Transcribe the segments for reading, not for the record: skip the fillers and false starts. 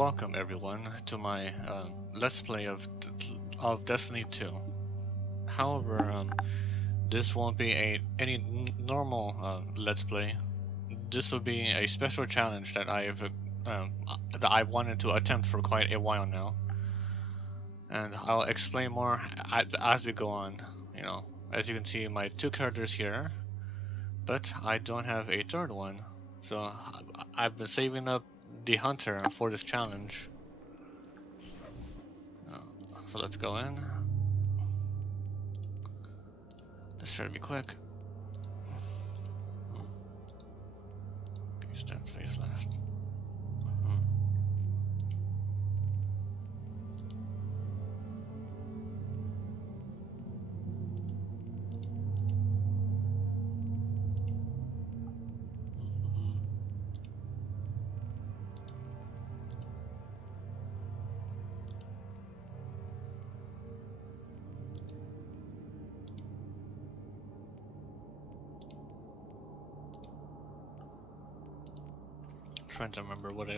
welcome everyone to my Let's Play of Destiny 2. However, this won't be any normal Let's Play. This will be a special challenge that I've wanted to attempt for quite a while now, and I'll explain more as we go on. You know, as you can see, my two characters here, but I don't have a third one, so I've been saving up the hunter for this challenge. So let's go in. Let's try to be quick. Use that phase last. Trying to remember what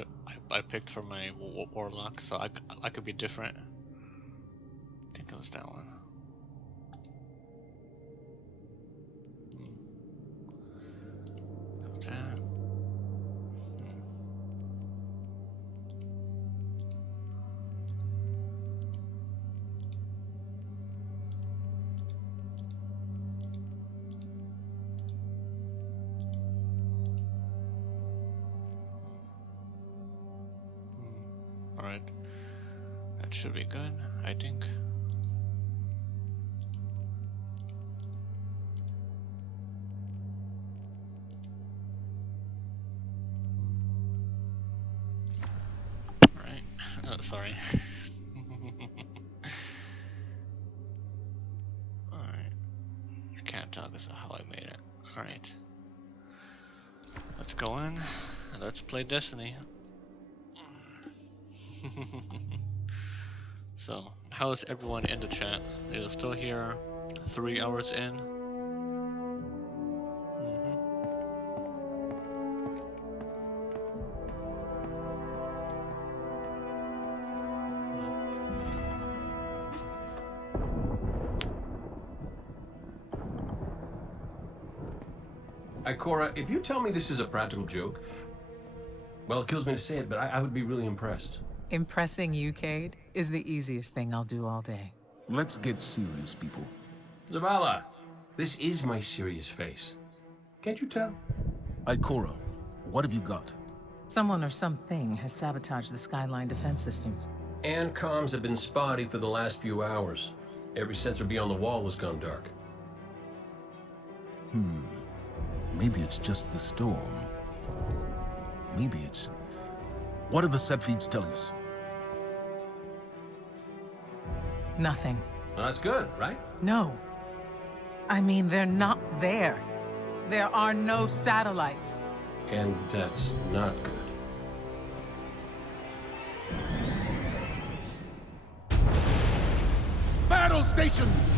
I picked for my warlock, so I could be different. I think it was that one. Got that. Alright, that should be good, I think. Alright, sorry. Alright, I can't tell this is how I made it. Alright, let's go in, let's play Destiny. So, how is everyone in the chat? Are you still here 3 hours in? Ikora, if you tell me this is a practical joke, well, it kills me to say it, but I would be really impressed. Impressing you, Cade, is the easiest thing I'll do all day. Let's get serious, people. Zavala, this is my serious face. Can't you tell? Ikora, what have you got? Someone or something has sabotaged the Skyline defense systems. And comms have been spotty for the last few hours. Every sensor beyond the wall has gone dark. Maybe it's just the storm. Maybe it's... What are the set feeds telling us? Nothing. Well, that's good, right? No. I mean, they're not there. There are no satellites. And that's not good. Battle stations!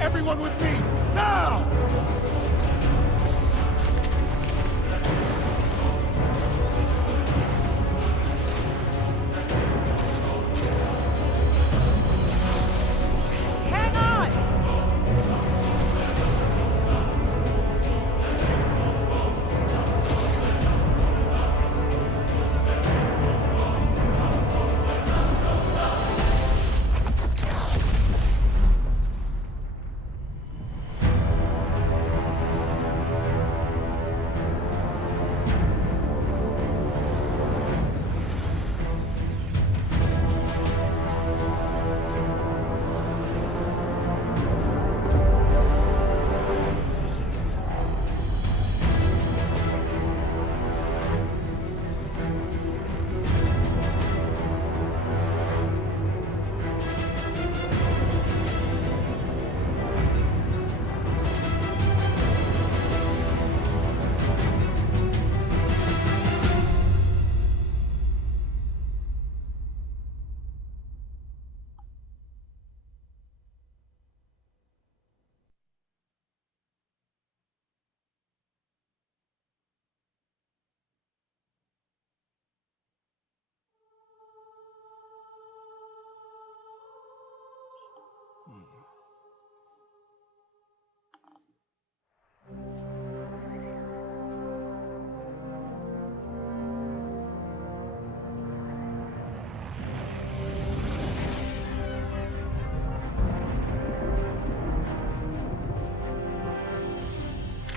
Everyone with me, now! Hang on!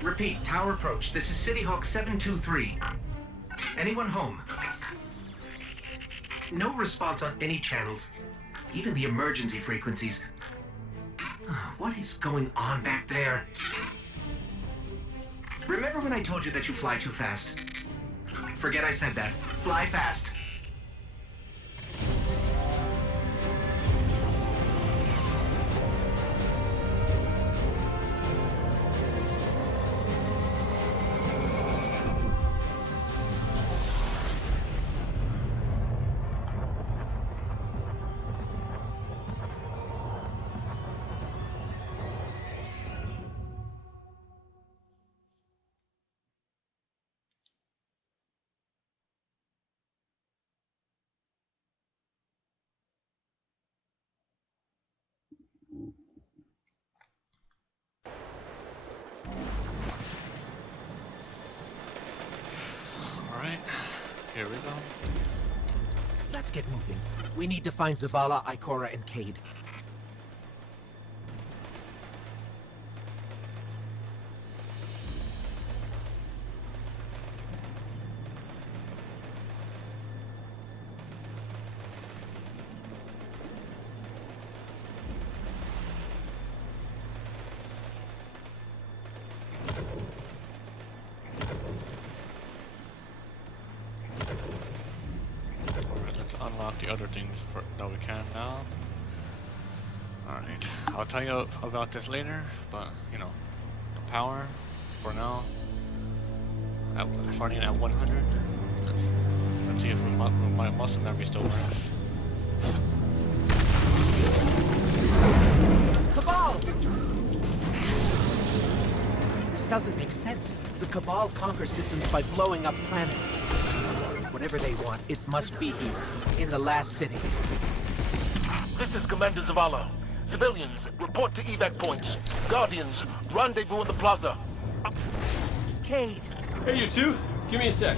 Repeat, tower approach. This is City Hawk 723. Anyone home? No response on any channels, even the emergency frequencies. What is going on back there? Remember when I told you that you fly too fast? Forget I said that. Fly fast. Alright, here we go. Let's get moving. We need to find Zavala, Ikora, and Cade. Unlock the other things that we can now. Alright, I'll tell you about this later, but you know, the power for now, starting at 100. Let's see if my muscle memory still works. Cabal! This doesn't make sense. The Cabal conquer systems by blowing up planets. Whatever they want, it must be here, in the last city. This is Commander Zavala. Civilians, report to evac points. Guardians, rendezvous in the plaza. Cade! Hey, you two. Give me a sec.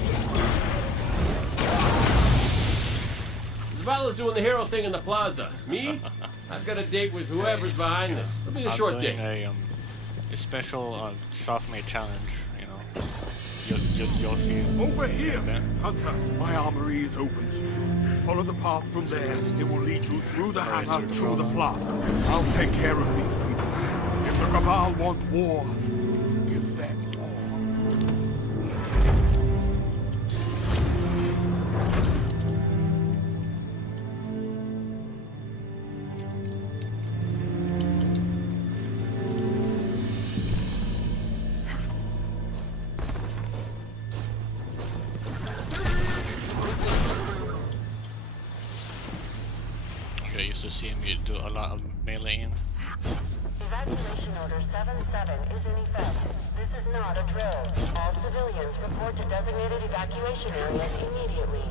Zavala's doing the hero thing in the plaza. Me? I've got a date with whoever's behind this. It'll be a short date. A special soft-made challenge, you know. You'll see. Over here! Yeah. Hunter, my armory is open to you. Follow the path from there. It will lead you through the hangar to the plaza. I'll take care of these people. If the Cabal want war, give them war. You're used to seeing me do a lot of meleeing. Evacuation order 77 is in effect. This is not a drill. All civilians report to designated evacuation areas immediately.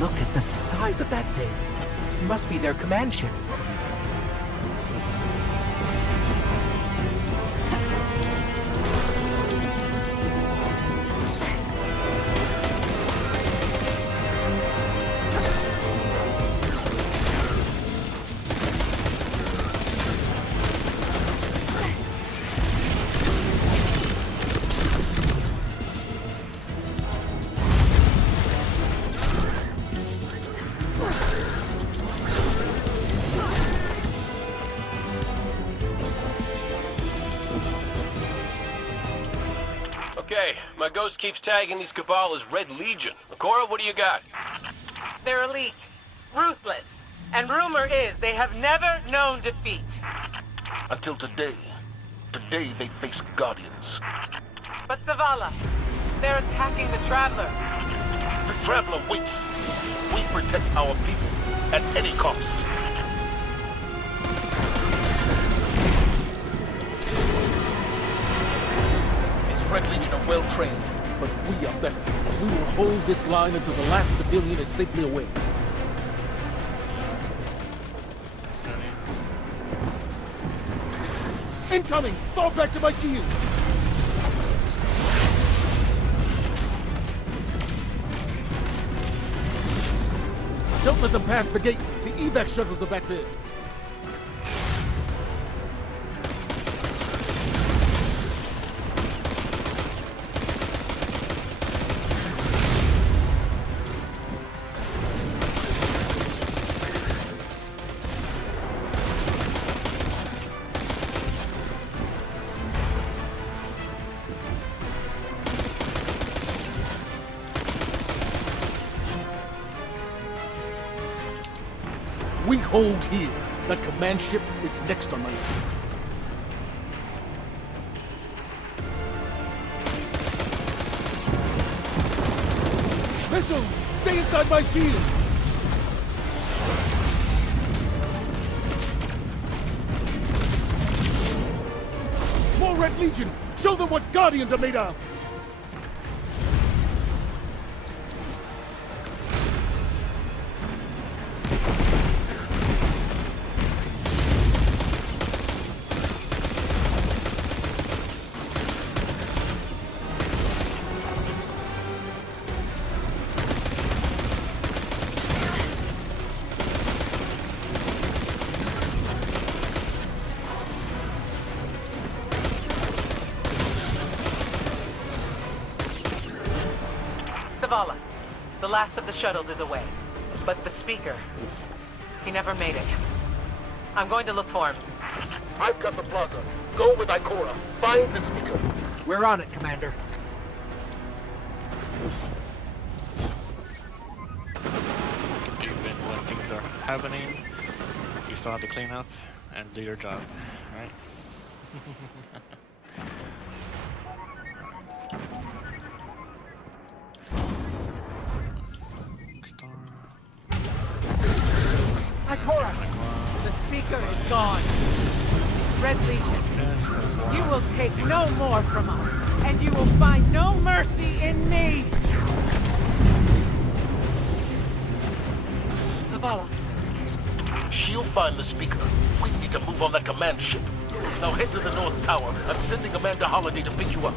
Look at the size of that thing. It must be their command ship. Okay, my ghost keeps tagging these Cabal as Red Legion. Ikora, what do you got? They're elite, ruthless, and rumor is they have never known defeat. Until today. Today they face Guardians. But Zavala, they're attacking the Traveler. The Traveler waits. We protect our people at any cost. well trained. But we are better. We will hold this line until the last civilian is safely away. Incoming! Fall back to my shield! Don't let them pass the gate. The evac shuttles are back there. We hold here. That command ship, it's next on my list. Missiles! Stay inside my shield! More Red Legion! Show them what Guardians are made of! Zavala, the last of the shuttles is away. But the speaker, he never made it. I'm going to look for him. I've got the plaza. Go with Ikora. Find the speaker. We're on it, Commander. Even when things are happening, you still have to clean up and do your job, right? Ikora! The speaker is gone. Red Legion, you will take no more from us, and you will find no mercy in me! Zavala. She'll find the speaker. We need to move on that command ship. Now head to the North Tower. I'm sending Commander Holiday to pick you up.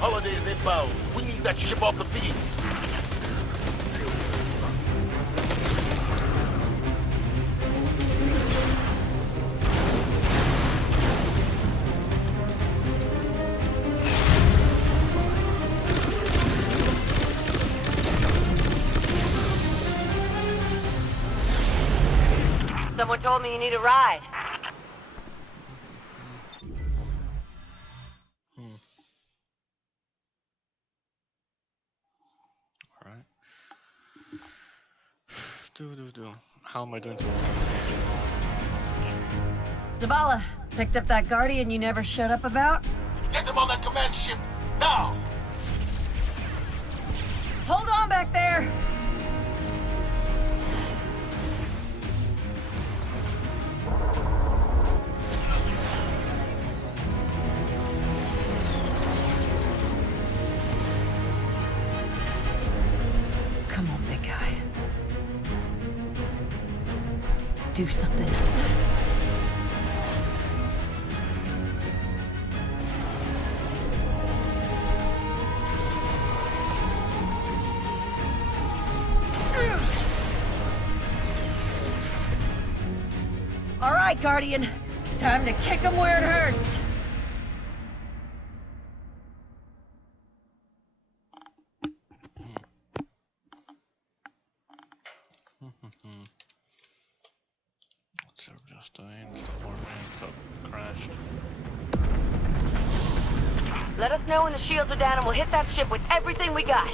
Holiday is inbound. We need that ship off the field. Someone told me you need a ride. Alright. How am I doing so? Zavala, picked up that Guardian you never showed up about? Get them on that command ship, now! Hold on back there! Come on, big guy. Do something. All right, Guardian. Time to kick him where it hurts. What's everybody else doing? The foreman's up, crashed. Let us know when the shields are down and we'll hit that ship with everything we got.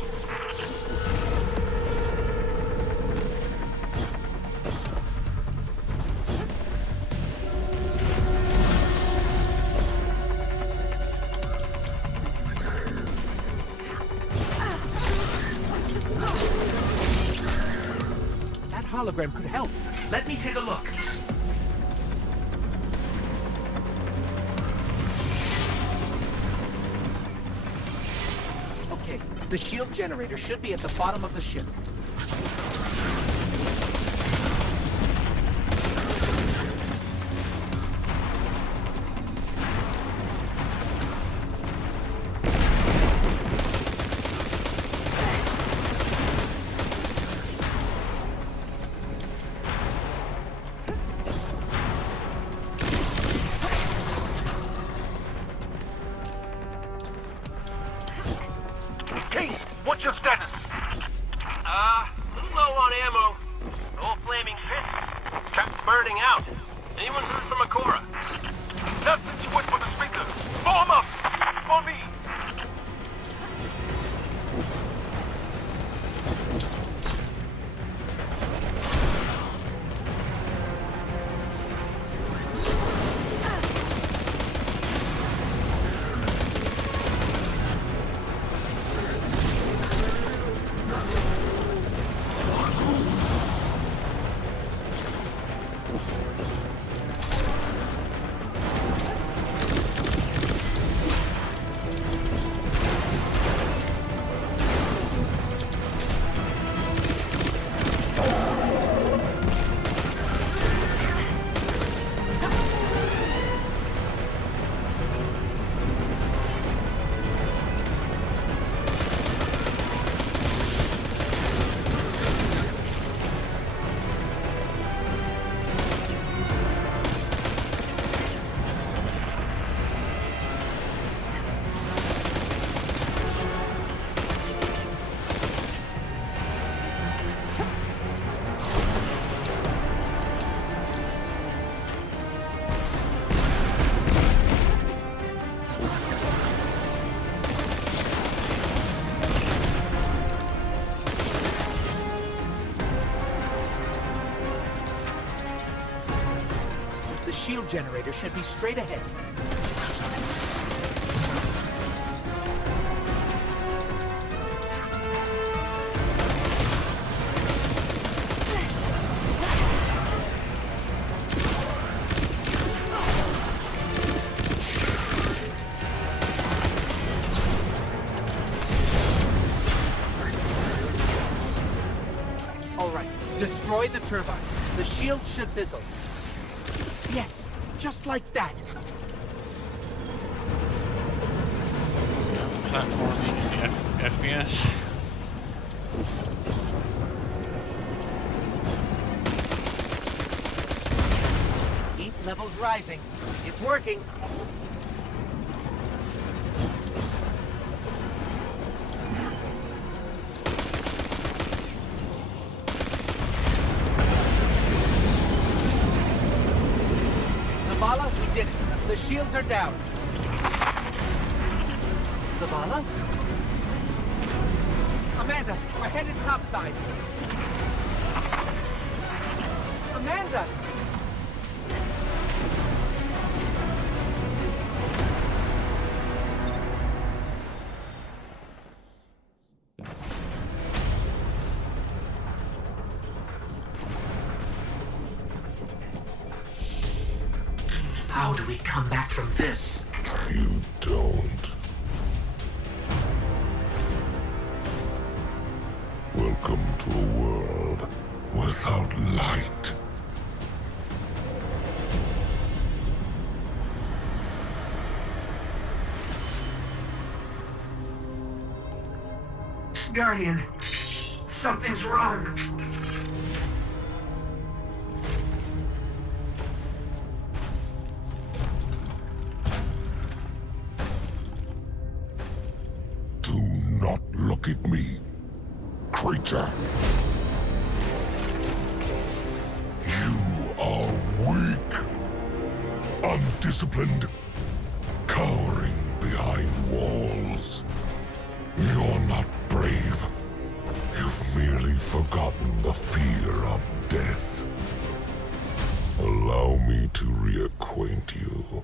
hologram could help. Let me take a look. Okay, the shield generator should be at the bottom of the ship. King, what's your status? A little low on ammo. No flaming fists. Cap's burning out. Anyone heard from Akora? That's the voice for the speaker. Form up! For me! The shield generator should be straight ahead. All right, destroy the turbines. The shield should fizzle. Yes, just like that. Platforming the FPS. Heat levels rising. It's working. Zavala, we did it. The shields are down. Zavala? Amanda, we're headed topside. Amanda! How do we come back from this? You don't. Welcome to a world without light. Guardian, something's wrong. Do not look at me, creature. You are weak, undisciplined, cowering behind walls. You're not brave. You've merely forgotten the fear of death. Allow me to reacquaint you.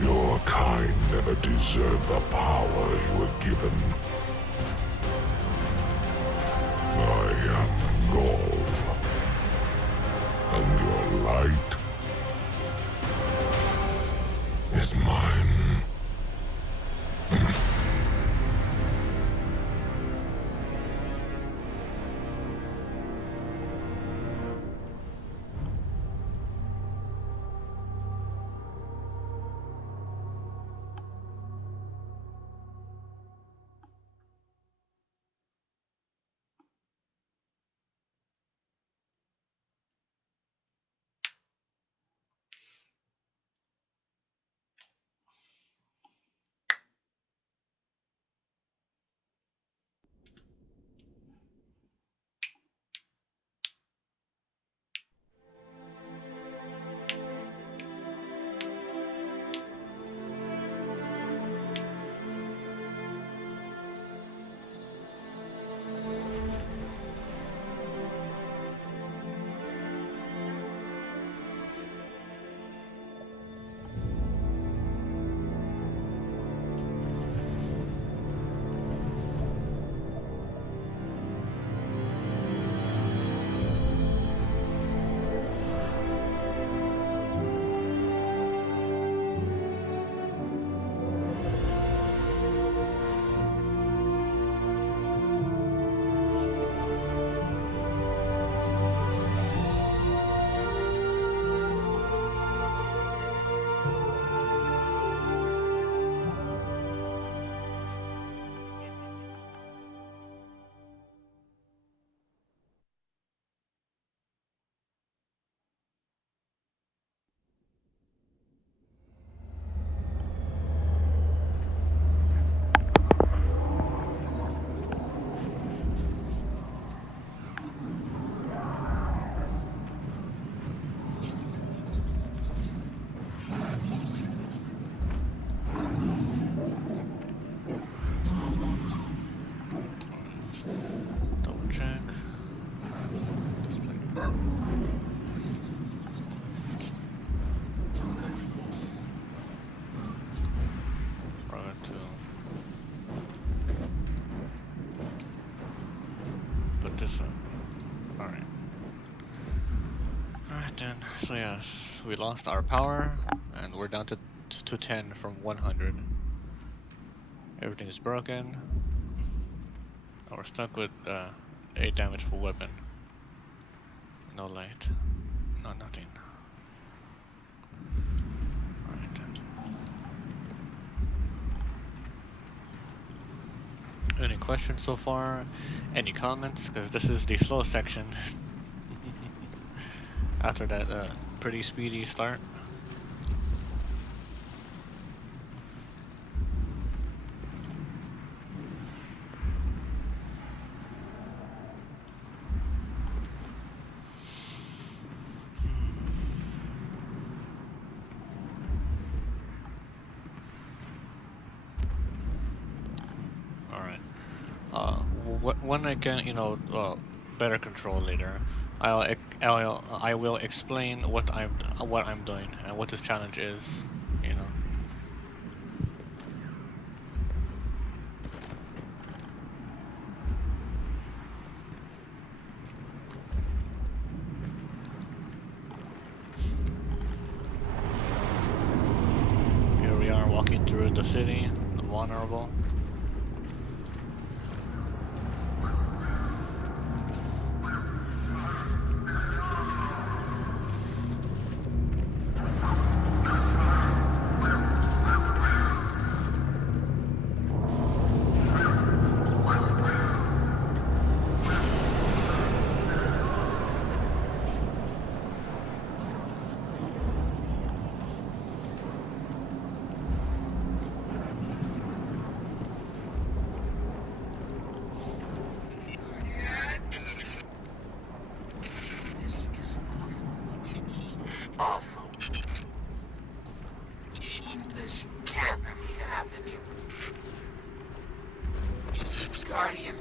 Your kind never deserve the power you were given. I am Gaul, and your light is mine. Double check. Forgot to put this up. Alright. Alright then. So yes, we lost our power and we're down to 10 from 100. Everything is broken. And we're stuck with 8 damage per weapon. No light. No nothing. Alright then. Any questions so far? Any comments? Because this is the slow section. After that pretty speedy start. When I can, better control later, I will explain what I'm doing and what this challenge is, Here we are walking through the city, the vulnerable. This can't be happening. Guardian.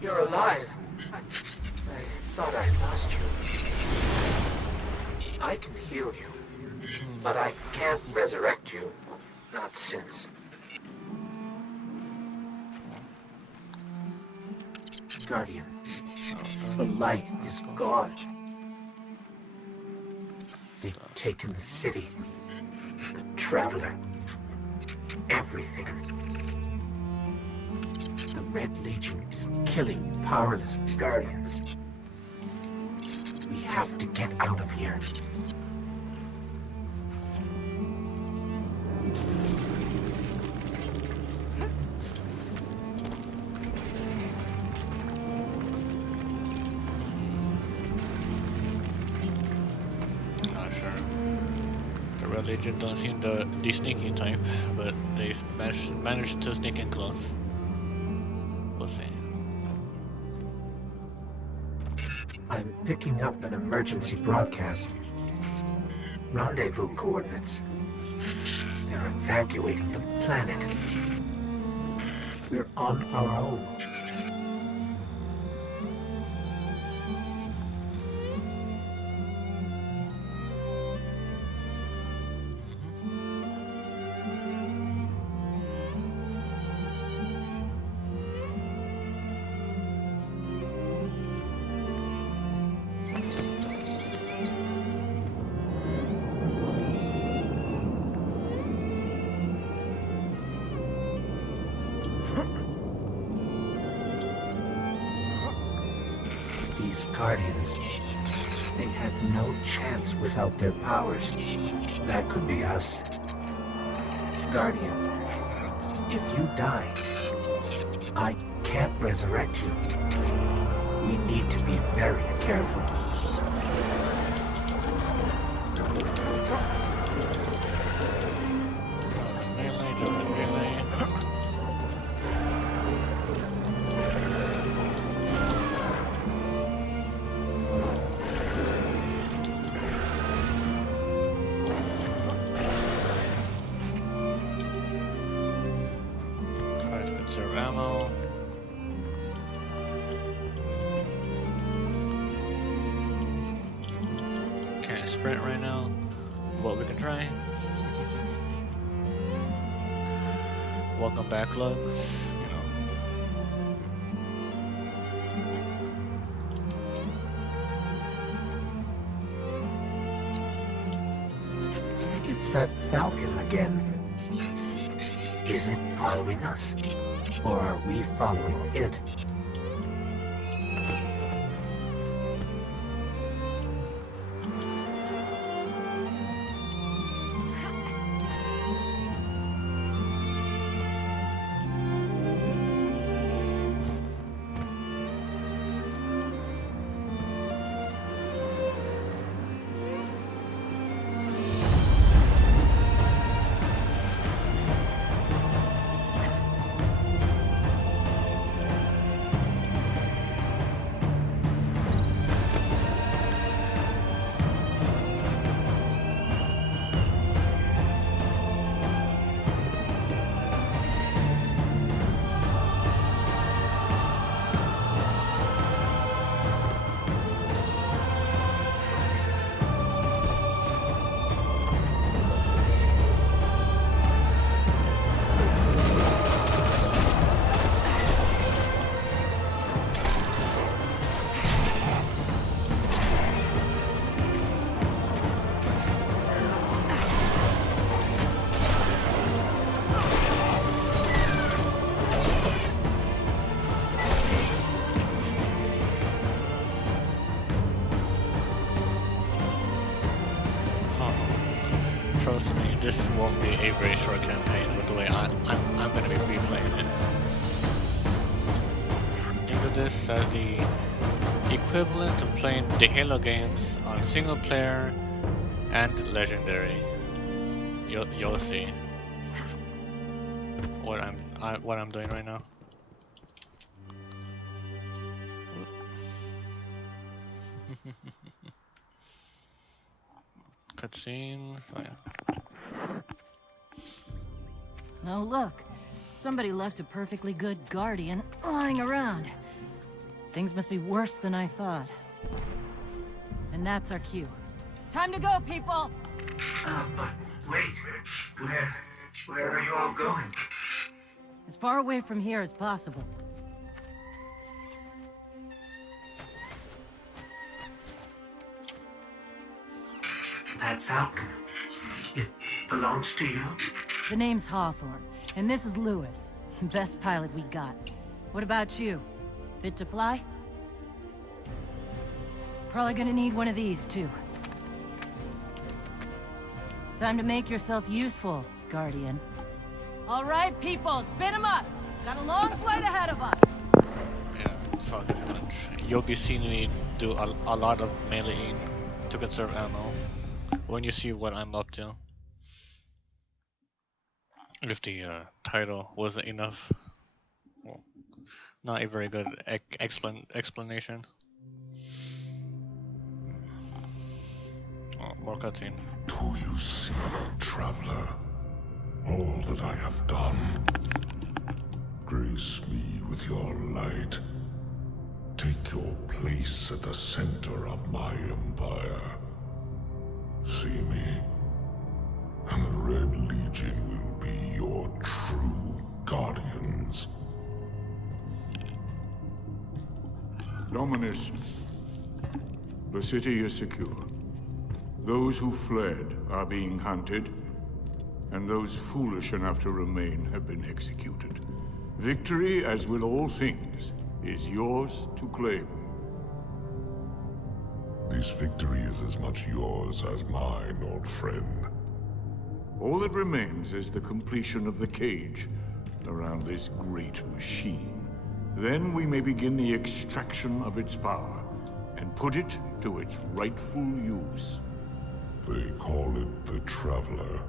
You're alive. I thought I lost you. I can heal you. But I can't resurrect you. Not since. Guardian, the light is gone. They've taken the city, the Traveler, everything. The Red Legion is killing powerless Guardians. We have to get out of here. Not sure. The Red Legion don't seem the sneaky type, but they managed to sneak in close. We'll see. I'm picking up an emergency broadcast. Rendezvous coordinates. They're evacuating the planet. We're on our own. These Guardians, they had no chance without their powers. That could be us. Guardian, if you die, I can't resurrect you. We need to be very careful. Conserve ammo. Can't sprint right now, but we can try. Welcome back, Lugs. It's that Falcon again. Is it following us? Or are we following it? Trust me, this won't be a very short campaign with the way I'm gonna be replaying it. Think of this as the equivalent of playing the Halo games on single player and legendary. You'll see what I'm doing right now. Cutscenes. Oh, yeah. Oh, look. Somebody left a perfectly good Guardian lying around. Things must be worse than I thought. And that's our cue. Time to go, people! But wait. Where are you all going? As far away from here as possible. That Falcon, it belongs to you? The name's Hawthorne, and this is Lewis. Best pilot we got. What about you? Fit to fly? Probably gonna need one of these, too. Time to make yourself useful, Guardian. All right, people, spin 'em up! Got a long flight ahead of us! Yeah, fucking much. You'll be seeing me do a lot of meleeing to conserve ammo when you see what I'm up to. If the title wasn't enough, well, not a very good explanation. Oh, more cutscene. Do you see, traveler, all that I have done? Grace me with your light. Take your place at the center of my empire. See me, and the Red Legion will be your true guardians. Dominus, the city is secure. Those who fled are being hunted, and those foolish enough to remain have been executed. Victory, as with all things, is yours to claim. This victory is as much yours as mine, old friend. All that remains is the completion of the cage around this great machine. Then we may begin the extraction of its power and put it to its rightful use. They call it the Traveler.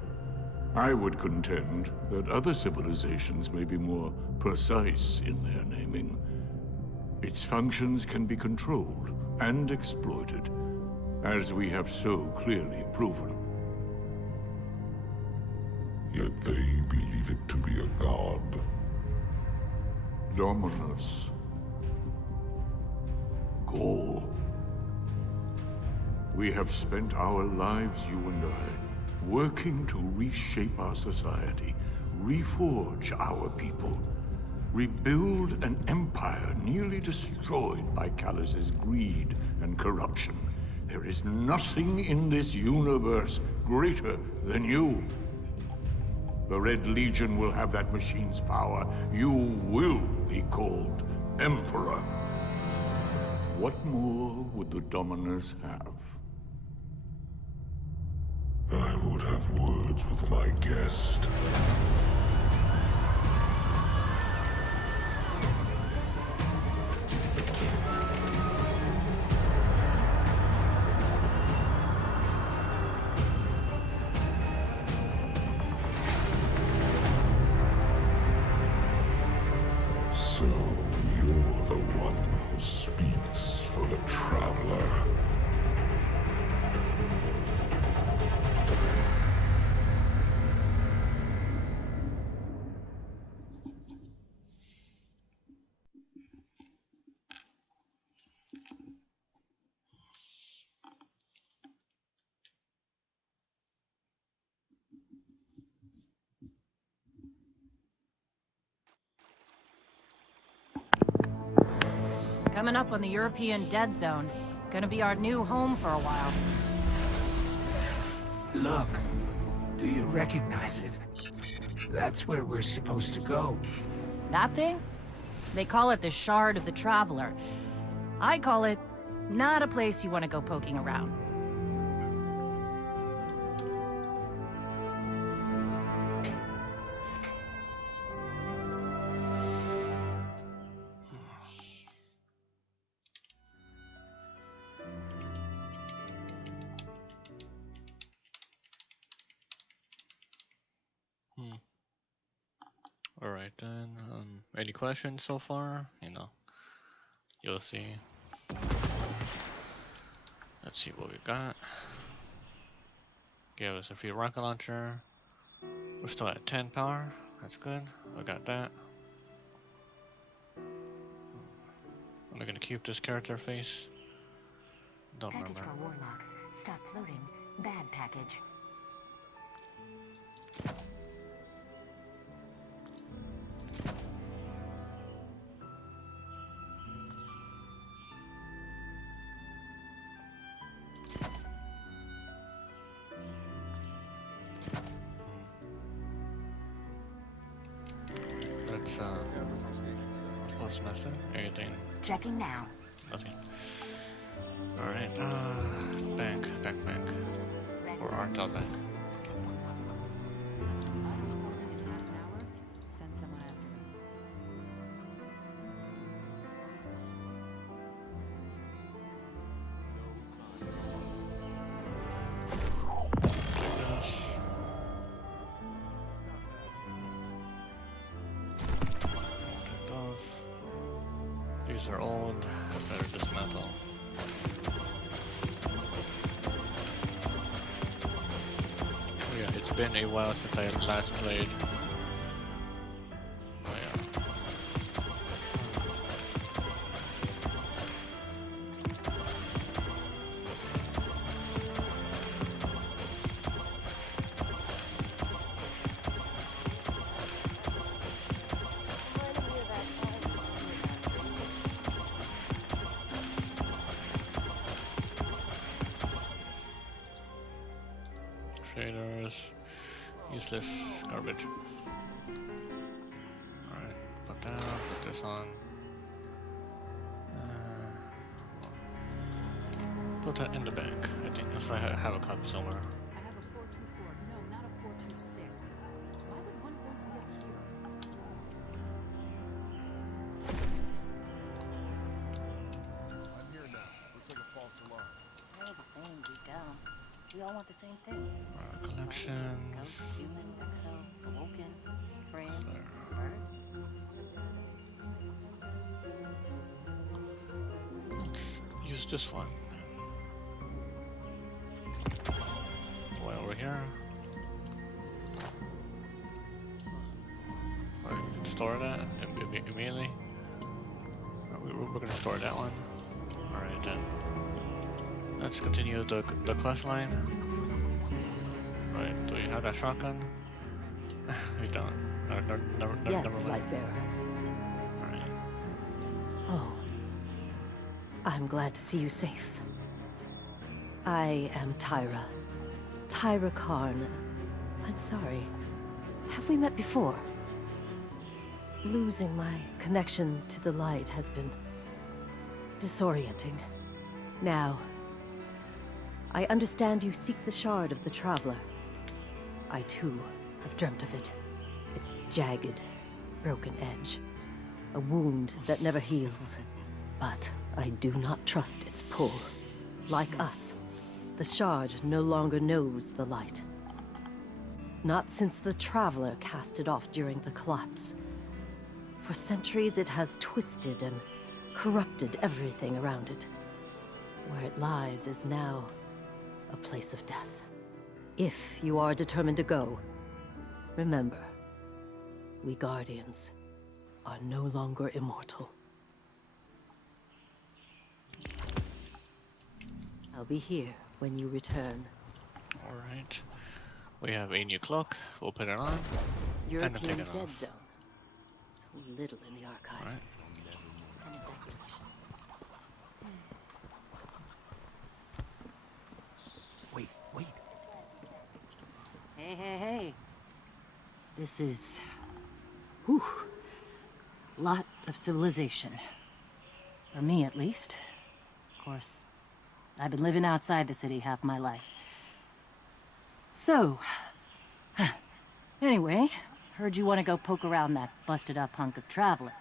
I would contend that other civilizations may be more precise in their naming. Its functions can be controlled and exploited, as we have so clearly proven. Yet they believe it to be a god. Dominus. Gaul. We have spent our lives, you and I, working to reshape our society, reforge our people, rebuild an empire nearly destroyed by Callus's greed and corruption. There is nothing in this universe greater than you. The Red Legion will have that machine's power. You will be called Emperor. What more would the Dominus have? I would have words with my guest. So, you're the one who speaks for the Traveler. Coming up on the European Dead Zone. Gonna be our new home for a while. Look, do you recognize it? That's where we're supposed to go. That thing? They call it the Shard of the Traveler. I call it not a place you want to go poking around. Alright then, any questions so far? You'll see. Let's see what we got. Give us a free rocket launcher. We're still at 10 power, that's good. I got that. Am I gonna keep this character face? Don't remember. Package for Warlocks. Stop floating. Bad package. Let's what's nothing? Anything? Checking now. Nothing. Alright, bank. Or Artel Bank. Send someone after me. These are old, better dismantle. Oh yeah, it's been a while since I last played. Oh yeah. Traders, useless garbage. Alright, put that on, put this on. Put that in the bank, I think, if I have a copy somewhere. I have a 424. No, not a 426. Why would one of those be up here? I'm here now. Looks like a false alarm. They're all the same deep down. We all want the same things. Collections. Ghost, human, exo, awoken, frame, bird. Let's use this one. Way over here. Alright, store that immediately. We're gonna store that one. Alright then. Let's continue the quest line. Right, do you have that shotgun? We don't. Never Yes, mind. Lightbearer. Alright. Oh. I'm glad to see you safe. I am Tyra. Tyra Karn. I'm sorry. Have we met before? Losing my connection to the light has been disorienting. Now, I understand you seek the shard of the Traveler. I too have dreamt of it. Its jagged, broken edge. A wound that never heals. But I do not trust its pull. Like us, the shard no longer knows the light. Not since the Traveler cast it off during the collapse. For centuries it has twisted and corrupted everything around it. Where it lies is now a place of death. If you are determined to go, remember, we Guardians are no longer immortal. I'll be here when you return. Alright. We have a new clock. We'll put it on. And then take European it dead off. zone. So little in the archives. Alright. An evacuation. Wait. Hey. This is... whew. Lot of civilization. For me, at least. Of course, I've been living outside the city half my life. So... anyway, heard you want to go poke around that busted-up hunk of Traveler.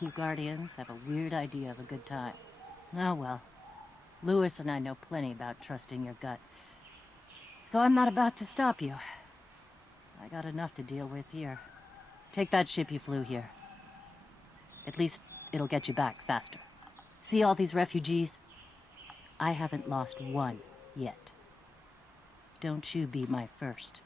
You Guardians have a weird idea of a good time. Oh well. Lewis and I know plenty about trusting your gut. So I'm not about to stop you. I got enough to deal with here. Take that ship you flew here. At least it'll get you back faster. See all these refugees? I haven't lost one yet. Don't you be my first.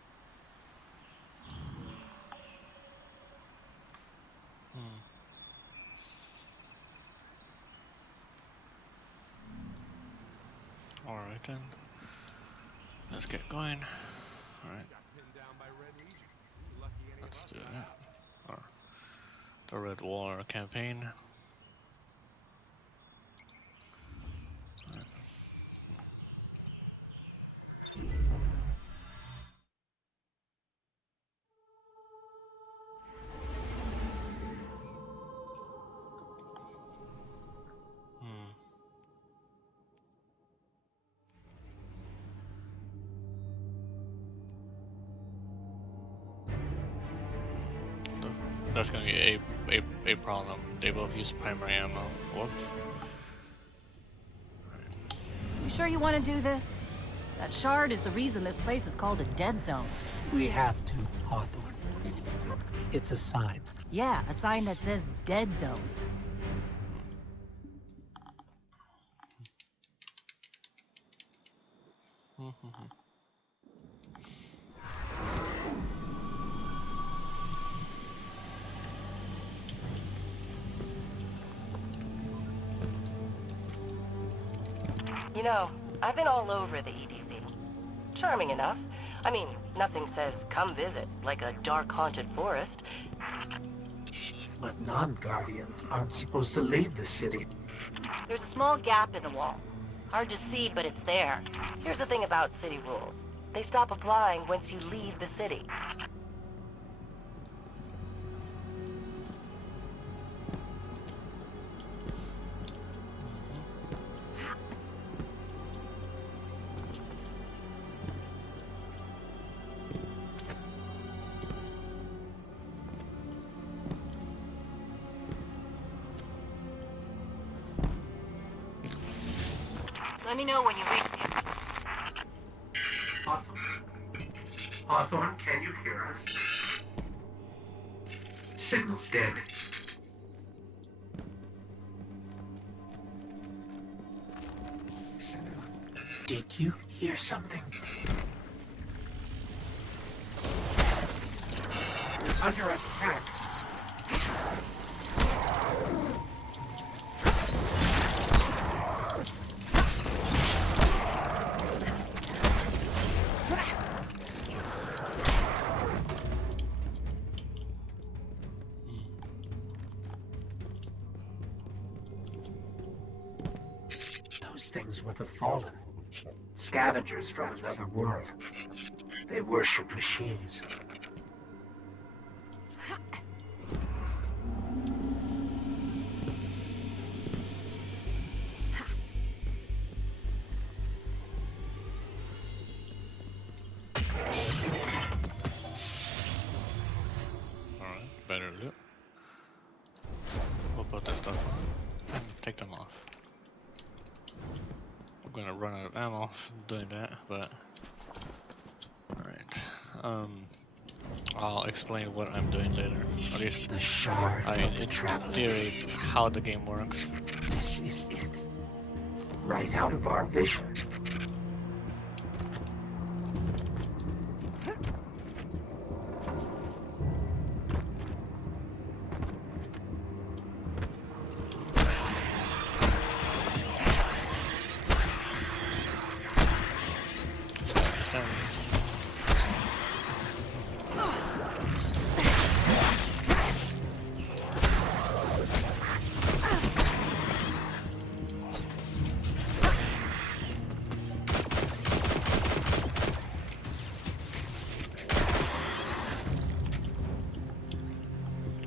Alright then. Let's get going. Alright. The Red War campaign. That's gonna be a problem. They both use primary ammo. Whoops. You sure you want to do this? That shard is the reason this place is called a dead zone. We have to, Hawthorne. It's a sign. Yeah, a sign that says dead zone. You know, I've been all over the EDC. Charming enough. I mean, nothing says come visit, like a dark haunted forest. But non-Guardians aren't supposed to leave the city. There's a small gap in the wall. Hard to see, but it's there. Here's the thing about city rules. They stop applying once you leave the city. Let me know when you reach it. Hawthorne, can you hear us? Signal's dead. Did you hear something? Under attack. Those things were the Fallen. Scavengers from another world. They worship machines. Alright, better loot. We'll put this stuff on and take them off. I'm gonna run out of ammo doing that, but alright. I'll explain what I'm doing later. At least The shard of the in traveler. theory how the game works. This is it. Right out of our vision.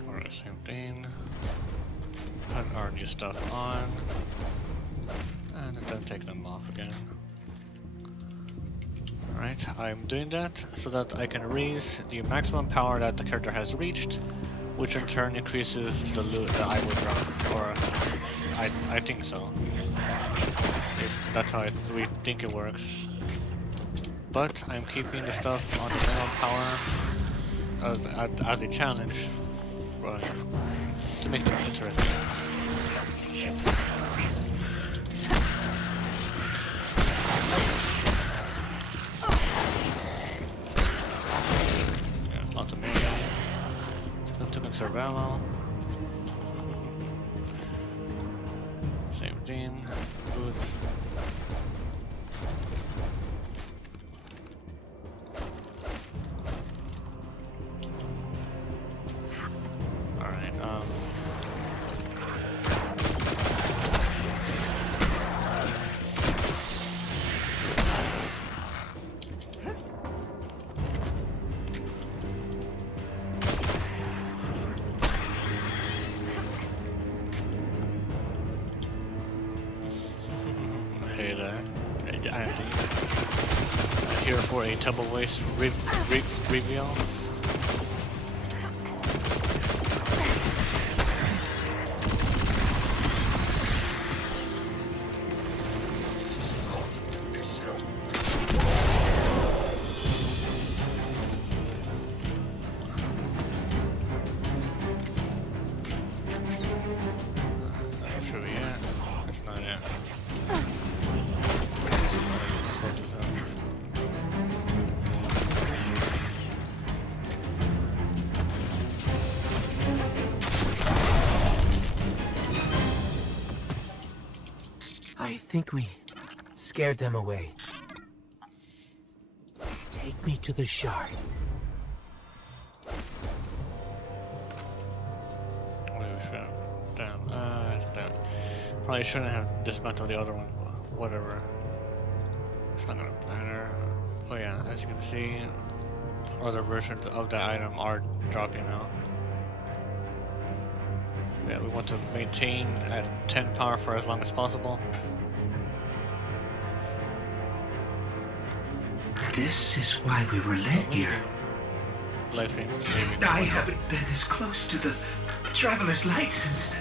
Alright, same thing. Put our new stuff on. And then take them off again. Alright, I'm doing that so that I can raise the maximum power that the character has reached, which in turn increases the loot that I would drop, or I think so. That's how we think it works. But I'm keeping the stuff on the minimum power as a challenge to make them interesting. Yeah, lots of melee. To conserve ammo. Same thing. Boots. Alright, Hey there. I'm here for a Tebble waste reveal. I think we scared them away. Take me to the shard. Damn. Damn. Probably shouldn't have dismantled the other one, but whatever. It's not gonna matter. Oh yeah, as you can see, other versions of the item are dropping now. Yeah, we want to maintain at 10 power for as long as possible. This is why we were led here. I haven't been as close to the Traveler's Light since...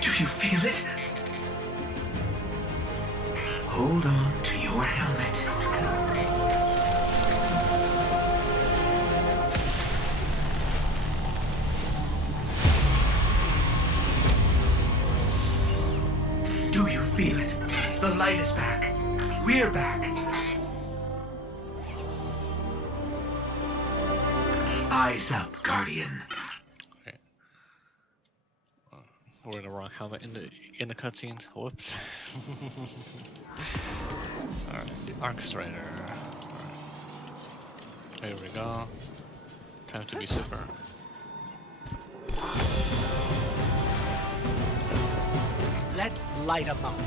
Do you feel it? Hold on to your helmet. Do you feel it? The light is back. We're back. Eyes up, Guardian. Okay. We're the wrong helmet in the cutscene. Whoops. Alright, the Arc Strider. Alright. Here we go. Time to be super. Let's light 'em up.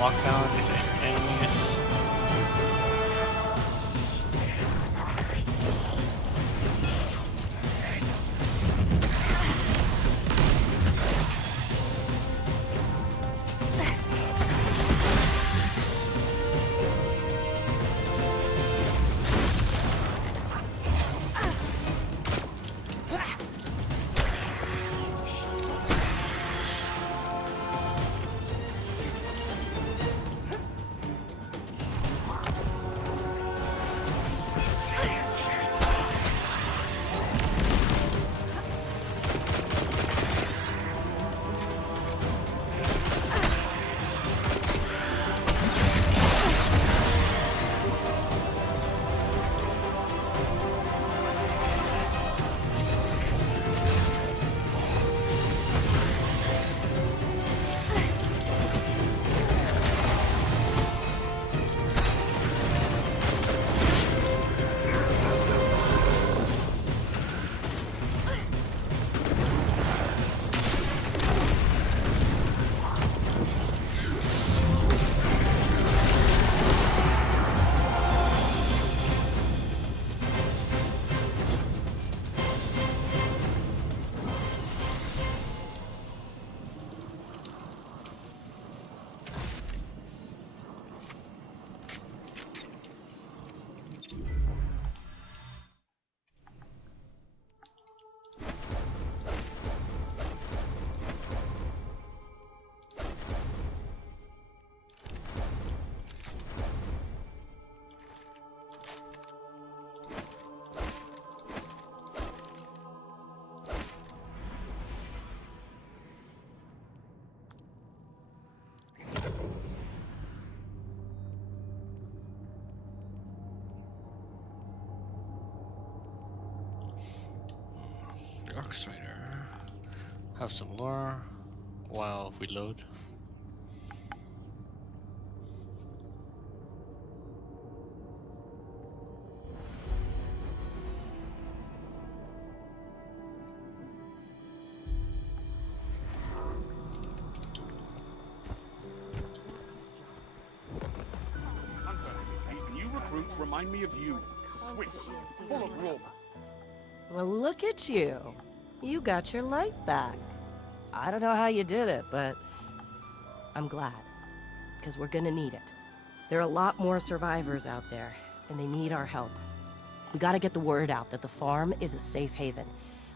Walk down these enemies. have some lore while we load. Remind me of you. Swift, full of lore. Well, look at you. You got your light back. I don't know how you did it, but I'm glad. Because we're gonna need it. There are a lot more survivors out there, and they need our help. We gotta get the word out that the farm is a safe haven.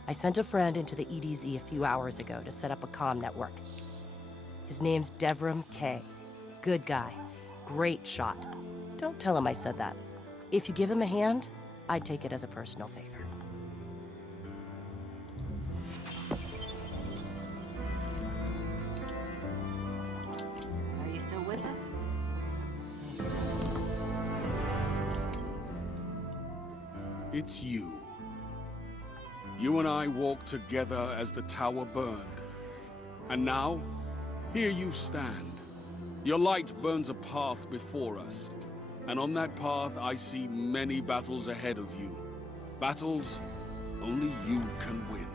I sent a friend into the EDZ a few hours ago to set up a comm network. His name's Devram K. Good guy. Great shot. Don't tell him I said that. If you give him a hand, I'd take it as a personal favor. Are you still with us? It's you. You and I walked together as the tower burned. And now, here you stand. Your light burns a path before us. And on that path, I see many battles ahead of you. Battles only you can win.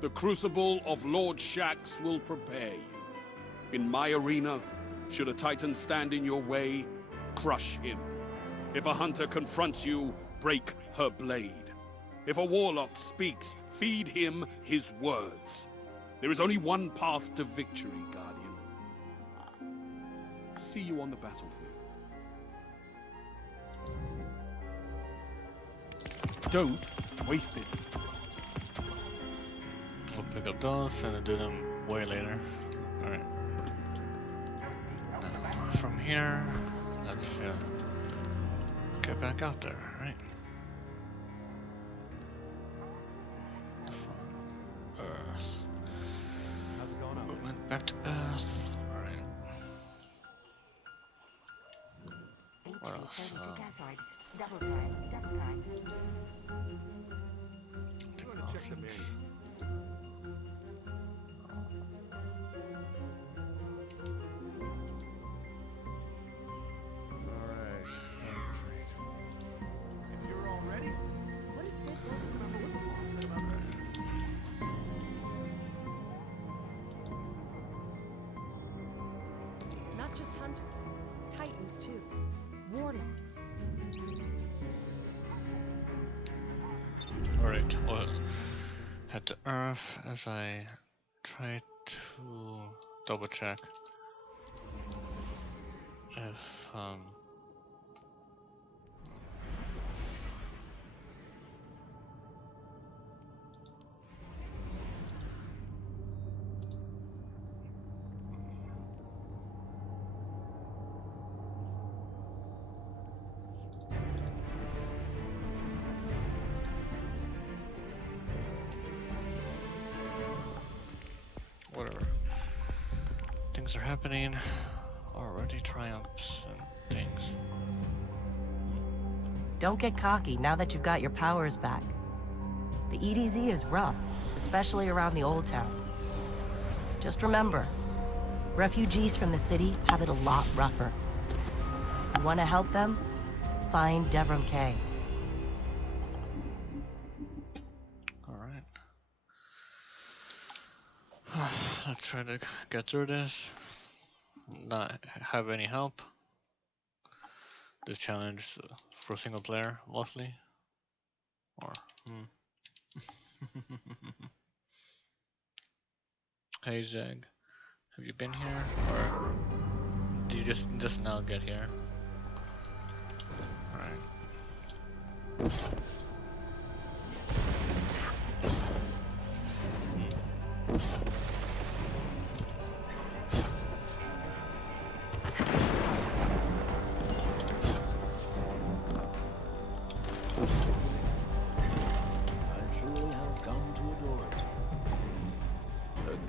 The crucible of Lord Shaxx will prepare you. In my arena, should a Titan stand in your way, crush him. If a hunter confronts you, break her blade. If a warlock speaks, feed him his words. There is only one path to victory, Guardian. See you on the battlefield. Don't waste it. We'll pick up those and do them way later. Alright. From here, let's get back out there, right? Earth. How's it going on? Movement back to Earth. Alright. What else? Double time, double time. I'm going to check the menu. Alright, concentrate. If you're all ready, what is this? What's said about this? Not just hunters, titans too. Warlocks. Alright, well, head to Earth as I try to double check if whatever. Things are happening. Already triumphs and things. Don't get cocky now that you've got your powers back. The EDZ is rough, especially around the Old Town. Just remember, refugees from the city have it a lot rougher. You want to help them? Find Devram K. Alright. Let's try to get through this. Not have any help. This challenge for single player mostly. Or Hey Zeg, have you been here, or do you just now get here? All right.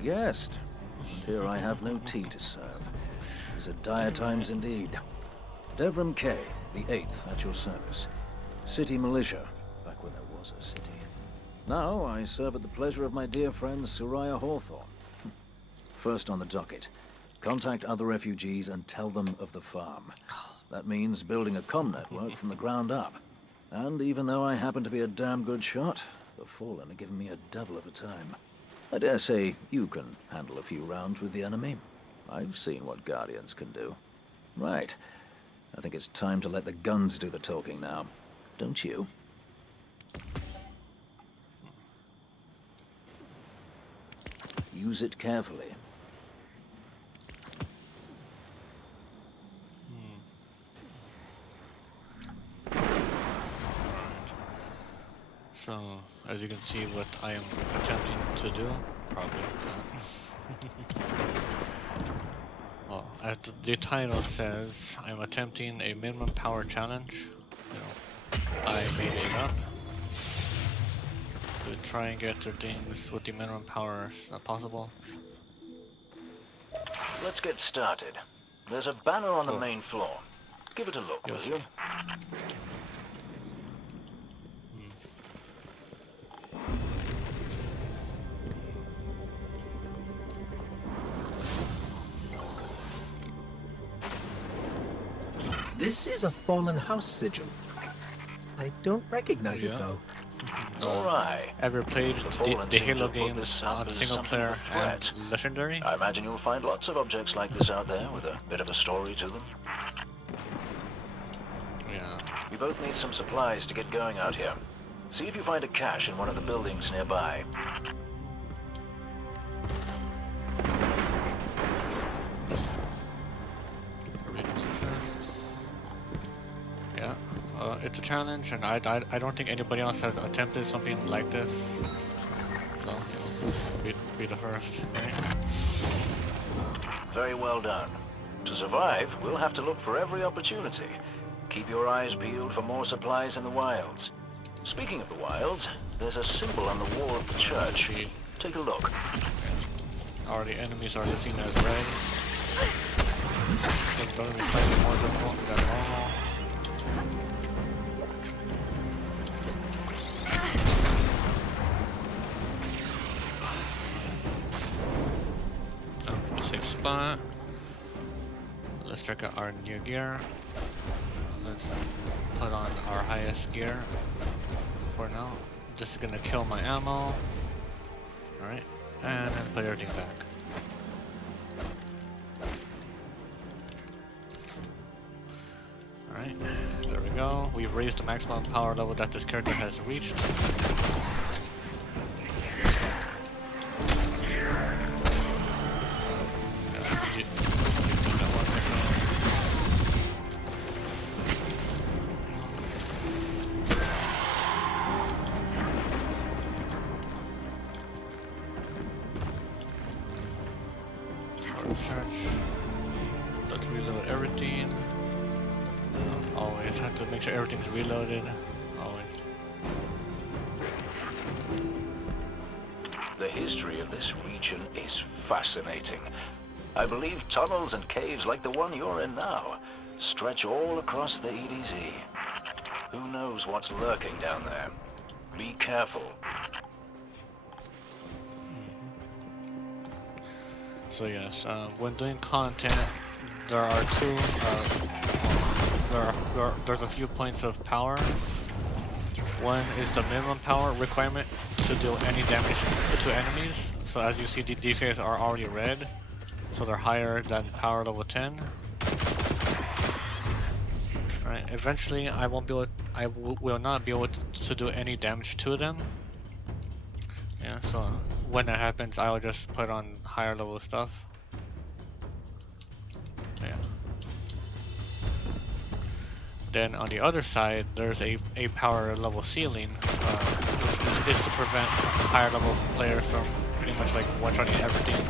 Guest. Here I have no tea to serve. These are dire times indeed. Devram K, the 8th, at your service. City militia, back when there was a city. Now I serve at the pleasure of my dear friend Soraya Hawthorne. First on the docket, contact other refugees and tell them of the farm. That means building a comm network from the ground up. And even though I happen to be a damn good shot, the Fallen are giving me a devil of a time. I dare say you can handle a few rounds with the enemy. I've seen what Guardians can do. Right. I think it's time to let the guns do the talking now. Don't you? Use it carefully. So, as you can see, what I am attempting to do, probably not. Well, as the title says, I'm attempting a minimum power challenge. You know, I made it up to try and get through things with the minimum power possible. Let's get started. There's a banner on the main floor. Give it a look, will you? This is a fallen house sigil. I don't recognize it though. Alright. Ever played the Halo games on single player and legendary? I imagine you'll find lots of objects like this out there with a bit of a story to them. Yeah. We both need some supplies to get going out here. See if you find a cache in one of the buildings nearby. Yeah, it's a challenge, and I don't think anybody else has attempted something like this. So, you know, be the first. Okay? Very well done. To survive, we'll have to look for every opportunity. Keep your eyes peeled for more supplies in the wilds. Speaking of the wilds, there's a symbol on the wall of the church. Take a look. The enemies are seen as red. It's going to be slightly more difficult than normal. In the safe spot. Let's check out our new gear. Let's put on our highest gear for now. This is gonna kill my ammo. Alright, and then put everything back. Alright, there we go. We've raised the maximum power level that this character has reached. Let's reload everything. Always have to make sure everything's reloaded. Always. The history of this region is fascinating. I believe tunnels and caves like the one you're in now stretch all across the EDZ. Who knows what's lurking down there? Be careful. So yes, when doing content, there are there's a few points of power. One is the minimum power requirement to do any damage to enemies. So as you see, these guys are already red, so they're higher than power level 10. Alright, eventually I will not be able to do any damage to them. Yeah, so when that happens, I'll just put on higher level stuff. Yeah. Then on the other side, there's a power level ceiling, which is to prevent higher level players from pretty much like one-shotting everything.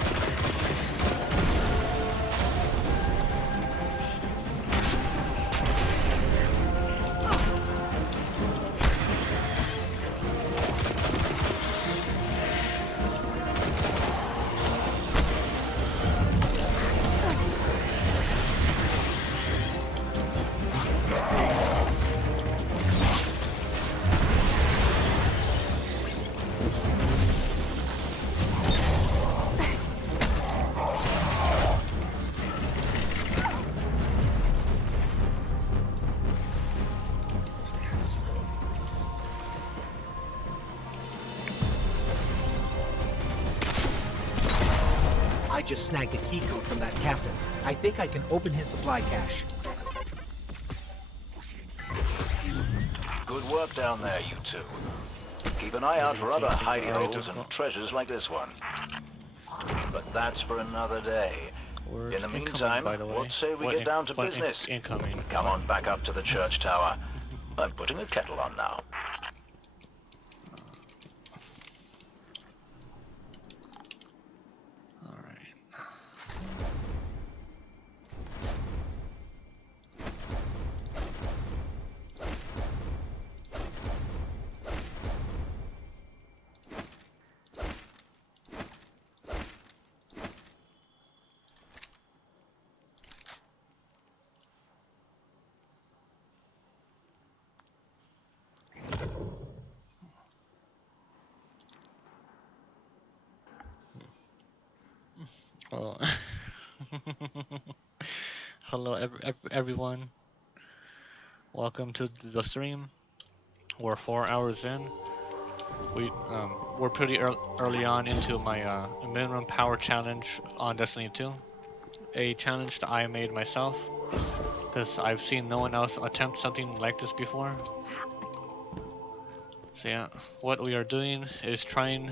I just snagged a key code from that captain. I think I can open his supply cache. Good work down there, you two. Keep an eye out for other hidey holes and treasures like this one. But that's for another day. In the meantime, what say we get down to business? Come on back up to the church tower. I'm putting a kettle on now. Oh. Hello everyone. Welcome to the stream. We're 4 hours in. We're pretty early on into my minimum power challenge on Destiny 2. A challenge that I made myself because I've seen no one else attempt something like this before. So yeah, what we are doing is trying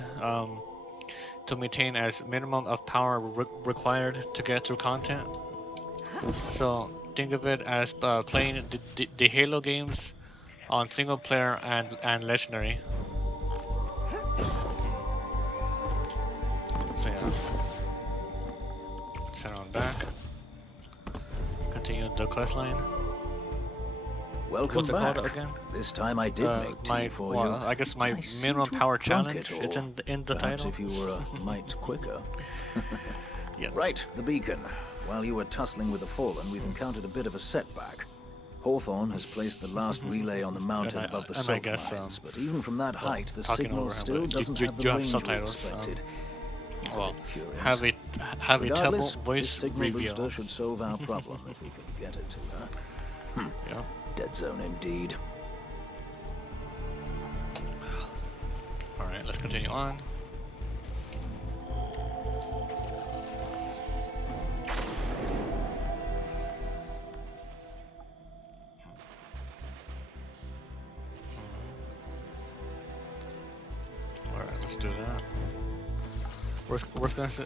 to maintain as minimum of power required to get through content. So think of it as playing the Halo games on single player and legendary. So yeah, let's head on back. Continue the quest line. Welcome What's it back. called again? This time I did make tea for you. I guess my minimum power challenge. It's in the perhaps title. if you were a mite quicker. Yeah. Right, the beacon. While you were tussling with the Fallen, we've encountered a bit of a setback. Hawthorne has placed the last relay on the mountain above the salt mines, but even from that height, the signal still doesn't have the range we expected. Well, have a Regardless, Tebble voice this signal reveal. booster should solve our problem if we can get it to her. Yeah. Dead zone indeed. Alright, let's continue on. Alright, let's do that.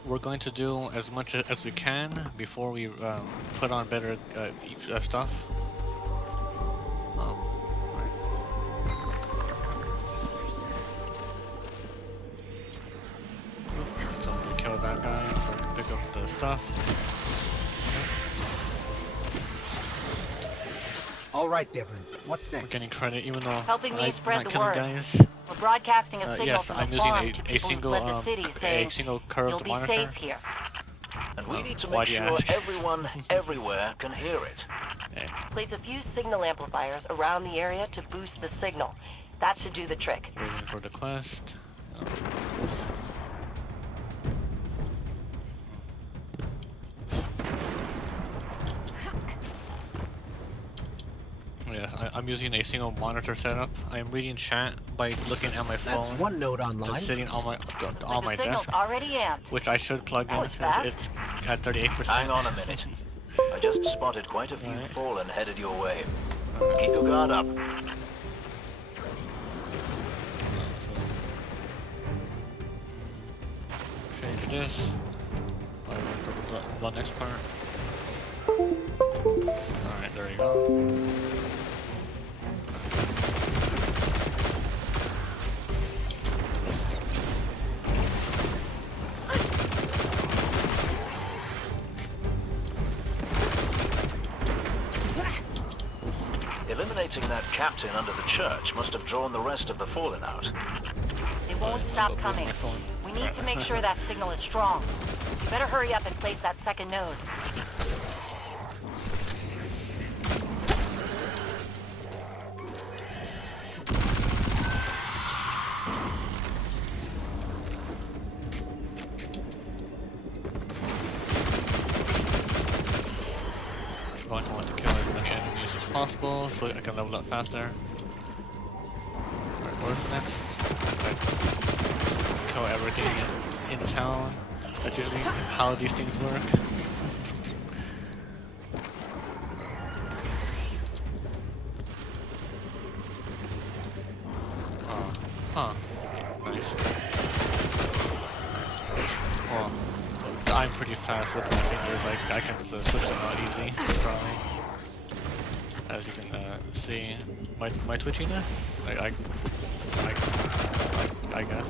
We're going to do as much as we can before we put on better stuff. So I'm gonna kill that guy so I can pick up the stuff. All right, Devlin. What's We're next? getting credit even though Helping me I'm spread not the killing word. guys. We're broadcasting a signal Yes, from I'm the using farm to a people who single fled the city, saying curved you'll be monitor. safe here. And we need to Why make do you sure ask? everyone, everywhere can hear it. Place a few signal amplifiers around the area to boost the signal. That should do the trick. Waiting for the quest. Yeah, I'm using a single monitor setup. I am reading chat by looking at my phone. That's one note online. Just sitting on my The my signal's desk, already amped. which I should plug That in. was fast. It's at 38%. Hang on a minute. I just spotted quite a few Fallen headed your way. Keep your guard up. Change this. The next part. Alright, there you go. Eliminating that captain under the church must have drawn the rest of the Fallen out. It won't stop coming. We need to make sure that signal is strong. You better hurry up and place that second node. Going to want to kill as many enemies as possible so I can level up faster. Alright, what's next? Right. Kill everything in town. That's usually how these things work. Huh. Nice. Well, I'm pretty fast with my fingers, like I can switch them out easy, probably. As you can see, my twitchiness, I guess.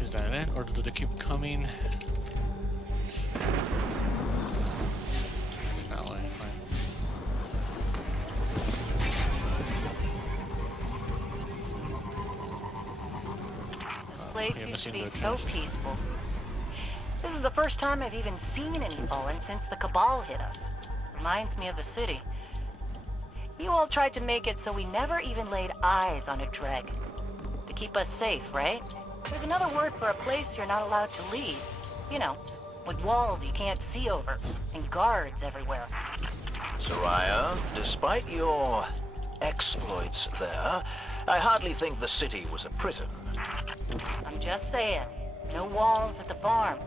Is that it, or do they keep coming? It's not like fine. This place Yeah, used to machine be gun so test. peaceful. This is the first time I've even seen any fallen since the Cabal hit us. Reminds me of the city. You all tried to make it so we never even laid eyes on a dreg. To keep us safe, right? There's another word for a place you're not allowed to leave. You know, with walls you can't see over, and guards everywhere. Soraya, despite your exploits there, I hardly think the city was a prison. I'm just saying, no walls at the farm.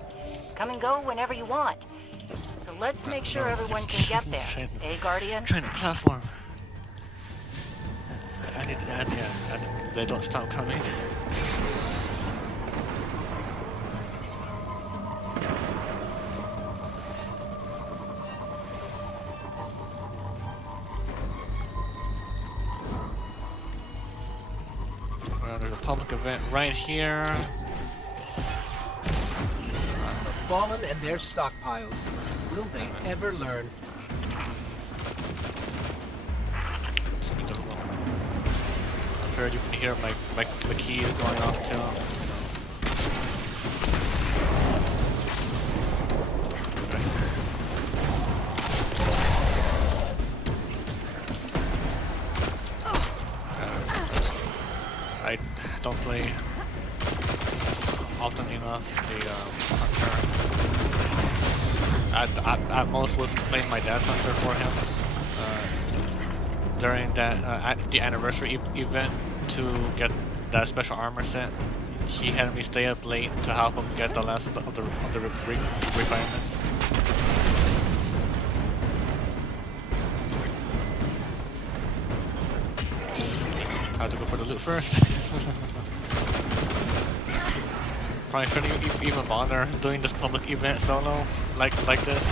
Come and go whenever you want. So let's make sure everyone can get there, eh, Guardian? Trying to platform. I need to add, yeah, and they don't stop coming. Well, there's a public event right here. The Fallen and their stockpiles. Will they ever learn? I'm sure you can hear my keys going off too. I don't play often enough the Hunter. At most was playing my dad's Hunter for him during that at the anniversary event to get that special armor set. He had me stay up late to help him get the last of the refinements. I have to go for the loot first. Probably shouldn't even bother doing this public event solo like this.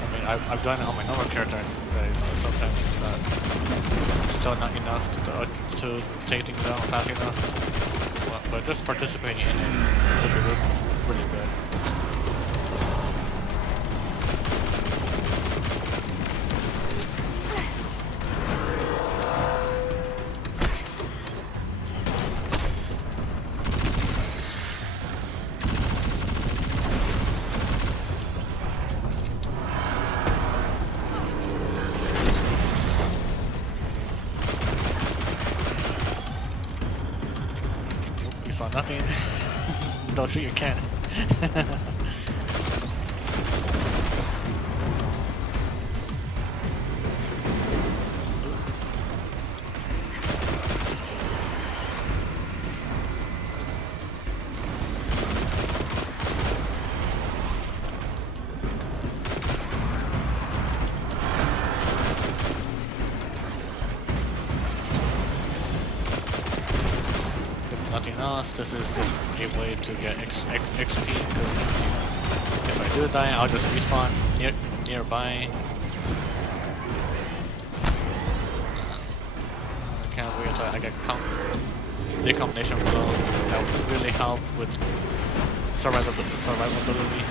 I mean, I've done it on my normal character, but sometimes still not enough to take things out fast enough. Well, but just participating in it should be really good. You saw nothing. Don't shoot your cannon. If nothing else, this is just a way to get XP. If I do die, I'll just respawn nearby. I can't wait until I get the combination blow. That would really help with survivability.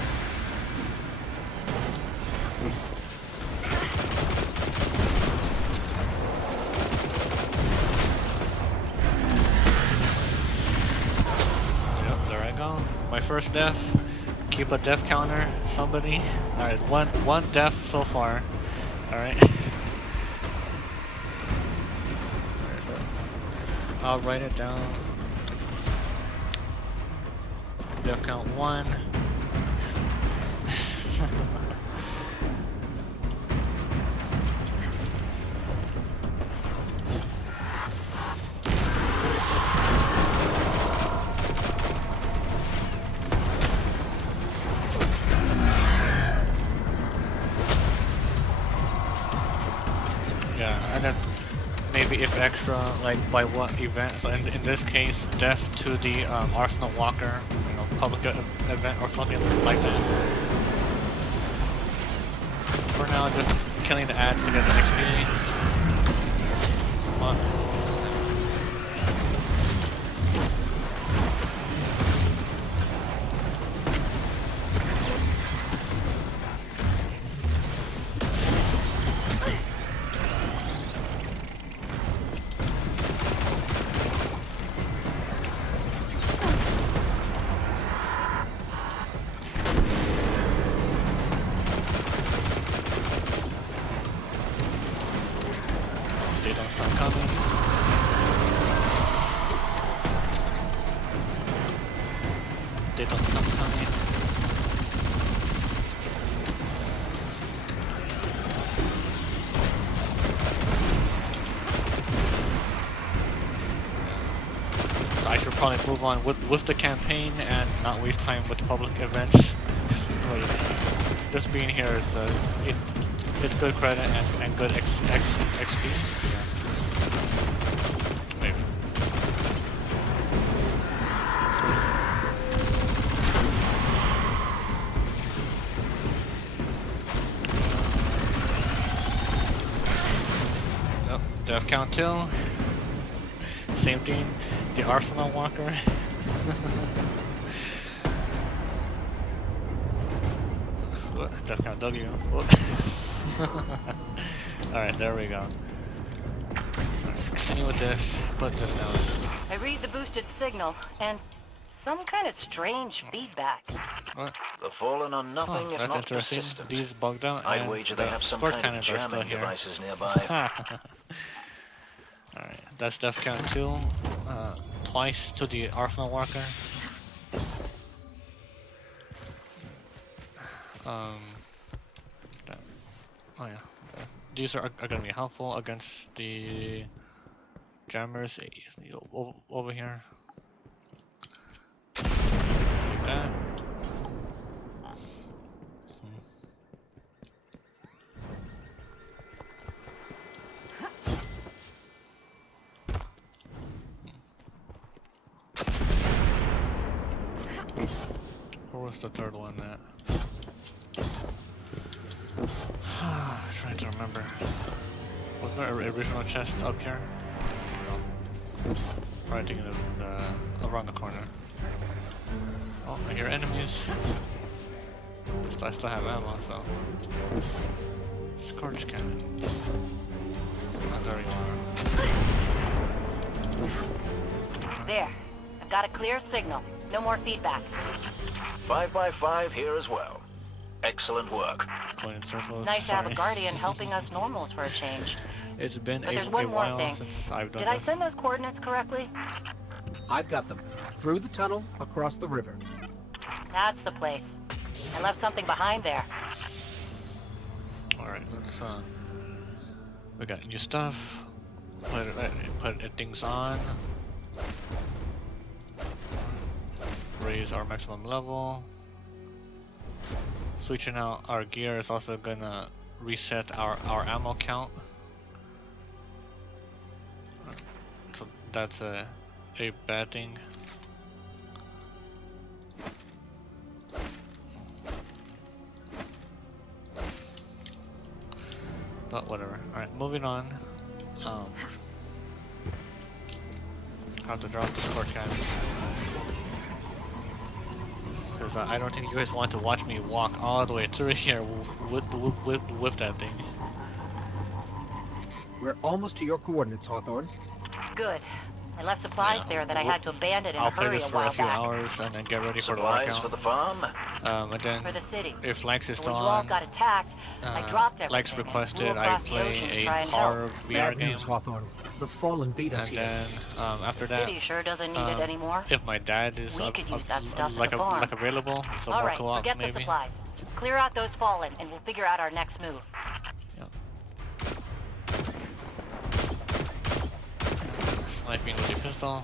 My first death. Keep a death counter, somebody. Alright, one death so far. Alright. I'll write it down. Death count 1. Yeah, and then maybe if extra, like by what event. So in this case, death to the Arsenal Walker, you know, public event or something like that. For now, just killing the ads to get the XP. Come on. They don't stop coming. They don't stop coming. So I should probably move on with the campaign and not waste time with public events. Just being here is it's good credit and good XP. Yeah. Maybe. Nope. Death count 2. Same thing. The Arsenal Walker. Death count W. Alright, there we go. Alright, continue with this. Put this down. I read the boosted signal, and some kind of strange feedback. What? The Fallen are nothing if That's not interesting. persistent. These bugged out. I'd and wager they the have some squirt kind of cannons are still jamming here. devices nearby. Alright, that's death count 2. Twice to the Arsenal Walker. Oh yeah, these are gonna be helpful against the jammers over here. Like that. Where was the third one at? Trying to remember. Was there an original chest up here? No. Probably taking it around the corner. Oh, I hear enemies. I still have ammo, so. Scorch cannon. Oh, there you are. There. I've got a clear signal. No more feedback. 5x5 here as well. Excellent work. It's nice to have a guardian helping us normals for a change. It's been But there's a one more while thing. since I've done Did I this. send those coordinates correctly? I've got them. Through the tunnel, across the river. That's the place. I left something behind there. Alright, let's we got new stuff. Put things on. Raise our maximum level. Switching out our gear is also gonna reset our ammo count. So that's a bad thing. But whatever. Alright, moving on. Have to drop the scorch cannon. Because I don't think you guys want to watch me walk all the way through here with that thing. We're almost to your coordinates, Hawthorne. Good. I left supplies there that I had to abandon in I'll a play hurry this a for a while few back. hours and then get ready Supplies for for the the farm? workout. And then For the city. if Lex is When still you all on, got attacked, I dropped everything Lex and flew requested I across the play ocean to a try and horror help. VR Bad game. news, Hawthorne. The Fallen beat us And here. then after The that, city sure doesn't need it anymore. if my dad is We could use that stuff at like the farm. like available, so All more right, co-op forget the maybe. supplies. Clear out those Fallen, and we'll figure out our next move. Sniping with your pistol.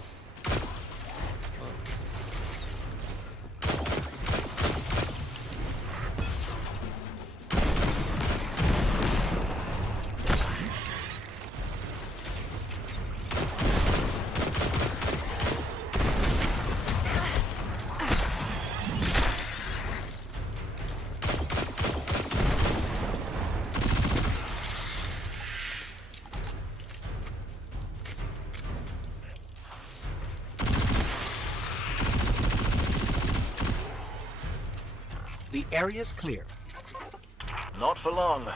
The area's clear. Not for long.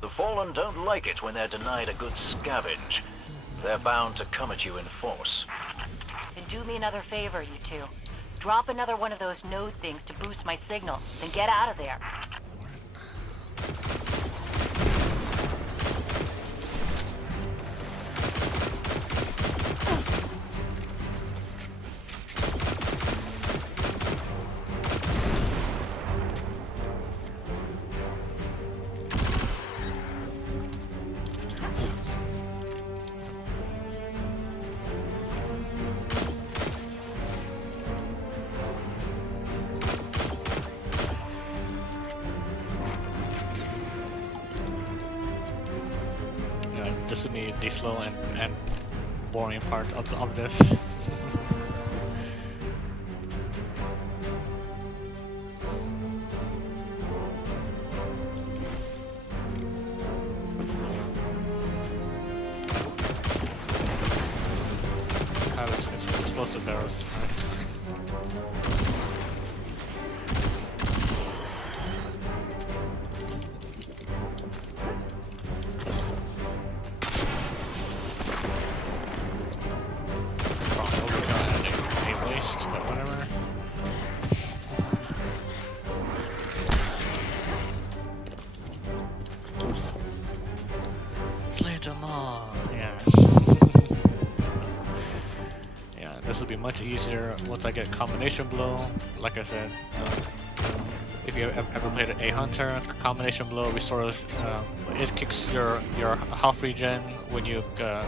The Fallen don't like it when they're denied a good scavenge. They're bound to come at you in force. And do me another favor, you two. Drop another one of those node things to boost my signal, then get out of there. This would be the slow and boring part of this. It's explosive barrels. Much easier once I get combination blow. Like I said, if you ever played a hunter, combination blow restores. It kicks your health regen when you I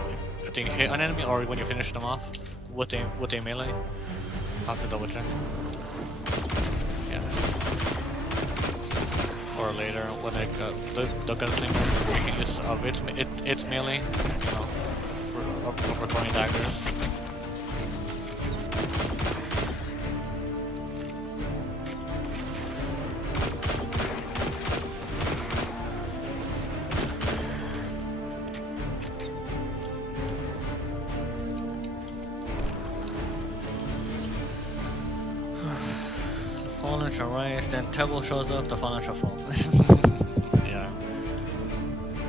think hit an enemy or when you finish them off with a melee. I'll have to double check. Yeah. Or later when the gunslinger making use of its melee, you know, for throwing daggers. Fallen shall rise, then Tebble shows up, the Fallen shall fall. Yeah.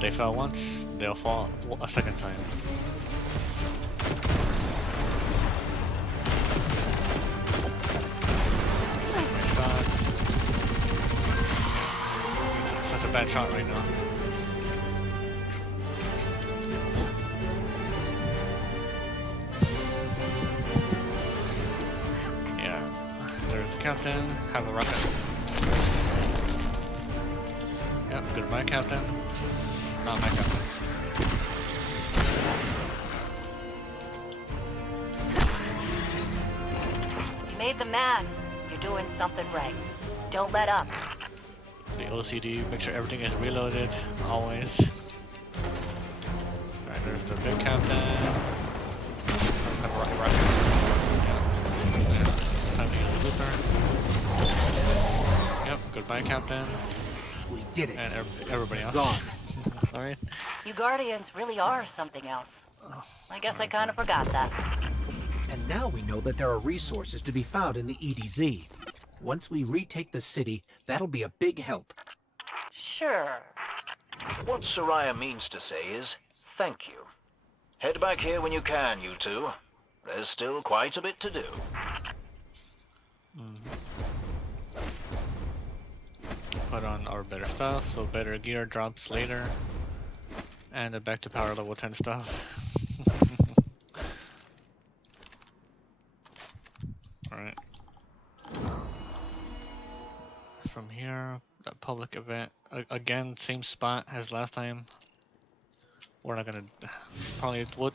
They fell once, they'll fall a second time. Shot. Such a bad shot right now. Captain, have a rocket. Yep, goodbye, Captain. Not my captain. You made them mad. You're doing something right. Don't let up. The OCD, make sure everything is reloaded, always. Alright, there's the big captain. Have a rocket. Time to use the looper. Yep, goodbye, Captain. We did it. And everybody else. Gone. Alright. You Guardians really are something else. I guess I kind of forgot that. And now we know that there are resources to be found in the EDZ. Once we retake the city, that'll be a big help. Sure. What Soraya means to say is, thank you. Head back here when you can, you two. There's still quite a bit to do. Put on our better stuff, so better gear drops later. And back to power level 10 stuff. here. That public event. Again, same spot as last time. We're not gonna probably what.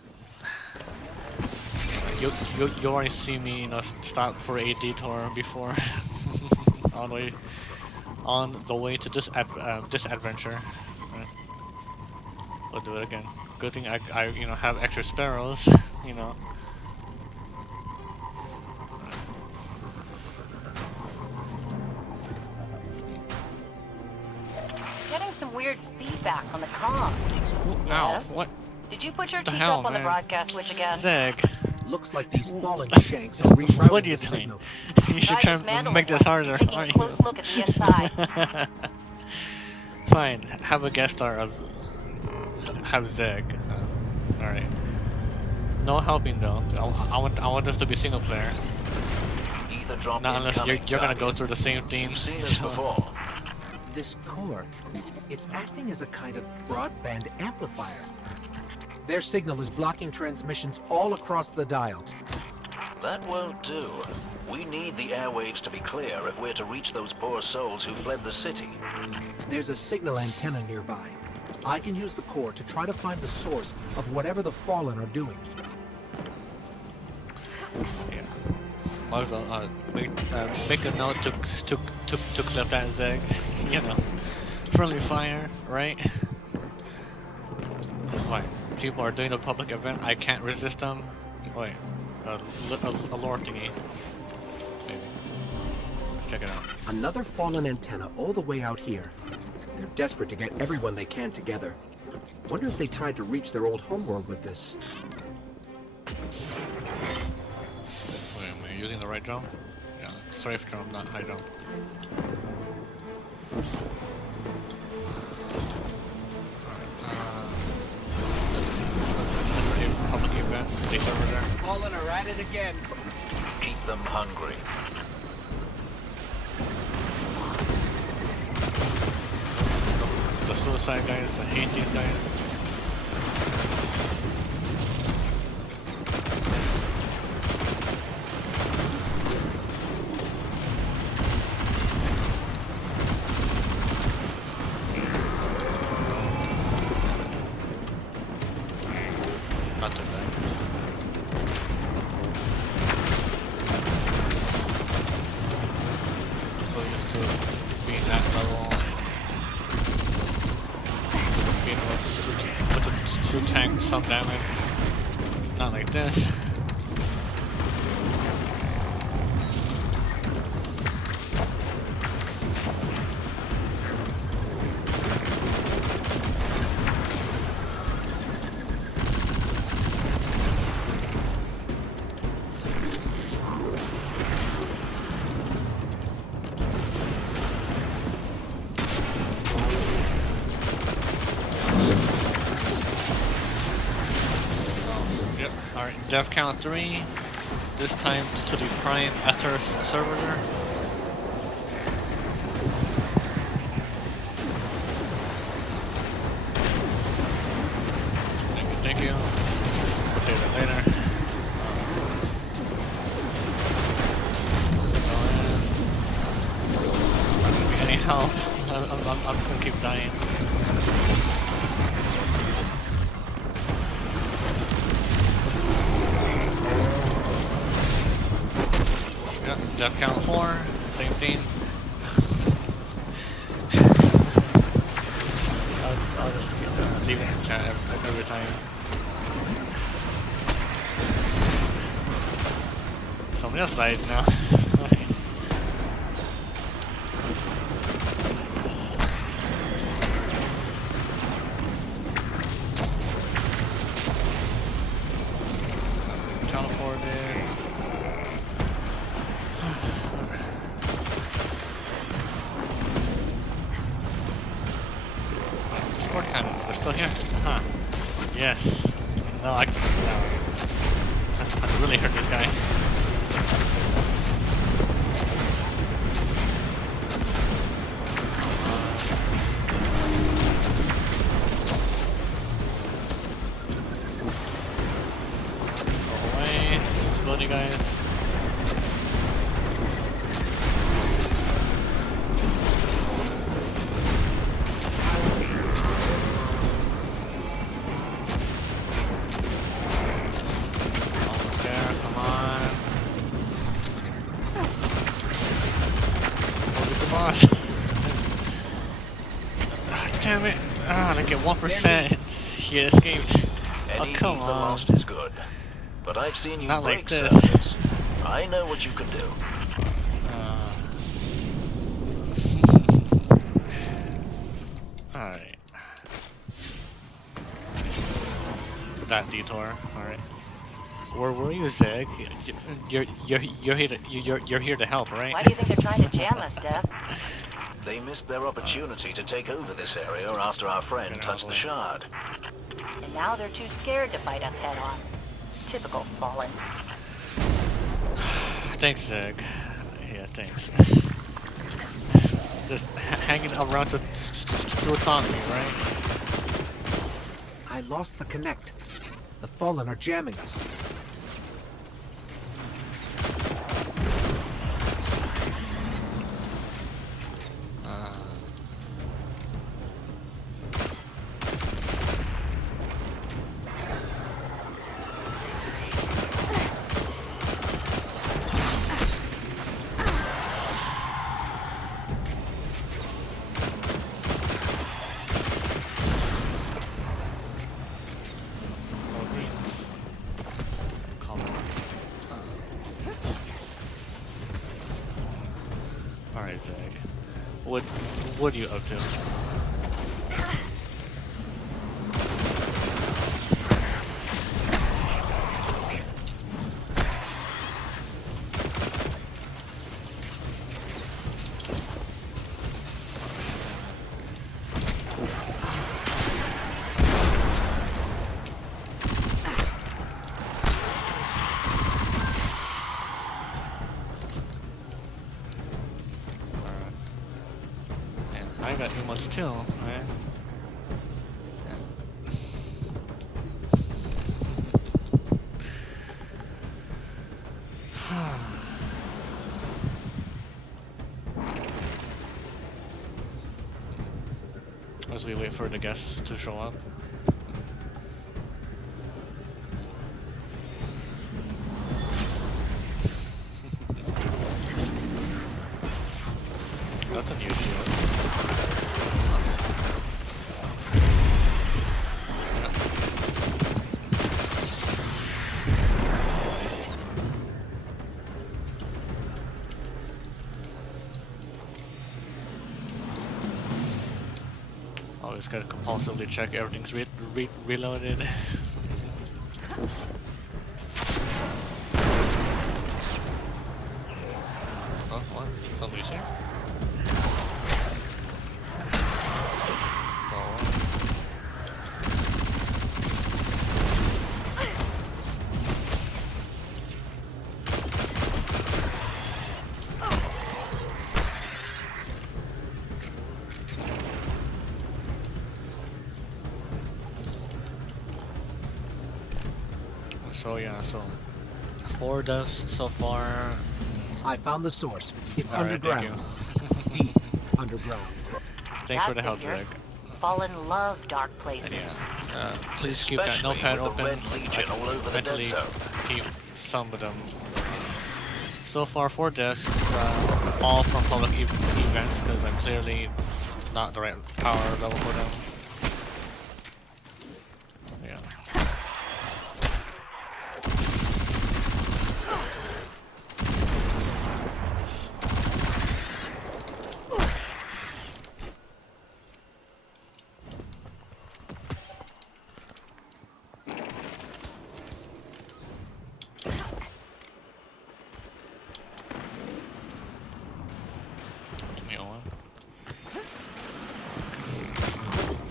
You already see me, you know, stop for a detour before on the way to this adventure. Right. We'll do it again. Good thing I you know have extra sparrows, you know. Getting some weird feedback on the comms. Ow, what? Did you put your What the teeth hell, up on the man? broadcast switch again? Zeg. Looks like these fallen shanks are rerouting What are you the doing? signal. You should try and make this harder, taking aren't a close you? look at the insides. Fine, have a guest star of have Zeg. Alright. No helping though. I want this to be single player. Ether drop Not unless incoming, you're gonna go Guardian. through the same theme. You've seen this before. This core, it's acting as a kind of broadband amplifier. Their signal is blocking transmissions all across the dial. That won't do. We need the airwaves to be clear if we're to reach those poor souls who fled the city. There's a signal antenna nearby. I can use the core to try to find the source of whatever the Fallen are doing. Yeah. Also, make a note to clip that Zeg. You know, friendly fire, right? Why? People are doing a public event. I can't resist them. Wait, a lore thingy. Maybe. Let's check it out. Another Fallen antenna all the way out here. They're desperate to get everyone they can together. Wonder if they tried to reach their old homeworld with this. Wait, am I using the right drum? Yeah, strafe drum, not high drum. Public event, place over there. Fallen are at it again. Keep them hungry. The suicide guys, the Hades guys. Not too bad. So used to being that level. Being able to tank some damage. Not like this. Yep. Alright, dev count 3. This time to the Prime Ethers server. Thank you. We'll save that later. Not gonna be any help. I'm gonna keep dying. Yep, death count 4, same thing. I'll just leave it in chat every time. Somebody else died now. Teleported. Sport cannons, they're still here. Huh. Yes. No, no. I really hurt this guy. Go away. Explodey guys. 1%. He escaped. Oh, Any come ether on. lost is good. But I've seen you Not like break this. circuits. I know what you can do. Alright. That detour. Alright. Where were you, Zeg? You're here to help, right? Why do you think they're trying to jam us, Dev? They missed their opportunity to take over this area after our friend touched the shard. And now they're too scared to fight us head on. Typical Fallen. Thanks, Zeg. Yeah, thanks. Just hanging around to taunt me, right? I lost the connect. The Fallen are jamming us. Alright, Zeg. What are you up to? I got too much too, right? As we wait for the guests to show up. That's a new shield. Always gotta compulsively check everything's reloaded. Oh, what? Somebody's here? So yeah, so 4 deaths so far. I found the source. It's All right, underground. Deep underground. Thanks for the help, Greg. Fallen love dark places. And yeah, please keep that notepad open. Mentally keep some of them. So far, 4 deaths, all from public events, because I'm clearly not the right power level for them. Yeah.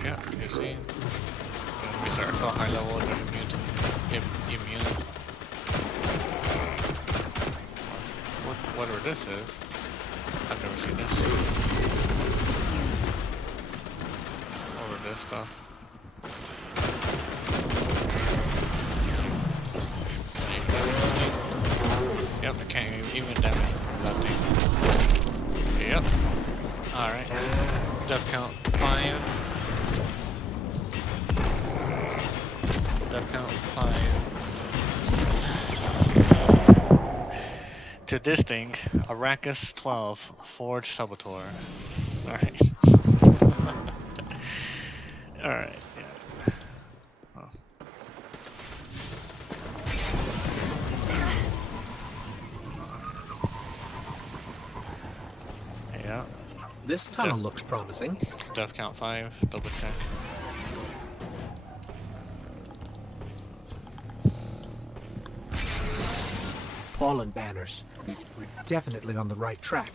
Yeah, you see, enemies are so high level, they're immune. Whatever this is, I've never seen this. Over this stuff. Yep, I can't even damage that thing. Yep. Alright. Death count 5. Death count 5. To this thing, Arrakis 12, Forge Saboteur. Alright. Alright, yeah. Oh. Yeah. This tunnel looks promising. Death count 5, double check. Fallen banners. We're definitely on the right track.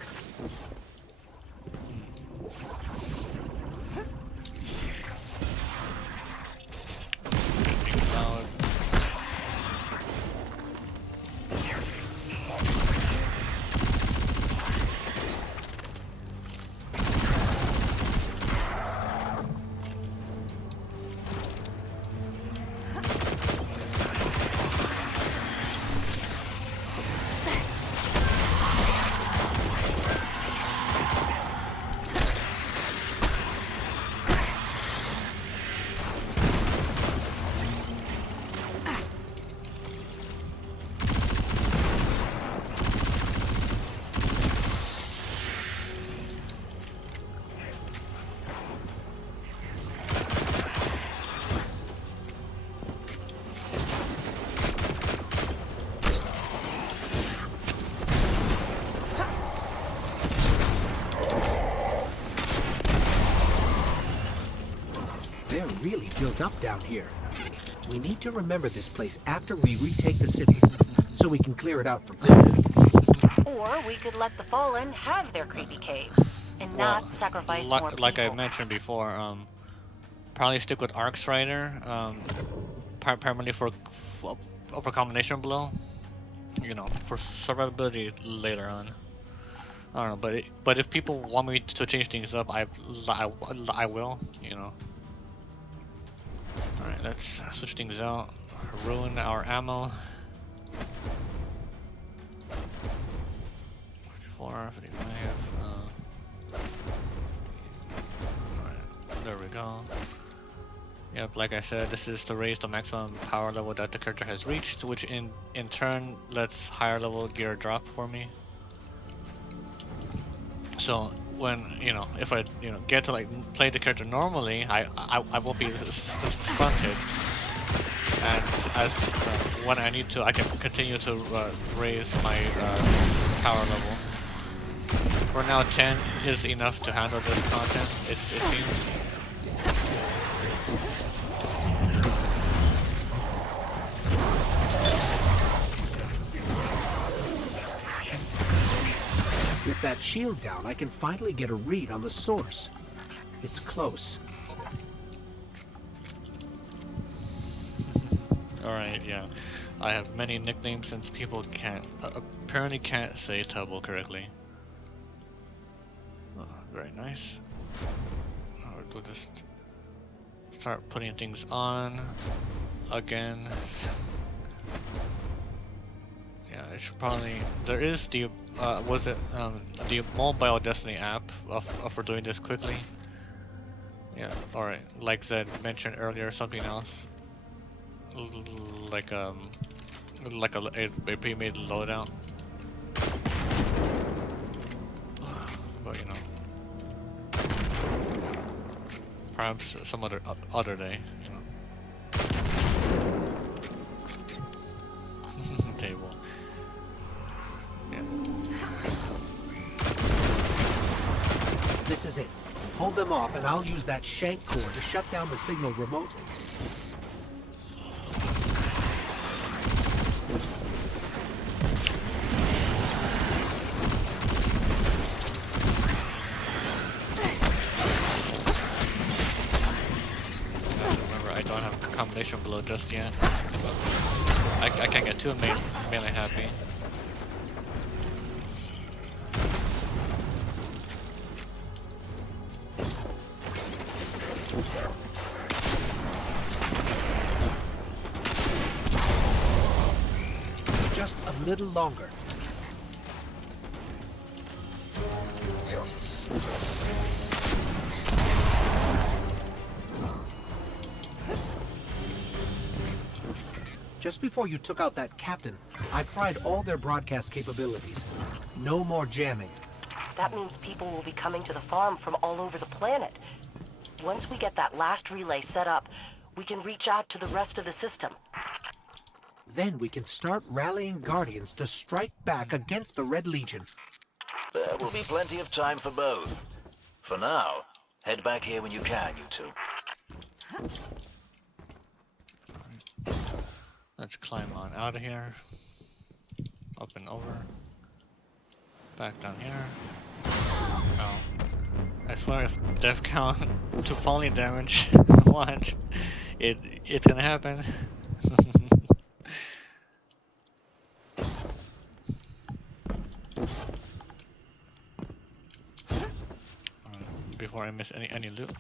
They're really built up down here. We need to remember this place after we retake the city, so we can clear it out for good. Or we could let the Fallen have their creepy caves, and not sacrifice more people. Like I mentioned before, probably stick with Arc Strider, primarily for combination blow. You know, for survivability later on. I don't know, but if people want me to change things up, I will. You know. All right, let's switch things out. Ruin our ammo. 44, 55. Alright, there we go. Yep, like I said, this is to raise the maximum power level that the character has reached, which in turn lets higher level gear drop for me. So when, you know, if I, you know, get to like play the character normally, I won't be stunted. And as when I need to, I can continue to raise my power level. For now, 10 is enough to handle this content, it seems. With that shield down, I can finally get a read on the source. It's close. Alright, yeah. I have many nicknames since people apparently can't say Tebble correctly. Oh, very nice. We'll just start putting things on again. Yeah, I should probably. There is the the mobile Destiny app for doing this quickly. Yeah. All right. Like Zed mentioned earlier, something else. Like a pre-made loadout. But you know, perhaps some other day. You know. Table. Yeah. This is it. Hold them off and I'll use that shank core to shut down the signal remotely. Remember, I don't have combination blow just yet. I can't get too melee happy. Just a little longer. Just before you took out that captain, I fried all their broadcast capabilities. No more jamming. That means people will be coming to the farm from all over the planet. Once we get that last relay set up, we can reach out to the rest of the system. Then we can start rallying Guardians to strike back against the Red Legion. There will be plenty of time for both. For now, head back here when you can, you two. Let's climb on out of here. Up and over. Back down here. Oh. I swear if death count to falling damage, watch. It's gonna happen. Before I miss any loot.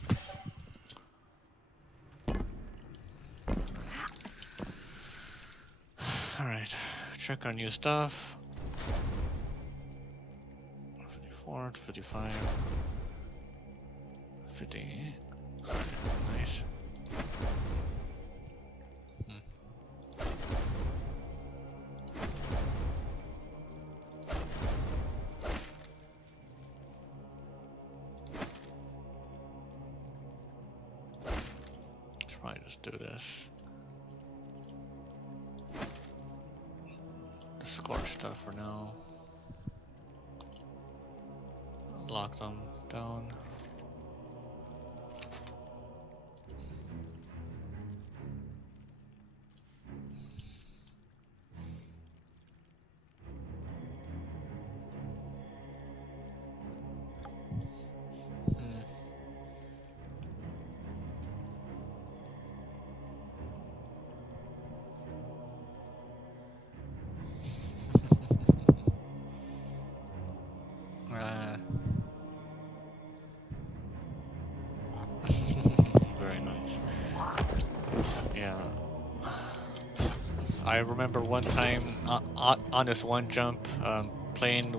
Alright, check our new stuff. 54, 55, 58. Nice. Let's probably just do this. Scorch stuff for now. Lock them down. Very nice. Yeah. I remember one time on this one jump, playing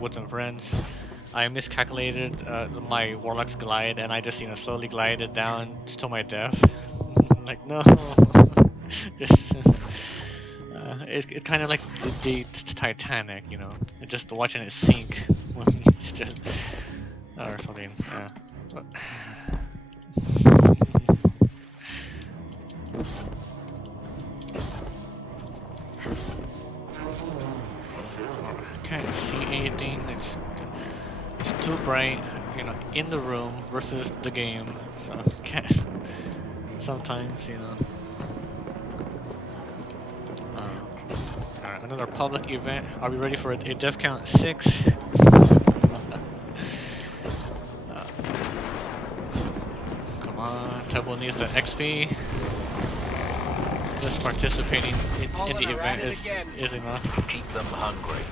with some friends, I miscalculated my Warlock's glide, and I just slowly glided down to my death. Like no. It's kind of like the Titanic, you know, just watching it sink. It's just, or something. Yeah. But, can't see anything. It's too bright, you know, in the room versus the game. So can't. Sometimes, you know. Alright, another public event. Are we ready for a death count 6? Come on, Tebble needs the XP. Just participating in the event is enough. Keep them hungry.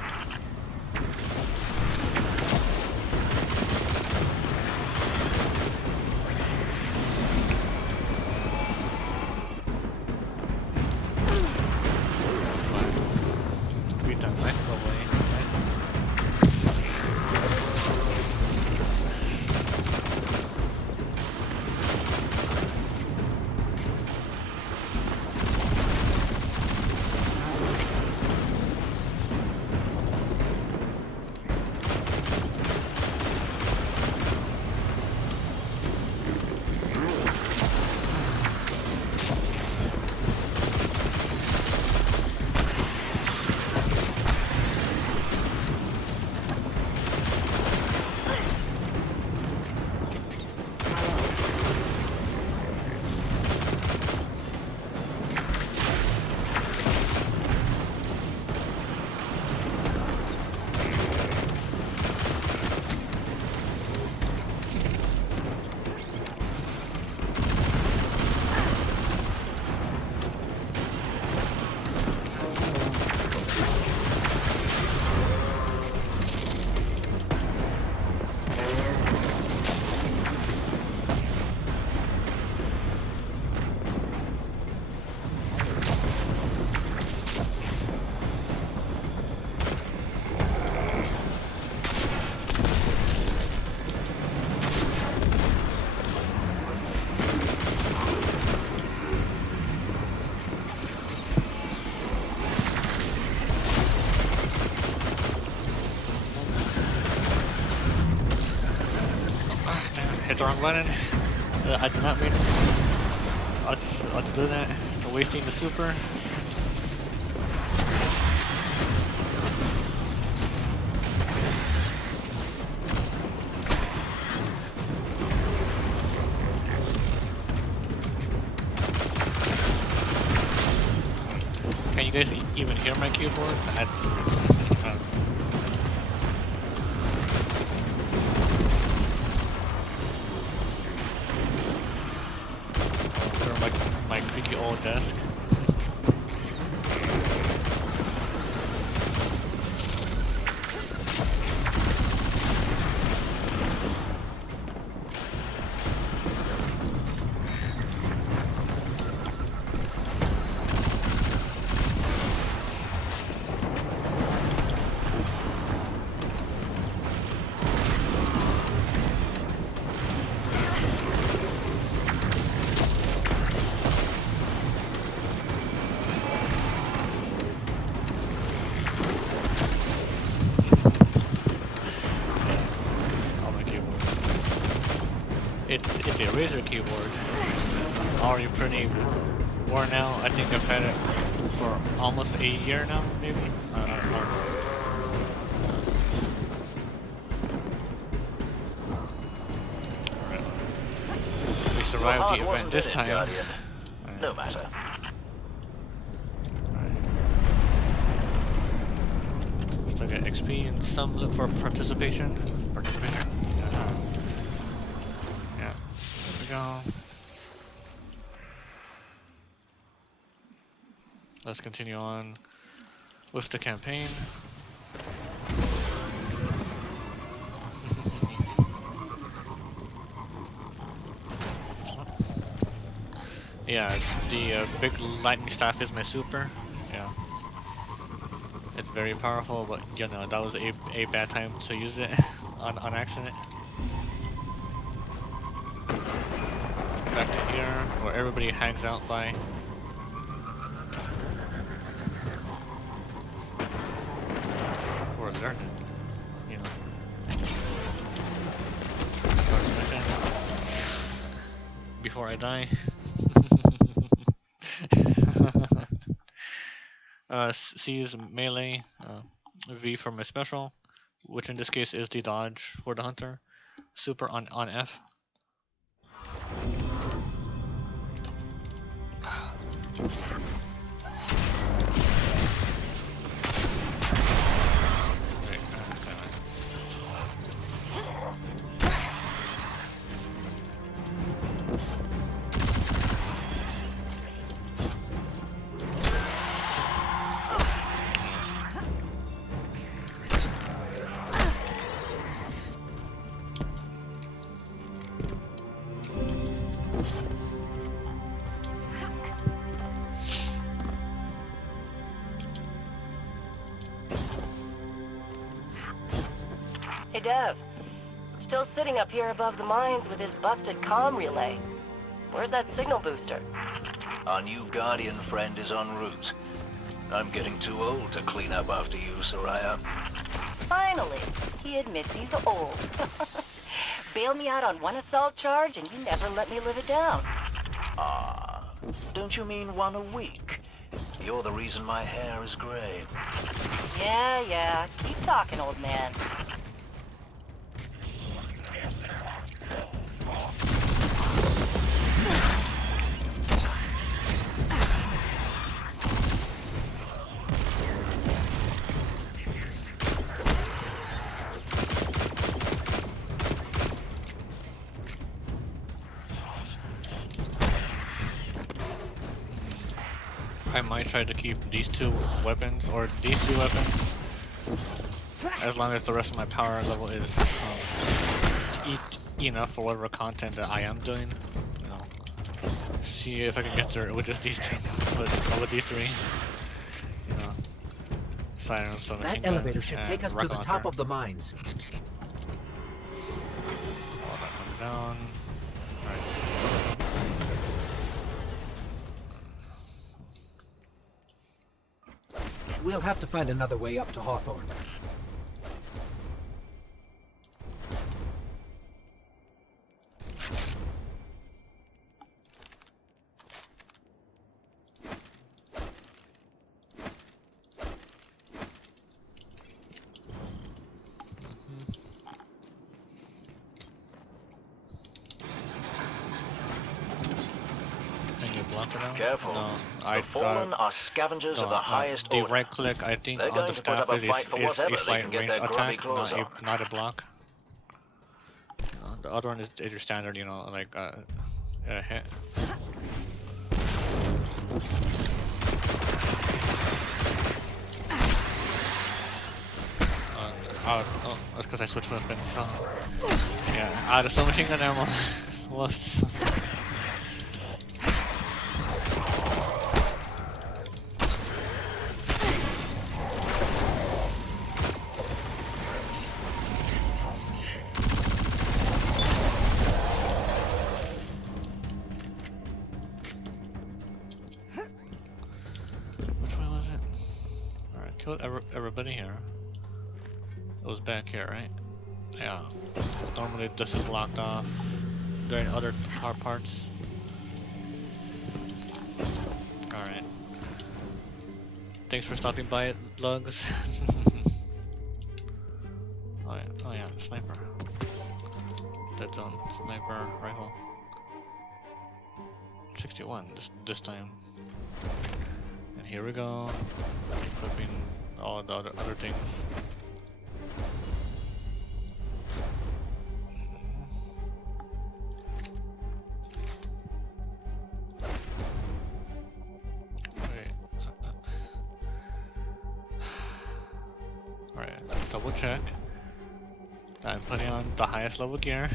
Hit the wrong button. I did not mean to do that. Wasting the super. Can you guys even hear my keyboard? My creaky old desk. It's a Razer keyboard. Already pretty worn out. I think I've had it for almost a year now, maybe. I don't know. We survived the event this time. Guardian. No matter. Still get XP and some look for participation. Yeah. There we go. Let's continue on with the campaign. Yeah, the big lightning staff is my super. Yeah. It's very powerful, but you know, that was a bad time to use it on accident. Back to here, where everybody hangs out by. We're learning, you know. Before I die. C is melee, V for my special, which in this case is the dodge for the hunter. Super on F. Hey, Dev. Still sitting up here above the mines with his busted comm relay. Where's that signal booster? Our new Guardian friend is en route. I'm getting too old to clean up after you, Soraya. Finally, he admits he's old. Bail me out on one assault charge and you never let me live it down. Ah, don't you mean one a week? You're the reason my hair is gray. Yeah, keep talking, old man. I might try to keep these two weapons, or these two weapons, as long as the rest of my power level is enough for whatever content that I am doing. You know, see if I can get through with just these two, with these three. You know, silence, that elevator should take us to the top of the mines. All that comes down. Alright. We'll have to find another way up to Hawthorne. knock it out? Careful. No, The fallen are scavengers of the highest the order. right click, I think, They're on the going to put staff up a is fight for whatever a they slight can get ranged their grubby attack, claws on. not a block. The other one is your standard, you know, like hit. Oh, that's because I switched weapons. So, yeah, out of submachine gun ammo. Whoops. Which way was it? Alright, killed everybody here. It was back here, right? Yeah. Normally this is blocked off during other hard parts. Alright. Thanks for stopping by, Lugs. Oh yeah, sniper. Dead zone, sniper rifle. 61 this time. And here we go. Equipping all the other things. Alright, double check. I'm putting on the highest level gear.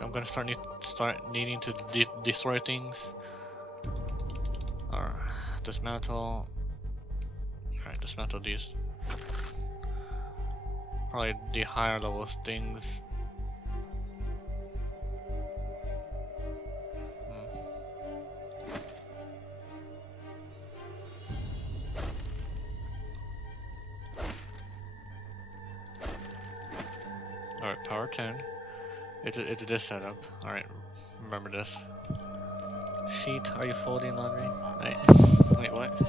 I'm gonna start needing to destroy things. Or dismantle. Alright, dismantle these. Probably the higher level things. Alright, power 10. It's this setup. Alright, remember this. Sheet, are you folding laundry? Wait, what?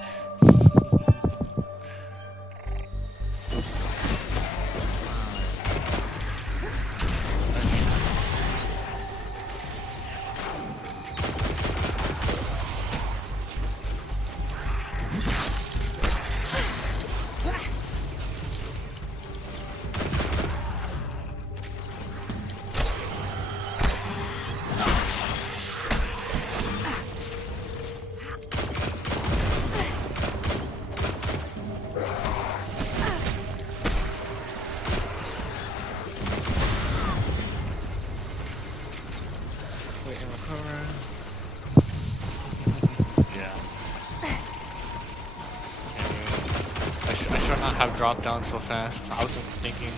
Have dropped down so fast. I was thinking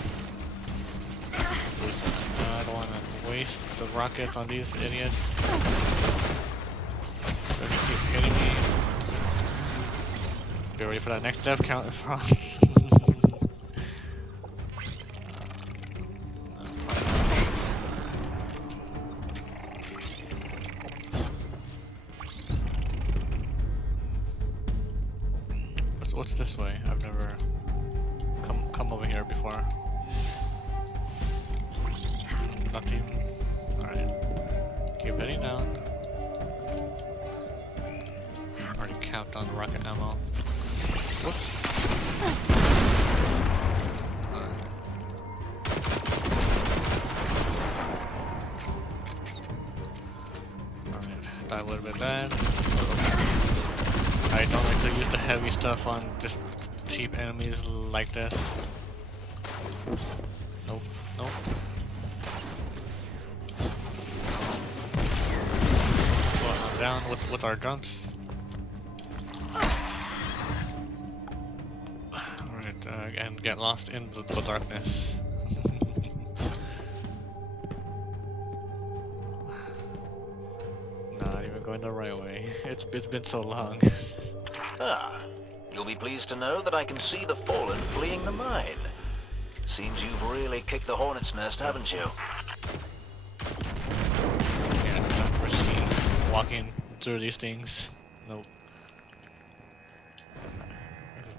I don't want to waste the rockets on these idiots. They're gonna keep hitting me. Get ready for that next death count. What's this way? I've never come over here before. Nothing. Alright. Keep heading down. Already capped on the rocket ammo. Whoops. Alright. Die a little bit bad. I don't like to use the heavy stuff on just cheap enemies like this. Nope, nope. Going on down with our jumps. Alright, and get lost in the darkness. Not even going the right way. It's been so long. You'll be pleased to know that I can see the fallen fleeing the mine. Seems you've really kicked the hornet's nest, haven't you? Yeah, not risky walking through these things. Nope.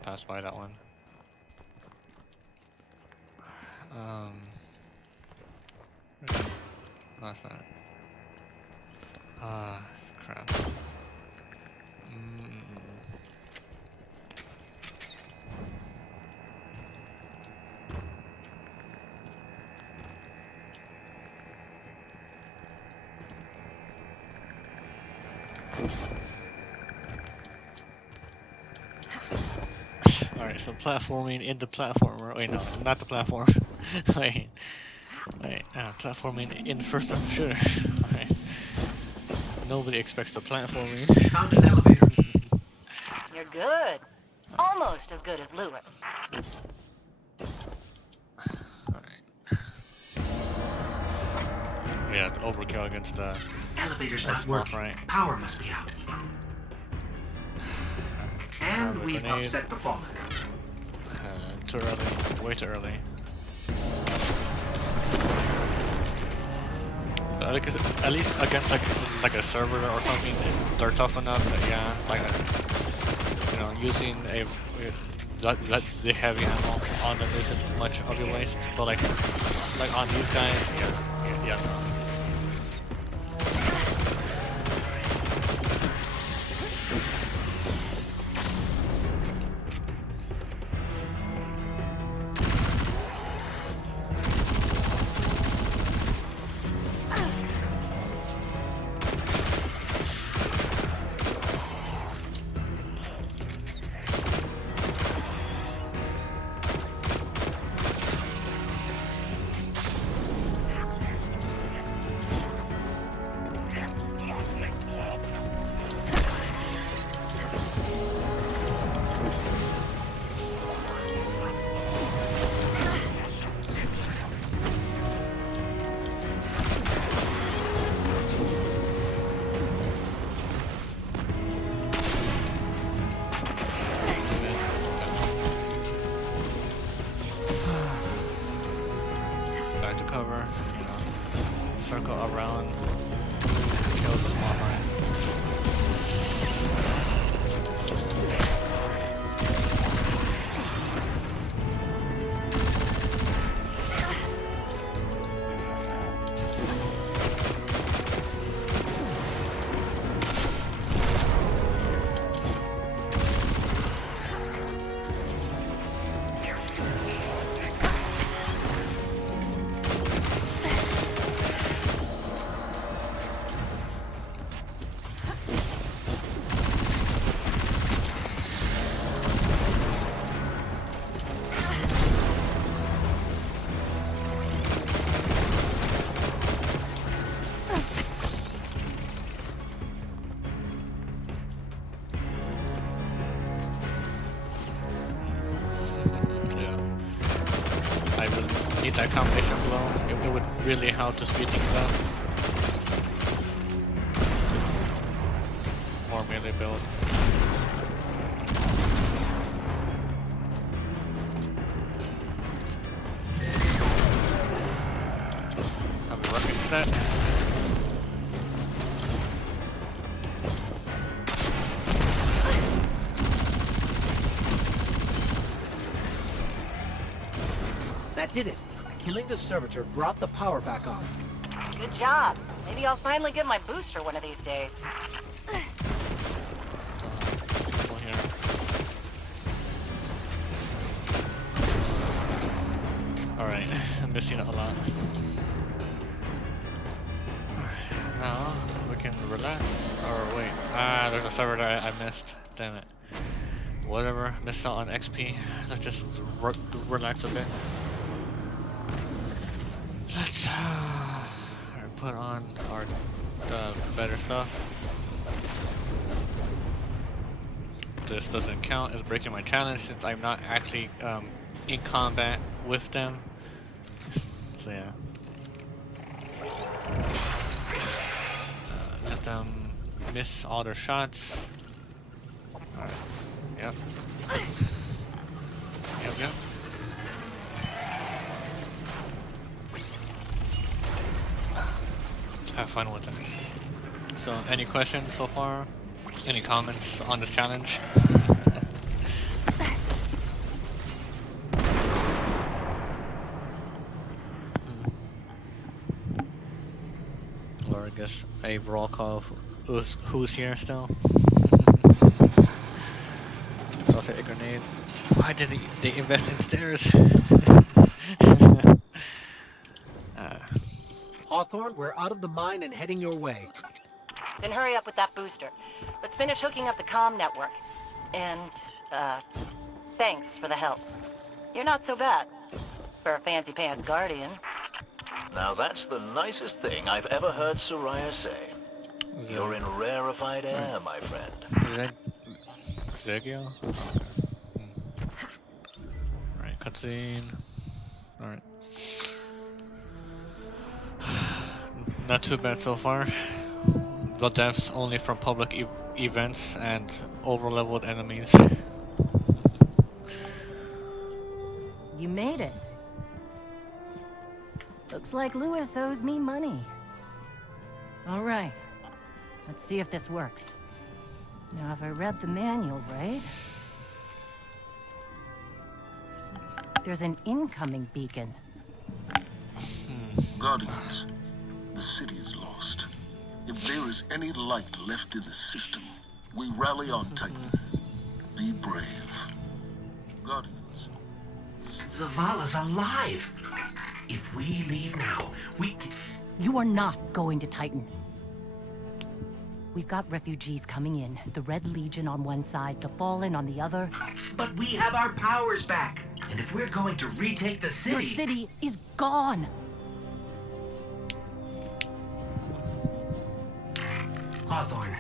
pass by that one. What's that? Ah, crap. Alright, so platforming in the platformer. Wait, no, not the platform. Wait, platforming in the first-person shooter. Alright. Nobody expects the platforming. Found an elevator. You're good. Almost as good as Lewis. Yeah, it's overkill against the elevator's not working. Right? Power must be out. And we've grenade. upset the fallen. Too early. Way too early. At least against like a server or something, they're tough enough that using the heavy ammo on them isn't much of a waste. But like on these guys, yeah. That combination blow, it would really help to speed things up. More melee build. I'll be working for that. That did it. Killing the servitor brought the power back on. Good job. Maybe I'll finally get my booster one of these days. Alright, I'm missing it a lot. Now we can relax. Or wait, there's a server that I missed. Damn it. Whatever, missed out on XP. Let's just relax a bit. Let's put on our better stuff. This doesn't count as breaking my challenge since I'm not actually in combat with them. So yeah. Let them miss all their shots. Alright. Yep. Yep. Have fun with it. So, any questions so far? Any comments on this challenge? guess a roll call of who's here still. Toss a grenade. Why did they invest in stairs? Hawthorne, we're out of the mine and heading your way. Then hurry up with that booster. Let's finish hooking up the comm network. And, thanks for the help. You're not so bad. For a fancy pants guardian. Now that's the nicest thing I've ever heard Soraya say. You're in rarefied air, my friend. Is that Zegio? Okay. Alright, cutscene. Alright. Not too bad so far. The deaths only from public events and over-leveled enemies. You made it. Looks like Lewis owes me money. All right. Let's see if this works. Now, if I read the manual right... There's an incoming beacon. Guardians, the city is lost. If there is any light left in the system, we rally on Titan. Be brave. Guardians. Zavala's alive! If we leave now, we can... You are not going to Titan. We've got refugees coming in, the Red Legion on one side, the Fallen on the other. But we have our powers back. And if we're going to retake the city... Your city is gone! Hawthorne,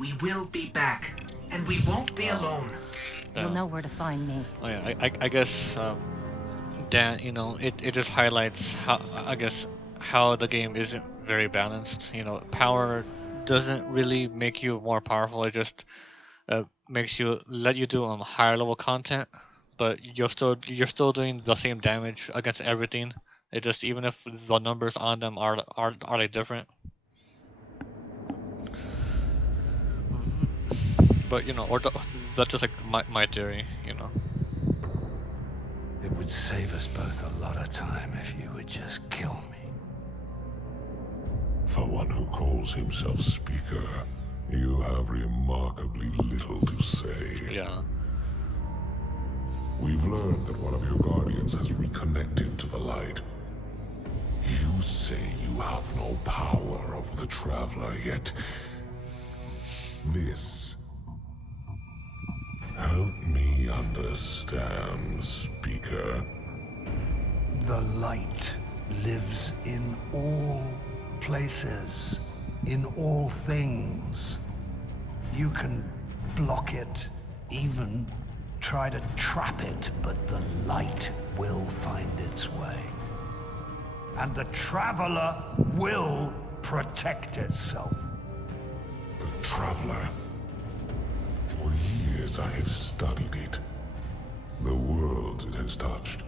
we will be back. And we won't be alone. You'll know where to find me. Oh yeah, I guess that, you know, it just highlights how, I guess, how the game isn't very balanced. You know, power doesn't really make you more powerful. It just let you do higher level content, but you're still doing the same damage against everything. It just, even if the numbers on them are like different. But you know, that's just like my theory, you know. It would save us both a lot of time if you would just kill me. For one who calls himself Speaker, you have remarkably little to say. Yeah. We've learned that one of your guardians has reconnected to the light. You say you have no power over the Traveler, yet this... Help me understand, Speaker. The light lives in all places, in all things. You can block it, even try to trap it, but the light will find its way. And the Traveler will protect itself. The Traveler? For years I have studied it. The worlds it has touched.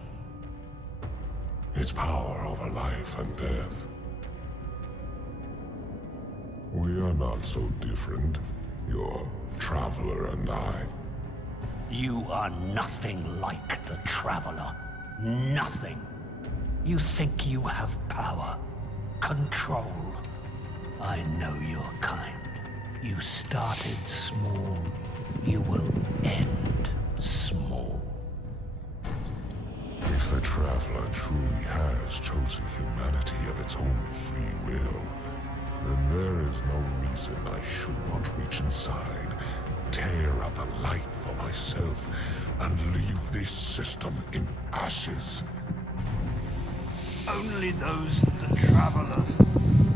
Its power over life and death. We are not so different, your Traveler and I. You are nothing like the Traveler. Nothing. You think you have power, control. I know your kind. You started small. You will end small. If the Traveler truly has chosen humanity of its own free will, then there is no reason I should not reach inside, tear out the light for myself, and leave this system in ashes. Only those the Traveler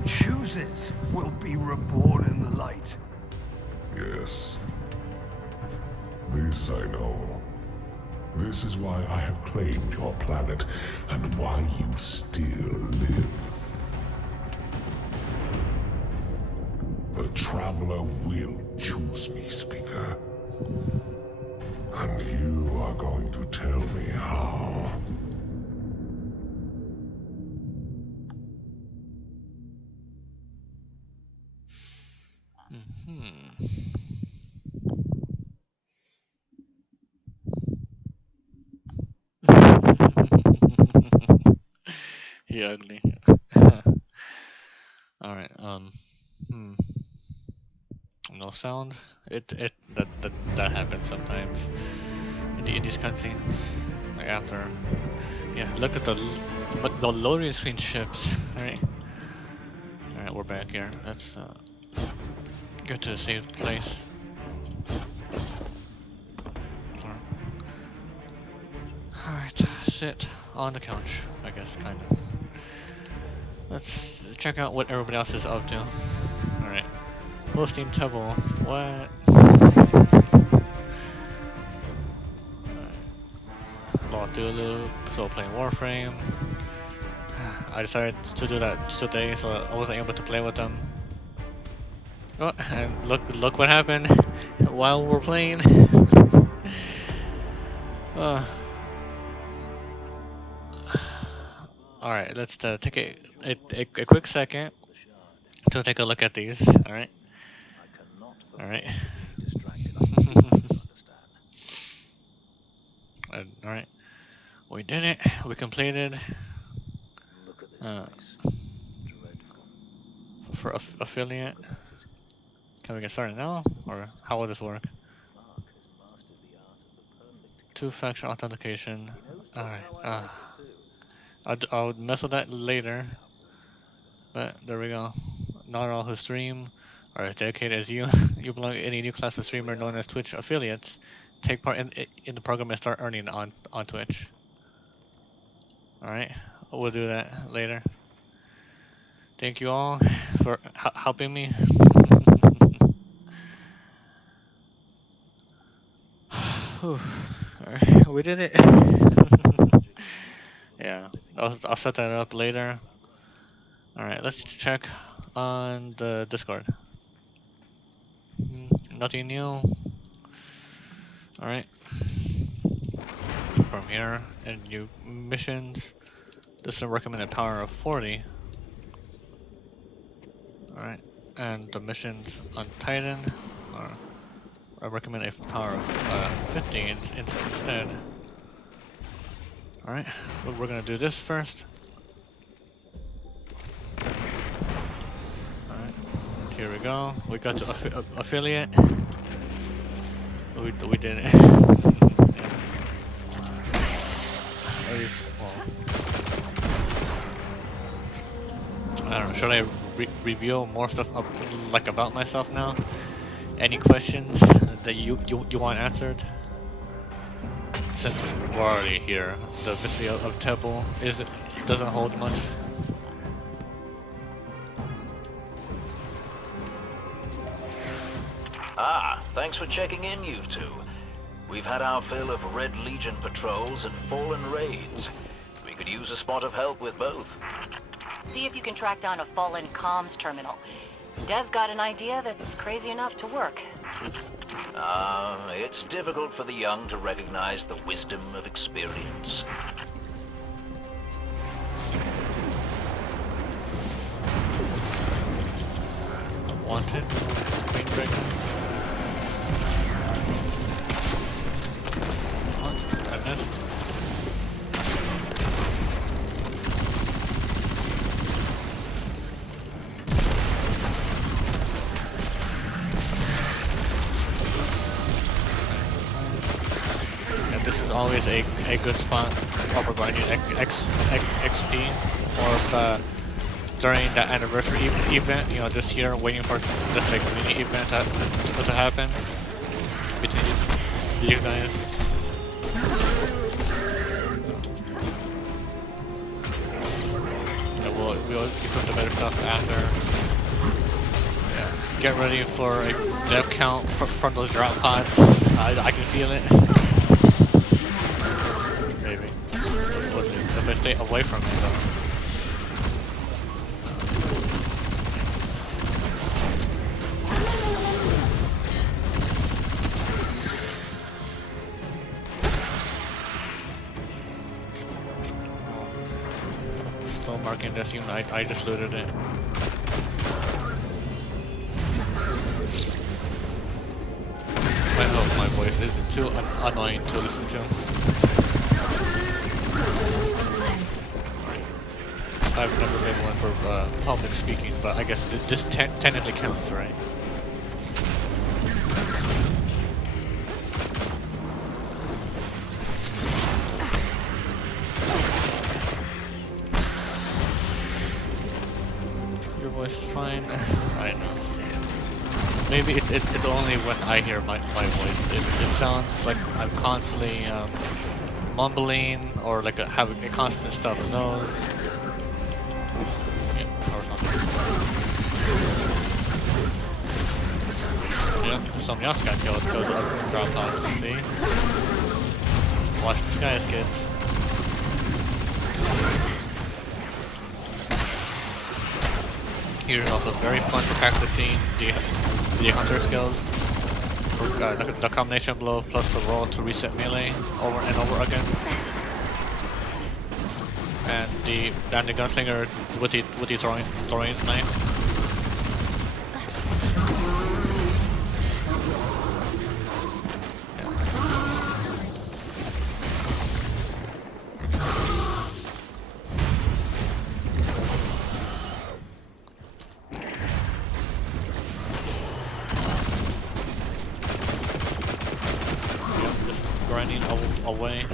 chooses will be reborn in the light. Yes. This I know. This is why I have claimed your planet, and why you still live. The Traveler will choose me, Speaker. And you are going to tell me how. He ugly. Alright, Hmm. No sound. That happens sometimes in these cutscenes. Like after, yeah. Look at the loading screen ships. All right. All right, we're back here. Let's get to a safe place. All right, sit on the couch. I guess kind of. Let's check out what everybody else is up to. All right. Hosting Tebble. What? Lulu, still playing Warframe. I decided to do that today, so I wasn't able to play with them. Oh, and look what happened while we're playing. All right, let's take a quick second to take a look at these. All right. All right. All right. We did it. We completed. For affiliate. Can we get started now, or how will this work? Two-factor authentication. Alright. I'll mess with that later. But there we go. Not all who stream are as dedicated as you. You belong to any new class of streamer known as Twitch affiliates. Take part in the program and start earning on Twitch. Alright, we'll do that later. Thank you all for helping me. Alright, we did it. Yeah, I'll set that up later. Alright, let's check on the Discord. Nothing new. Alright. From here, and new missions. This is a recommended power of 40. Alright, and the missions on Titan are I recommend a power of 50 instead. Alright, we're gonna do this first. Alright, here we go. We got to affiliate. We did it. At least, well, I don't know, should I reveal more stuff like about myself now? Any questions that you want answered? Since we're already here, the mystery of Tebble doesn't hold much. Ah, thanks for checking in, you two. We've had our fill of Red Legion patrols and Fallen raids. We could use a spot of help with both. See if you can track down a Fallen comms terminal. Dev's got an idea that's crazy enough to work. It's difficult for the young to recognize the wisdom of experience. Wanted, Queen Dragon. I missed. And this is always a good spot while we're going to need XP, or during that anniversary event, you know, this year, waiting for this like mini event to happen between you guys. You know, we'll equip the better stuff after. Yeah. Get ready for a dev count from those drop pods. I can feel it. Maybe. If I stay away from it though. Marking this unit, I just looted it. I hope my voice isn't too annoying to listen to. I've never been one for public speaking, but I guess this technically counts, right? Your voice is fine. I know. Maybe it's only when I hear my voice. It sounds like I'm constantly mumbling or like having a constant stuffed nose. Yeah, or something. Yeah, something else got killed because of drop pods. See? Watch the skies, kids. Here's also very fun for practicing the hunter skills. The combination blow plus the roll to reset melee over and over again. And the gunslinger with the throwing knife. Grinding away.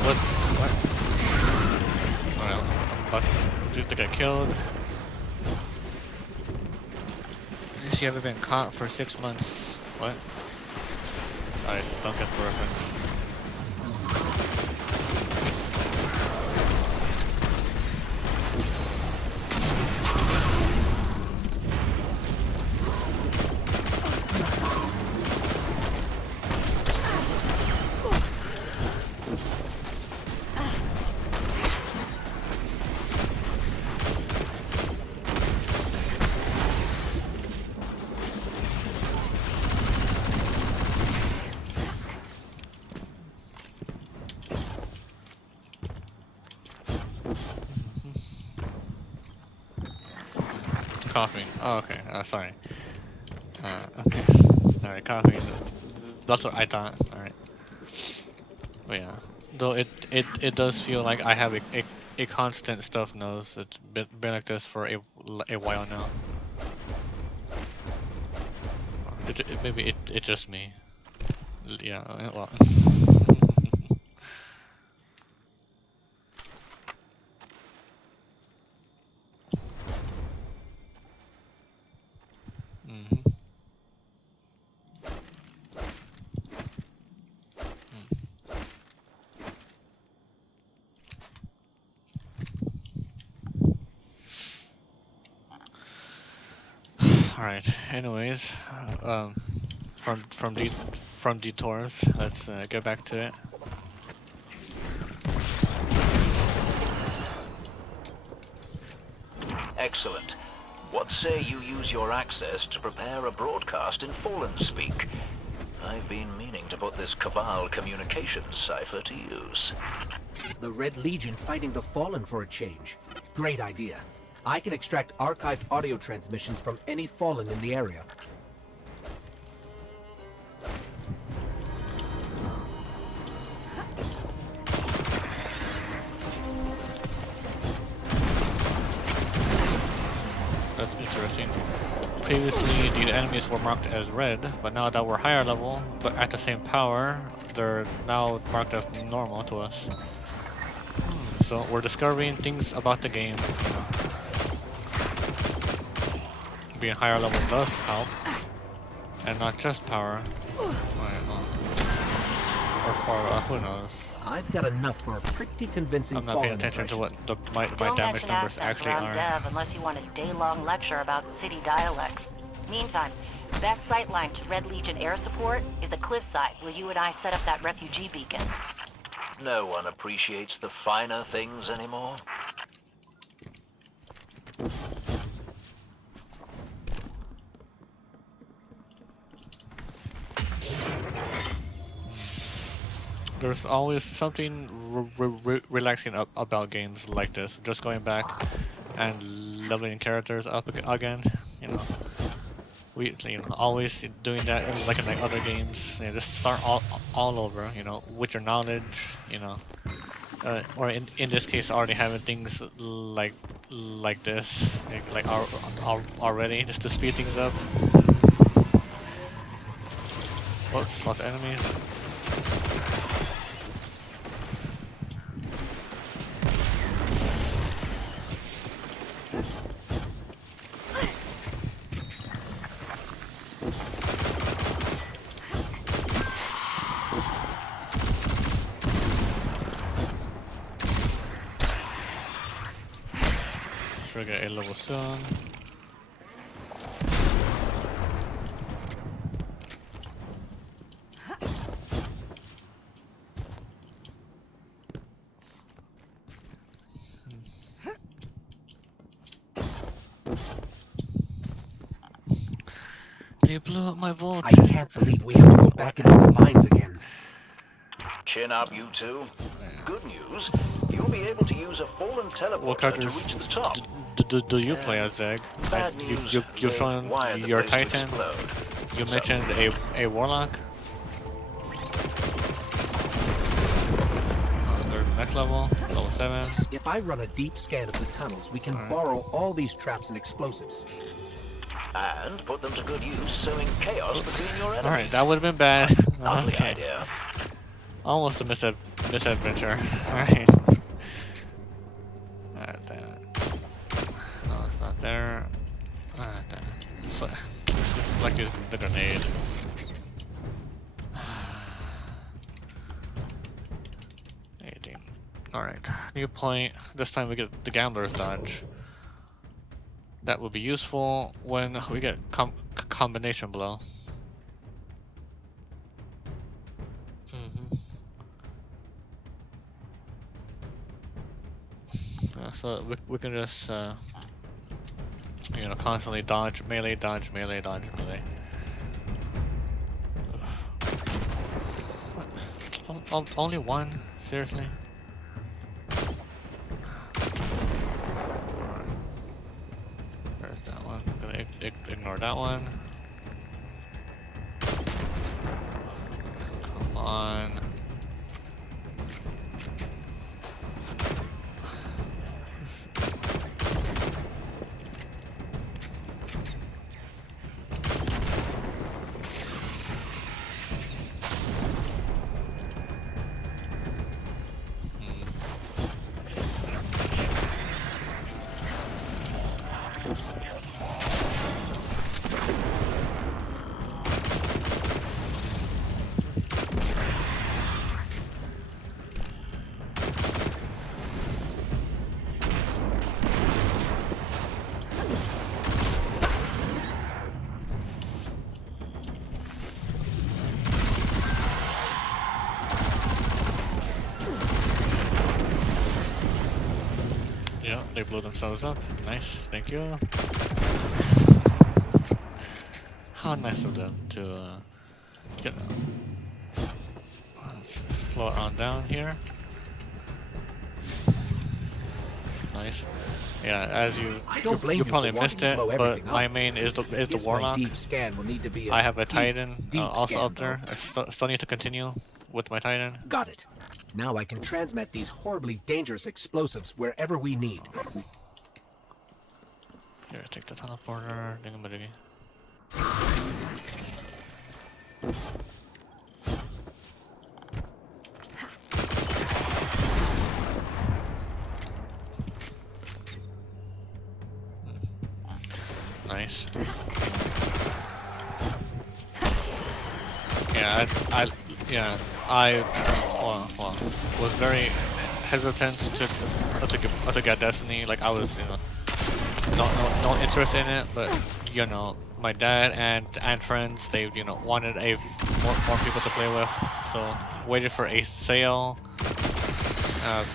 What? What? Alright, I'm about to get killed. At least you haven't been caught for 6 months. What? I don't get the reference. Coughing. Oh, okay. Sorry. Okay. Alright, coughing. That's what I thought. Alright. But yeah. Though it does feel like I have a constant stuffed nose. It's been like this for a while now. Maybe it's just me. Yeah, well. Alright, anyways, from detours, let's get back to it. Excellent. What say you use your access to prepare a broadcast in Fallen speak? I've been meaning to put this Cabal communications cipher to use. The Red Legion fighting the Fallen for a change. Great idea. I can extract archived audio transmissions from any Fallen in the area. That's interesting. Previously, the enemies were marked as red, but now that we're higher level, but at the same power, they're now marked as normal to us. So we're discovering things about the game. Being higher level does help, and not just power. I don't know. Or who knows? I've got enough for a pretty convincing. I'm not paying attention to what my damage numbers actually are. Dev unless you want a day-long lecture about city dialects. Meantime, best sightline to Red Legion air support is the cliffside where you and I set up that refugee beacon. No one appreciates the finer things anymore. There's always something relaxing about games like this. Just going back and leveling characters up again. You know, we always doing that in like other games. Just start all over. You know, with your knowledge. You know, or in this case, already having things like this, already just to speed things up. Whoops, lots of enemies. Sure, get a level soon. They blew up my vault. I can't believe we have to go back into the mines again. Chin up, you two. Good news, you'll be able to use a fallen teleporter What to characters reach the top. do you play as, Zeg? Bad news, You're showing wired the your place to Titan. explode. You mentioned a Warlock. Next level, level 7. If I run a deep scan of the tunnels, we can borrow all these traps and explosives. And put them to good use, sowing chaos between your enemies. Alright, that would have been bad. Lovely Okay. idea. Almost a misadventure. Alright. Damn it. No, it's not there. Damn it. Like the grenade. Alright, new point. This time we get the Gambler's Dodge. That will be useful when we get combination blow. So we can just constantly dodge melee, dodge melee, dodge melee. What? Only one? Seriously? There's that one. I'm gonna ignore that one. Come on. Yeah, they blew themselves up. Nice, thank you. How nice of them to get let's slow it on down here. Nice. Yeah, as you probably missed it, but my main is the Warlock. Deep scan will need to be I have a Titan deep also scan, up there. I still need to continue with my Titan. Got it. Now I can transmit these horribly dangerous explosives wherever we need. Here, take the teleporter. Dingamadigi. Nice. Yeah, I was very hesitant to get Destiny. Like I was, no interest in it, but my dad and friends, they wanted more people to play with, so waited for a sale.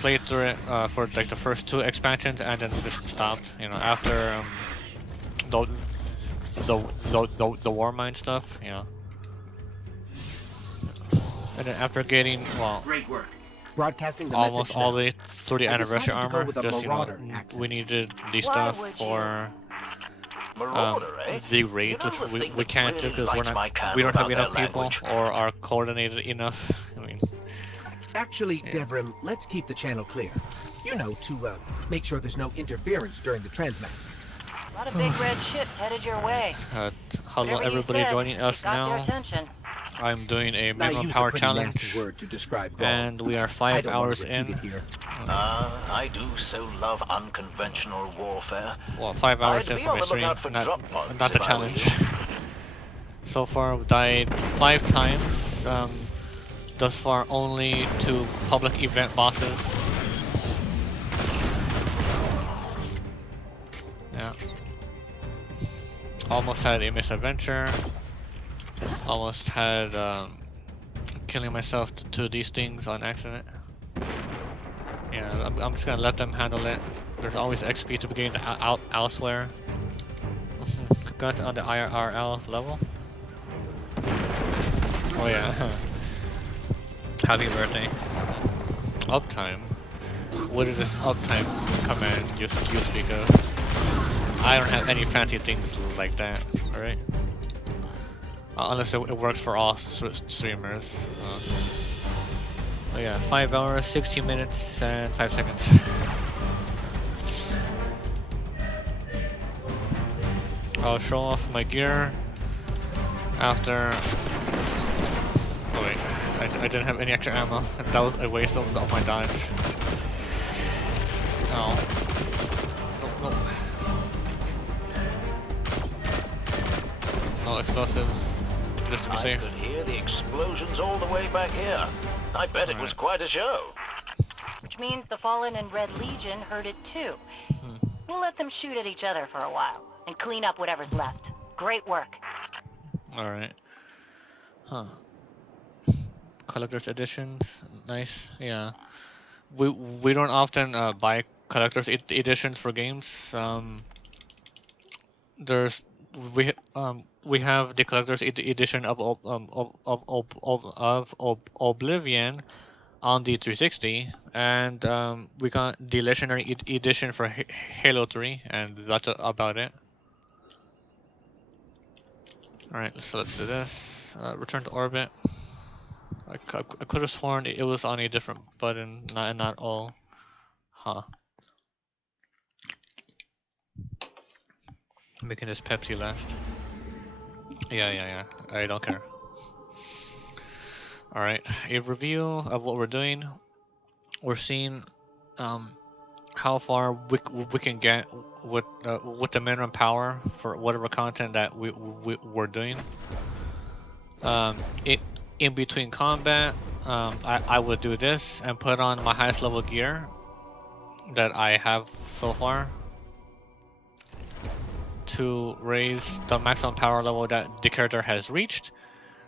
Played through it for like the first 2 expansions, and then just stopped. After the War Mine stuff, And then after getting Great work. broadcasting the almost message all now. the 30th I anniversary decided to go armor. with a Just, you marauder know, accent. we needed the Why stuff would you? for Marauder, eh? the raid, You know which the thing we that can't do really because lights my we candle don't have about their enough people language? or are coordinated enough. I mean, Actually, Devrim, let's keep the channel clear. You know, to make sure there's no interference during the transmat. A lot of big red ships headed your way. hello Whatever you everybody said, joining us it got their now. attention. I'm doing a I minimum used power a pretty challenge, nasty word to describe Gaul. and we are I 5 don't want hours to repeat in. it here. I do so love unconventional warfare. Well, 5 hours I'd in be for on my the stream, lookout for drop pods not the if I were challenge. you. So far, we've died 5 times. Thus far, only 2 public event bosses. Yeah. Almost had a misadventure. Almost had killing myself to these things on accident. Yeah, I'm just gonna let them handle it. There's always XP to be gained out elsewhere. Got on the IRL level. Oh yeah. Happy birthday. Uptime. What is this uptime command you speak of? I don't have any fancy things like that, alright? Unless it works for all streamers. Oh yeah, 5 hours, 16 minutes, and 5 seconds. I'll show off my gear after... Oh wait, I didn't have any extra ammo. That was a waste of my dodge. Oh. Nope. No explosives. Just to be I safe. could hear the explosions all the way back here. I bet it was quite a show. Which means the Fallen and Red Legion heard it too. We'll let them shoot at each other for a while and clean up whatever's left. Great work. Alright. Huh. Collector's editions. Nice. Yeah. We don't often buy collector's editions for games. We have the collector's edition of Oblivion on the 360, and we got the legendary edition for Halo 3, and that's about it. Alright, so let's do this. Return to orbit. I could have sworn it was on a different button, not all. Huh. Making this Pepsi last. Yeah. I don't care. Alright, a review of what we're doing. We're seeing how far we can get with the minimum power for whatever content that we're doing. In between combat, I would do this and put on my highest level gear that I have so far to raise the maximum power level that the character has reached,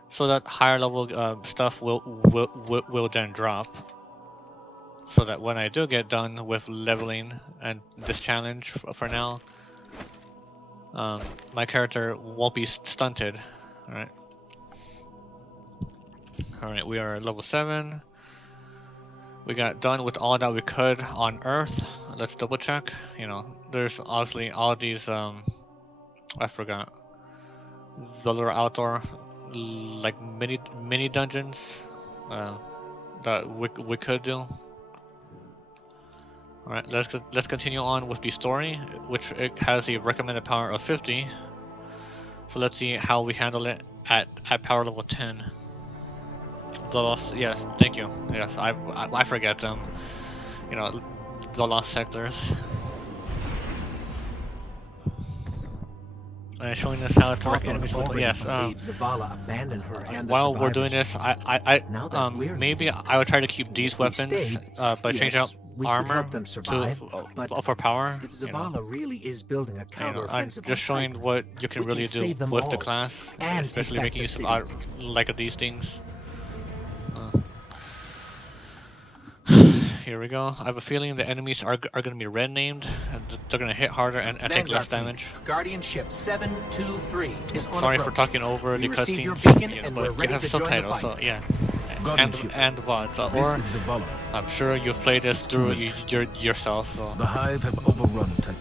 so that higher level stuff will then drop. So that when I do get done with leveling and this challenge for now, my character won't be stunted. Alright, we are level 7. We got done with all that we could on Earth. Let's double check. You know, there's obviously all these, I forgot. The little outdoor, like mini dungeons, that we could do. Alright, let's continue on with the story, which it has a recommended power of 50. So let's see how we handle it at power level 10. The lost, yes, thank you. Yes, I forget them. You know, the lost sectors. Showing us how to wreck enemies with, yes. While we're doing this, maybe I would try to keep these weapons, but change out armor to upper power. If Zavala really is building a I'm just showing what you can really do with the class, especially making use of like these things. Here we go. I have a feeling the enemies are going to be red named. They're going to hit harder and take less damage. Guardian ship 723 is on Sorry for approach. talking over the We received your cutscenes, beacon you know, and but we're you ready have to join the subtitles, fight. so yeah. and VODs. This Or is Zavala. I'm sure you've played this It's through too late. yourself. So. The Hive have overrun Titan.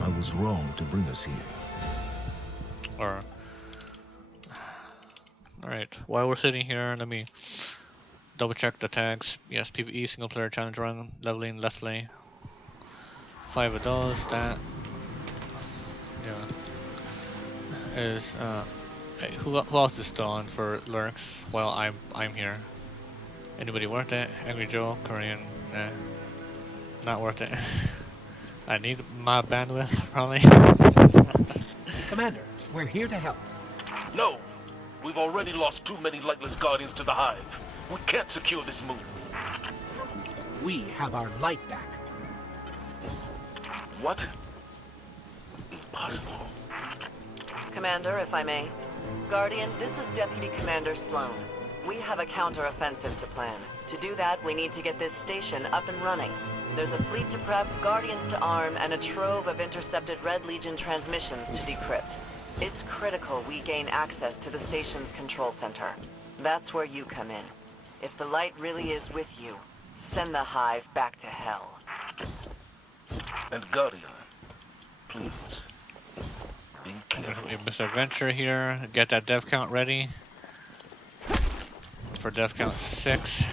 I was wrong to bring us here. Or alright, while we're sitting here, let me double check the tags. Yes, PvE, single player challenge run, leveling, let's play. 5 of those, that. Yeah. Is, hey, who else is still on for lurks while I'm here? Anybody worth it? Angry Joe, Korean, nah. Not worth it. I need my bandwidth, probably. Commander, we're here to help. No! We've already lost too many lightless Guardians to the Hive. We can't secure this moon. We have our light back. What? Impossible. Commander, if I may. Guardian, this is Deputy Commander Sloan. We have a counter-offensive to plan. To do that, we need to get this station up and running. There's a fleet to prep, Guardians to arm, and a trove of intercepted Red Legion transmissions to decrypt. It's critical we gain access to the station's control center. That's where you come in. If the light really is with you, send the Hive back to hell. And Guardian, please, be careful. Mr. Adventure here, get that dev count ready. For dev count 6.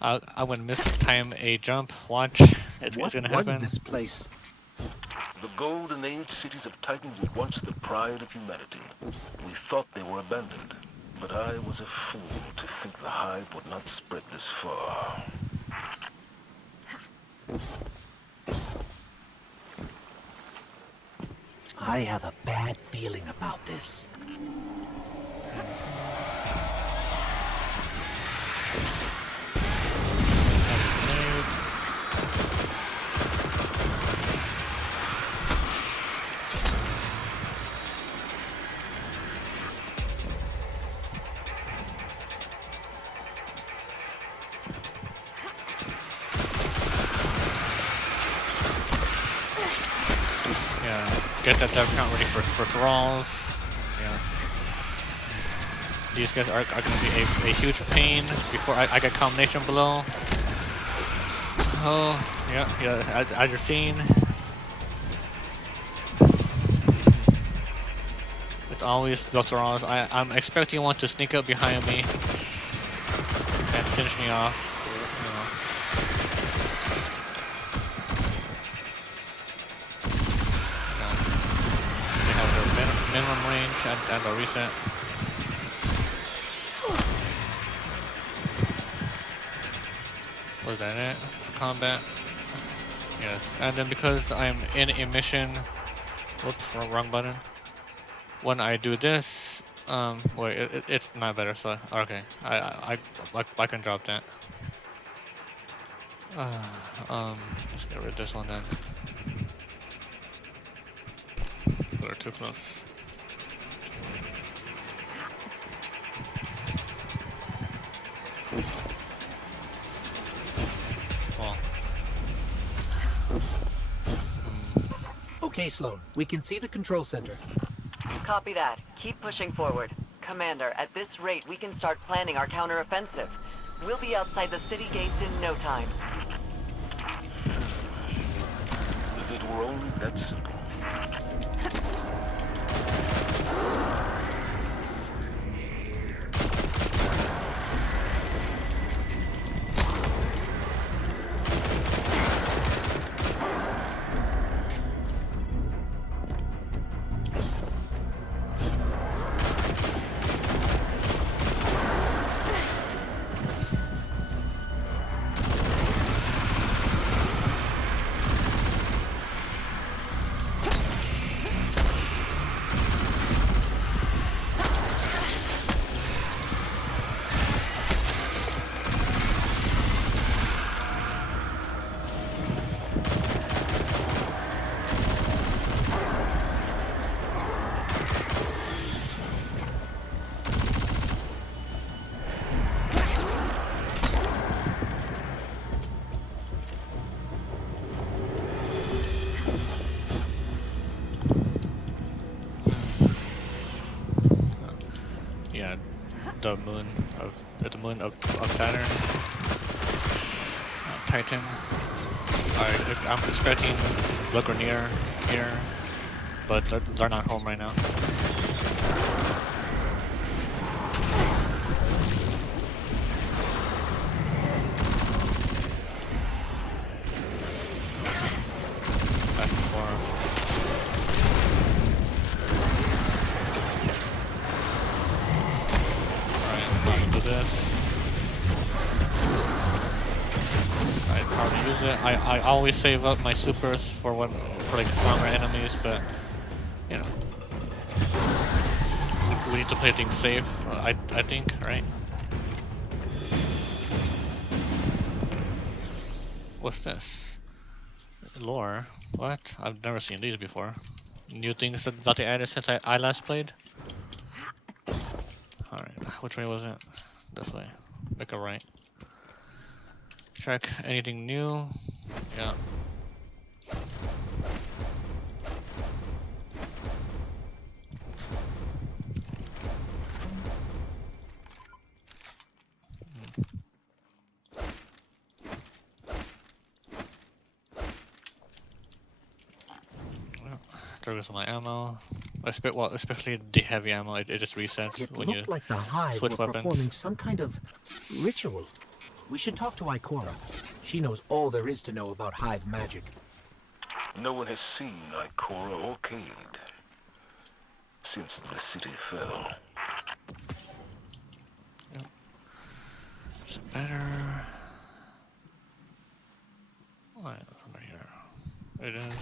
I'm gonna mistime a jump. Watch. It's gonna happen. What was this place? The Golden Age cities of Titan were once the pride of humanity. We thought they were abandoned, but I was a fool to think the Hive would not spread this far. I have a bad feeling about this. Get that dev count ready for thralls. Yeah. These guys are going to be a huge pain before I get combination below. Oh, yeah, as you're seeing. It's always the thralls. I'm expecting one to sneak up behind me and finish me off. Minimum range and a reset. Was that it? Combat? Yes. And then because I'm in a mission, whoops, wrong button. When I do this, wait, it's not better. So okay, I can drop that. Let's get rid of this one then. We're too close. Well. Okay, Sloan. We can see the control center. Copy that. Keep pushing forward. Commander, at this rate, we can start planning our counteroffensive. We'll be outside the city gates in no time. If it were only that simple. the moon of Saturn, Titan. I'm expecting Lugranir here, but they're not home right now. Back and forth. Alright, I'm gonna do this. I'd probably use it. I always save up my supers for like stronger enemies, but you know, we need to play things safe. I think, right? What's this? Lore? What? I've never seen these before. New things that they added since I last played. Alright, which way was it? This way. Make a right. Check anything new. Yeah. There goes my ammo. Especially the heavy ammo, it just resets It when you looked like the Hive were switch weapons. performing some kind of ritual. We should talk to Ikora. She knows all there is to know about Hive magic. No one has seen Ikora or Cade since the city fell. Yep. It's better. What? Over here. It is.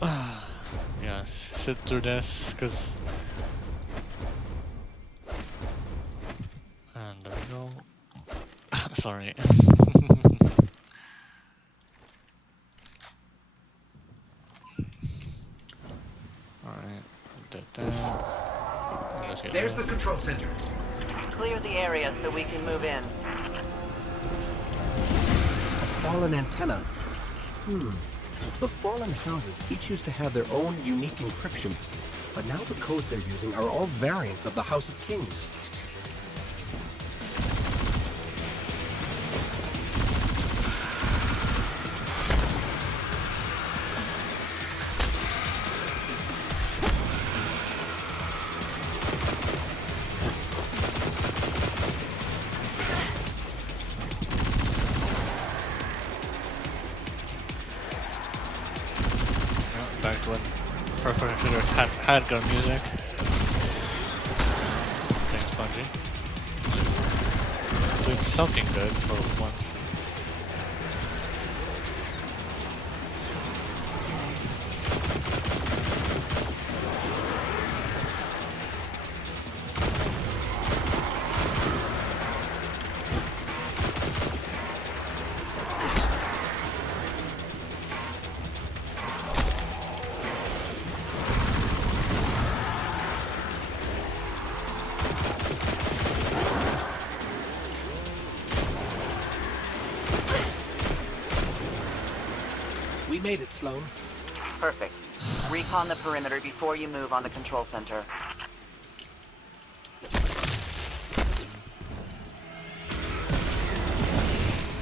Yeah. Yes. Sit through this, cause. And there we go. Sorry. Alright, did that. There's the control center. Clear the area so we can move in. A fallen antenna. The fallen houses each used to have their own unique encryption, but now the codes they're using are all variants of the House of Kings. Back to when Perfect Shooters had gun music. Thanks, Bungie. Doing something good for once. We made it, Sloan. Perfect. Recon the perimeter before you move on the control center.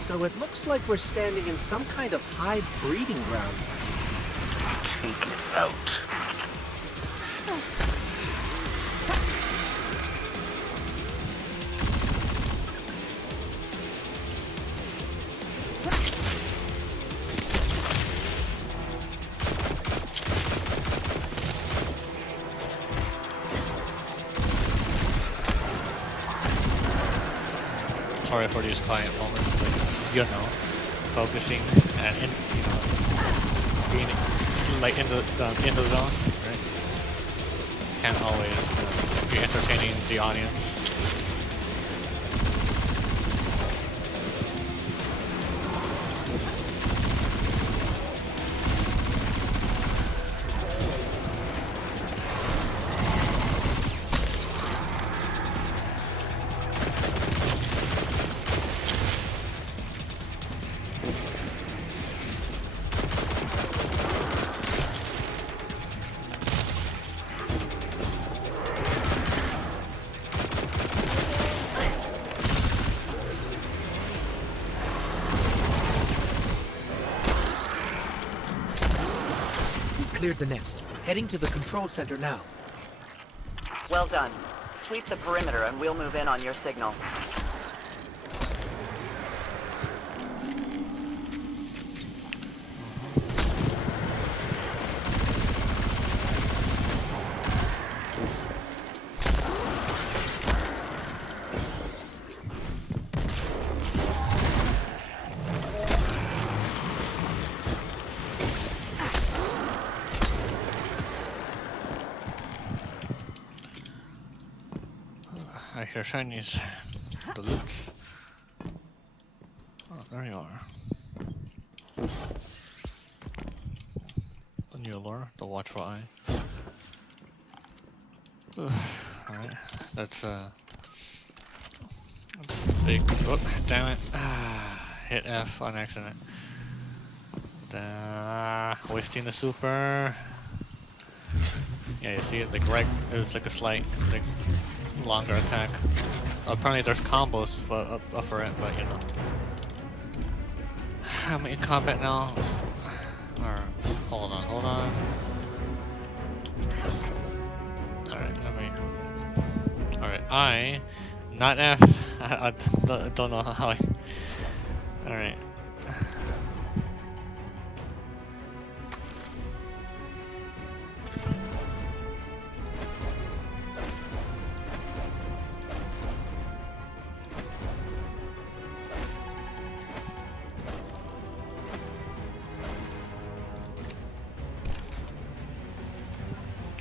So it looks like we're standing in some kind of hive breeding ground. Take it out. Sorry for these quiet moments, but you know, focusing and being like in the zone, right? Can't always be entertaining the audience. cleared the nest. Heading to the control center now. Well done. Sweep the perimeter and we'll move in on your signal. I hear shinies. The loot. Oh, there you are. A new lure, the watchful eye. Alright, that's big. Oh, damn it. Hit F on accident. Wasting the super. Yeah, you see it? Like right, it was like a slight, like longer attack. Apparently there's combos for it, but you know. I'm in combat now. Alright, hold on. Alright, Alright, not F. I don't know how I... Alright.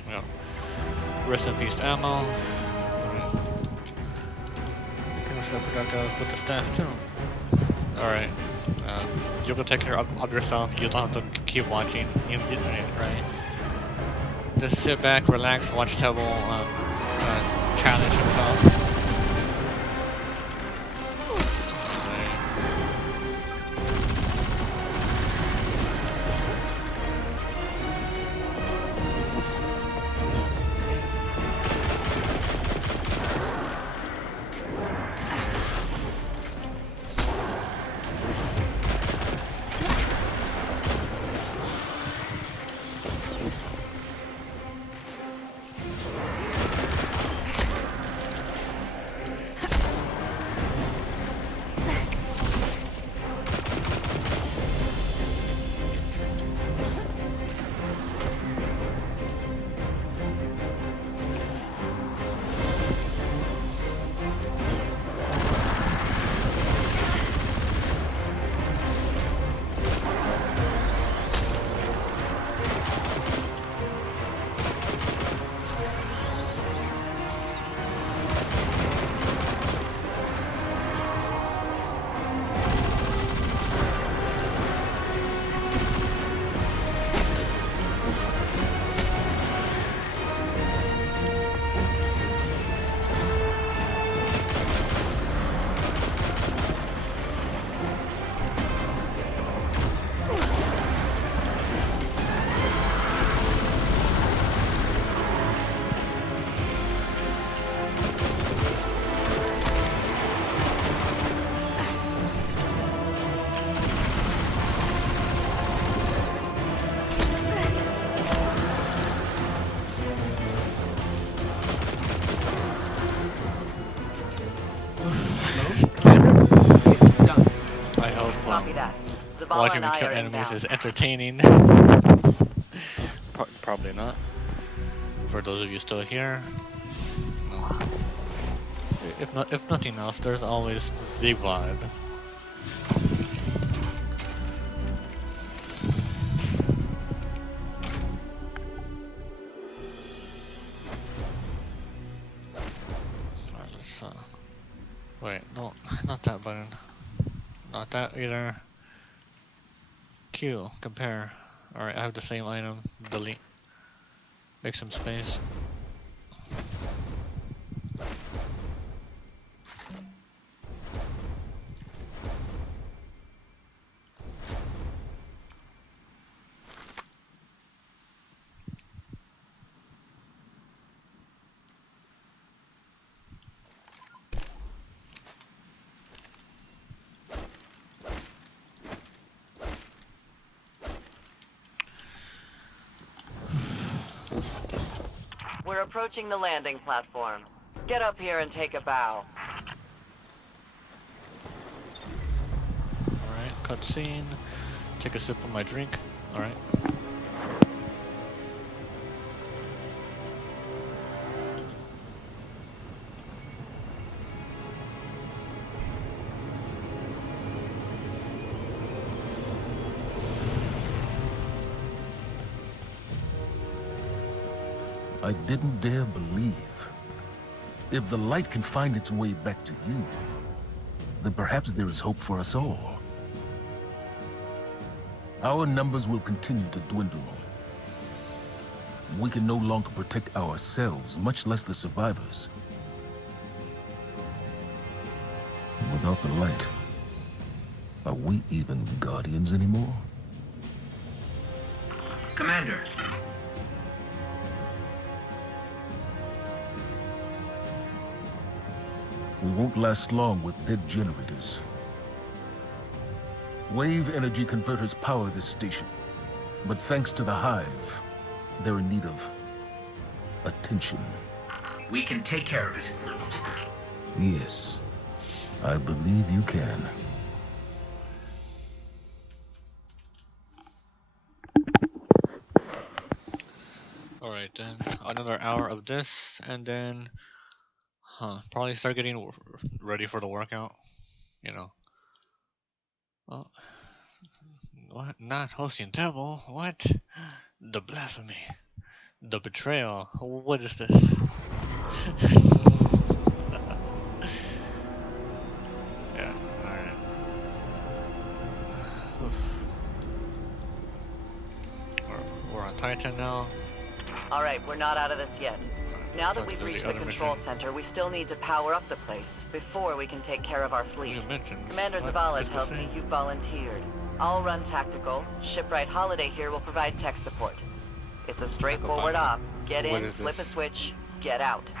Well, rest in peace to ammo. With the staff too. Alright. You can take care of yourself. You don't have to keep watching. Right? Just sit back, relax, watch Tebble challenge himself. Watching me kill enemies is entertaining. Probably not. For those of you still here, no. If nothing else, there's always the vibe. Let's wait, no, not that button. Not that either. Q, compare. Alright, I have the same item. Delete. Make some space. We're approaching the landing platform. Get up here and take a bow. Alright, cutscene. Take a sip of my drink. Alright. I didn't dare believe. If the light can find its way back to you, then perhaps there is hope for us all. Our numbers will continue to dwindle. We can no longer protect ourselves, much less the survivors. Without the light, are we even Guardians anymore? Commander. We won't last long with dead generators. Wave energy converters power this station, but thanks to the Hive, they're in need of attention. We can take care of it. Yes, I believe you can. Alright then, another hour of this, and then, probably start getting ready for the workout, you know. Oh, what? Not hosting Tebble? What? The blasphemy. The betrayal. What is this? Yeah, alright. We're on Titan now. Alright, we're not out of this yet. Now that we've reached the control center, we still need to power up the place before we can take care of our fleet. Commander Zavala tells me you volunteered. I'll run tactical. Shipwright Holiday here will provide tech support. It's a straightforward op. Get in, flip a switch, get out.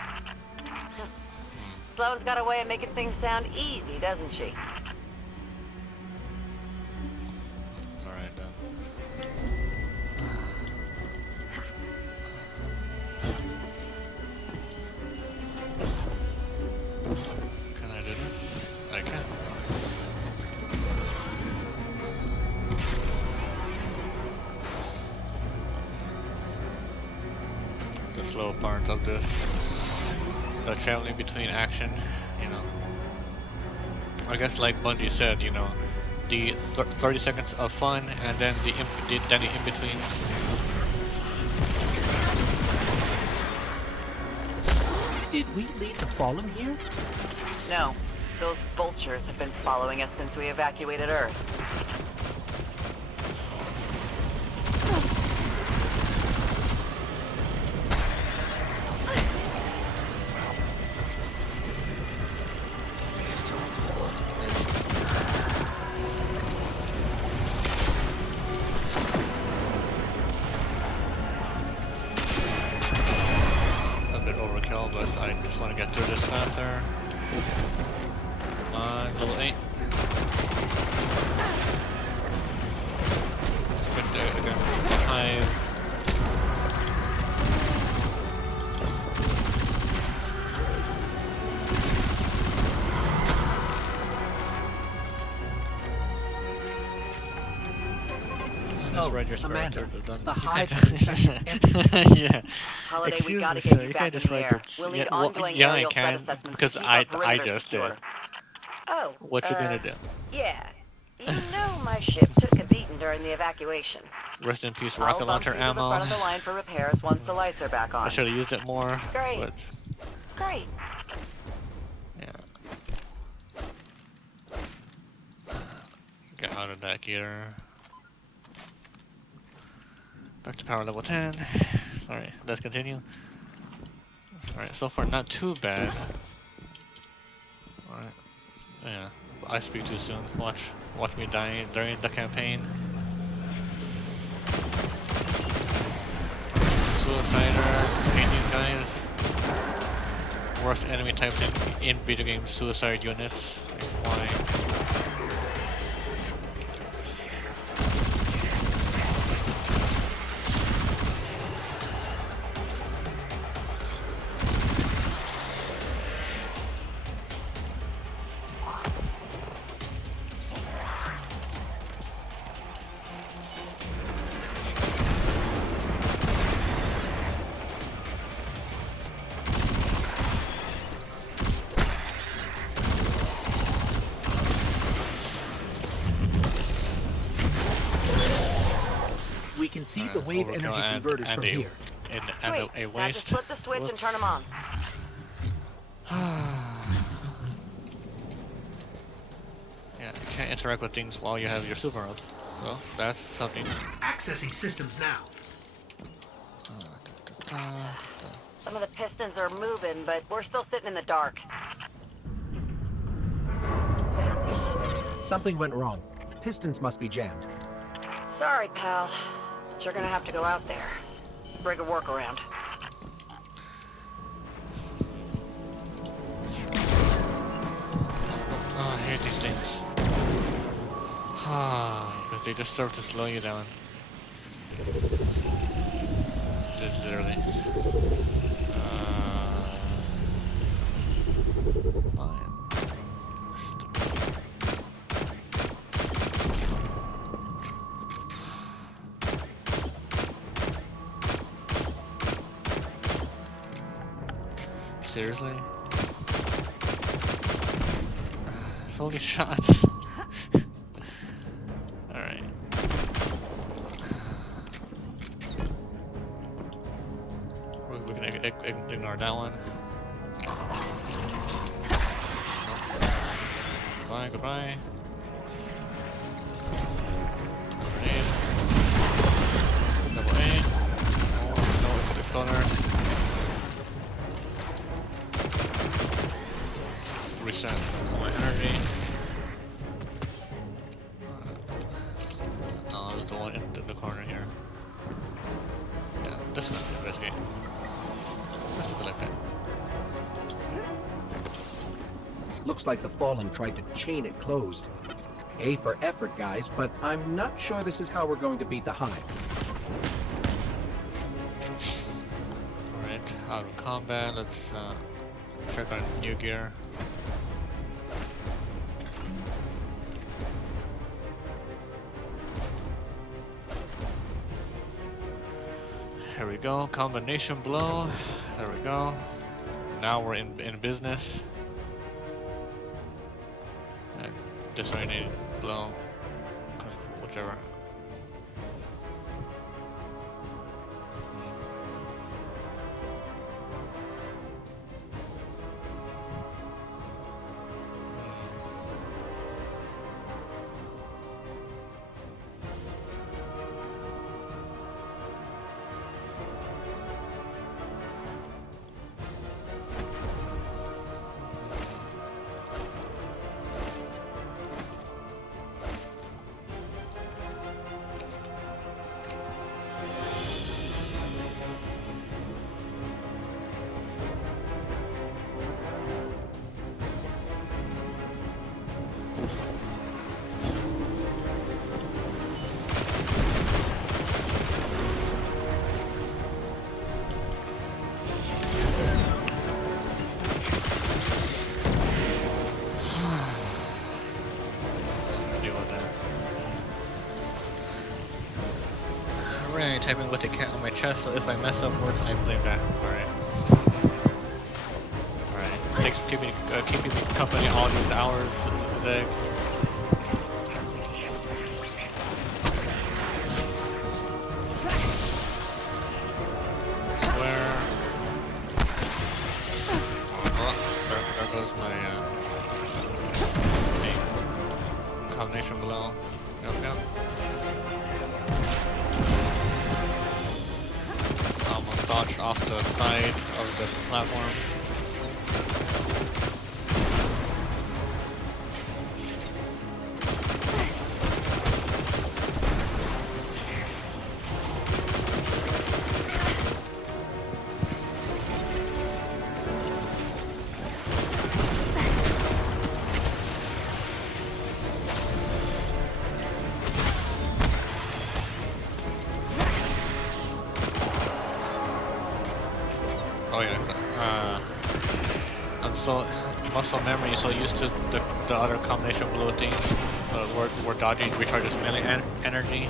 Sloane's got a way of making things sound easy, doesn't she? Alright then. Can I do that? I can. The slow part of this. The traveling between action, you know. I guess like Bungie said, you know, the 30 seconds of fun and then the in between. Did we lead the Fallen here? No. Those vultures have been following us since we evacuated Earth. But I just want to get through this faster. Level 8. Good again. Hive. Amanda, the Hive yeah. Holiday, Excuse we gotta me, get sir, you you back can't in just the write air. it. We'll need Yeah, ongoing yeah, aerial I threat can, assessments because to keep our I perimeter just secure. did. Oh, What you gonna do? Yeah. You know my ship took a beating during the evacuation. Rest in peace, I'll rocket bump launcher you to the ammo. front of the line for repairs once the lights are back on. I should have used it more. Great. But Great. yeah. Get out of that gear. Back to power level 10. Alright, let's continue. Alright, so far not too bad. Alright. Yeah. I speak too soon. Watch me dying during the campaign. Suicider, painting guys. Worst enemy types in video games, suicide units. Why? can see the wave energy converters from here. Sweet. Now just flip the switch and turn them on. Yeah, you can't interact with things while you have your super mode. Well, that's something. Accessing systems now. Some of the pistons are moving, but we're still sitting in the dark. Something went wrong. Pistons must be jammed. Sorry, pal. But you're gonna have to go out there. Bring a workaround. Oh, I hate these things. But they just serve to slow you down. Just literally. Fine. Seriously? So many shots. Alright. We can ignore that one. Goodbye, goodbye. Grenade. Double A. Oh, no, it's an exploder. Reset all my energy. No, there's the one in the corner here. Yeah, this is not risky. Let's do it like that. Looks like the Fallen tried to chain it closed. A for effort, guys, but I'm not sure this is how we're going to beat the Hive. Alright, out of combat, let's check our new gear. Here we go, combination blow. There we go. Now we're in business. And disoriented blow. Whichever. Typing with the cat on my chest, so if I mess up words, I blame that. Alright. Alright. Thanks for keeping me company all these hours, Zach. Swear. Oh, there goes my combination below. Yep. Dodge off the side of the platform. Oh yeah, I'm so muscle memory, so used to the other combination blow thing, where dodging recharges melee energy,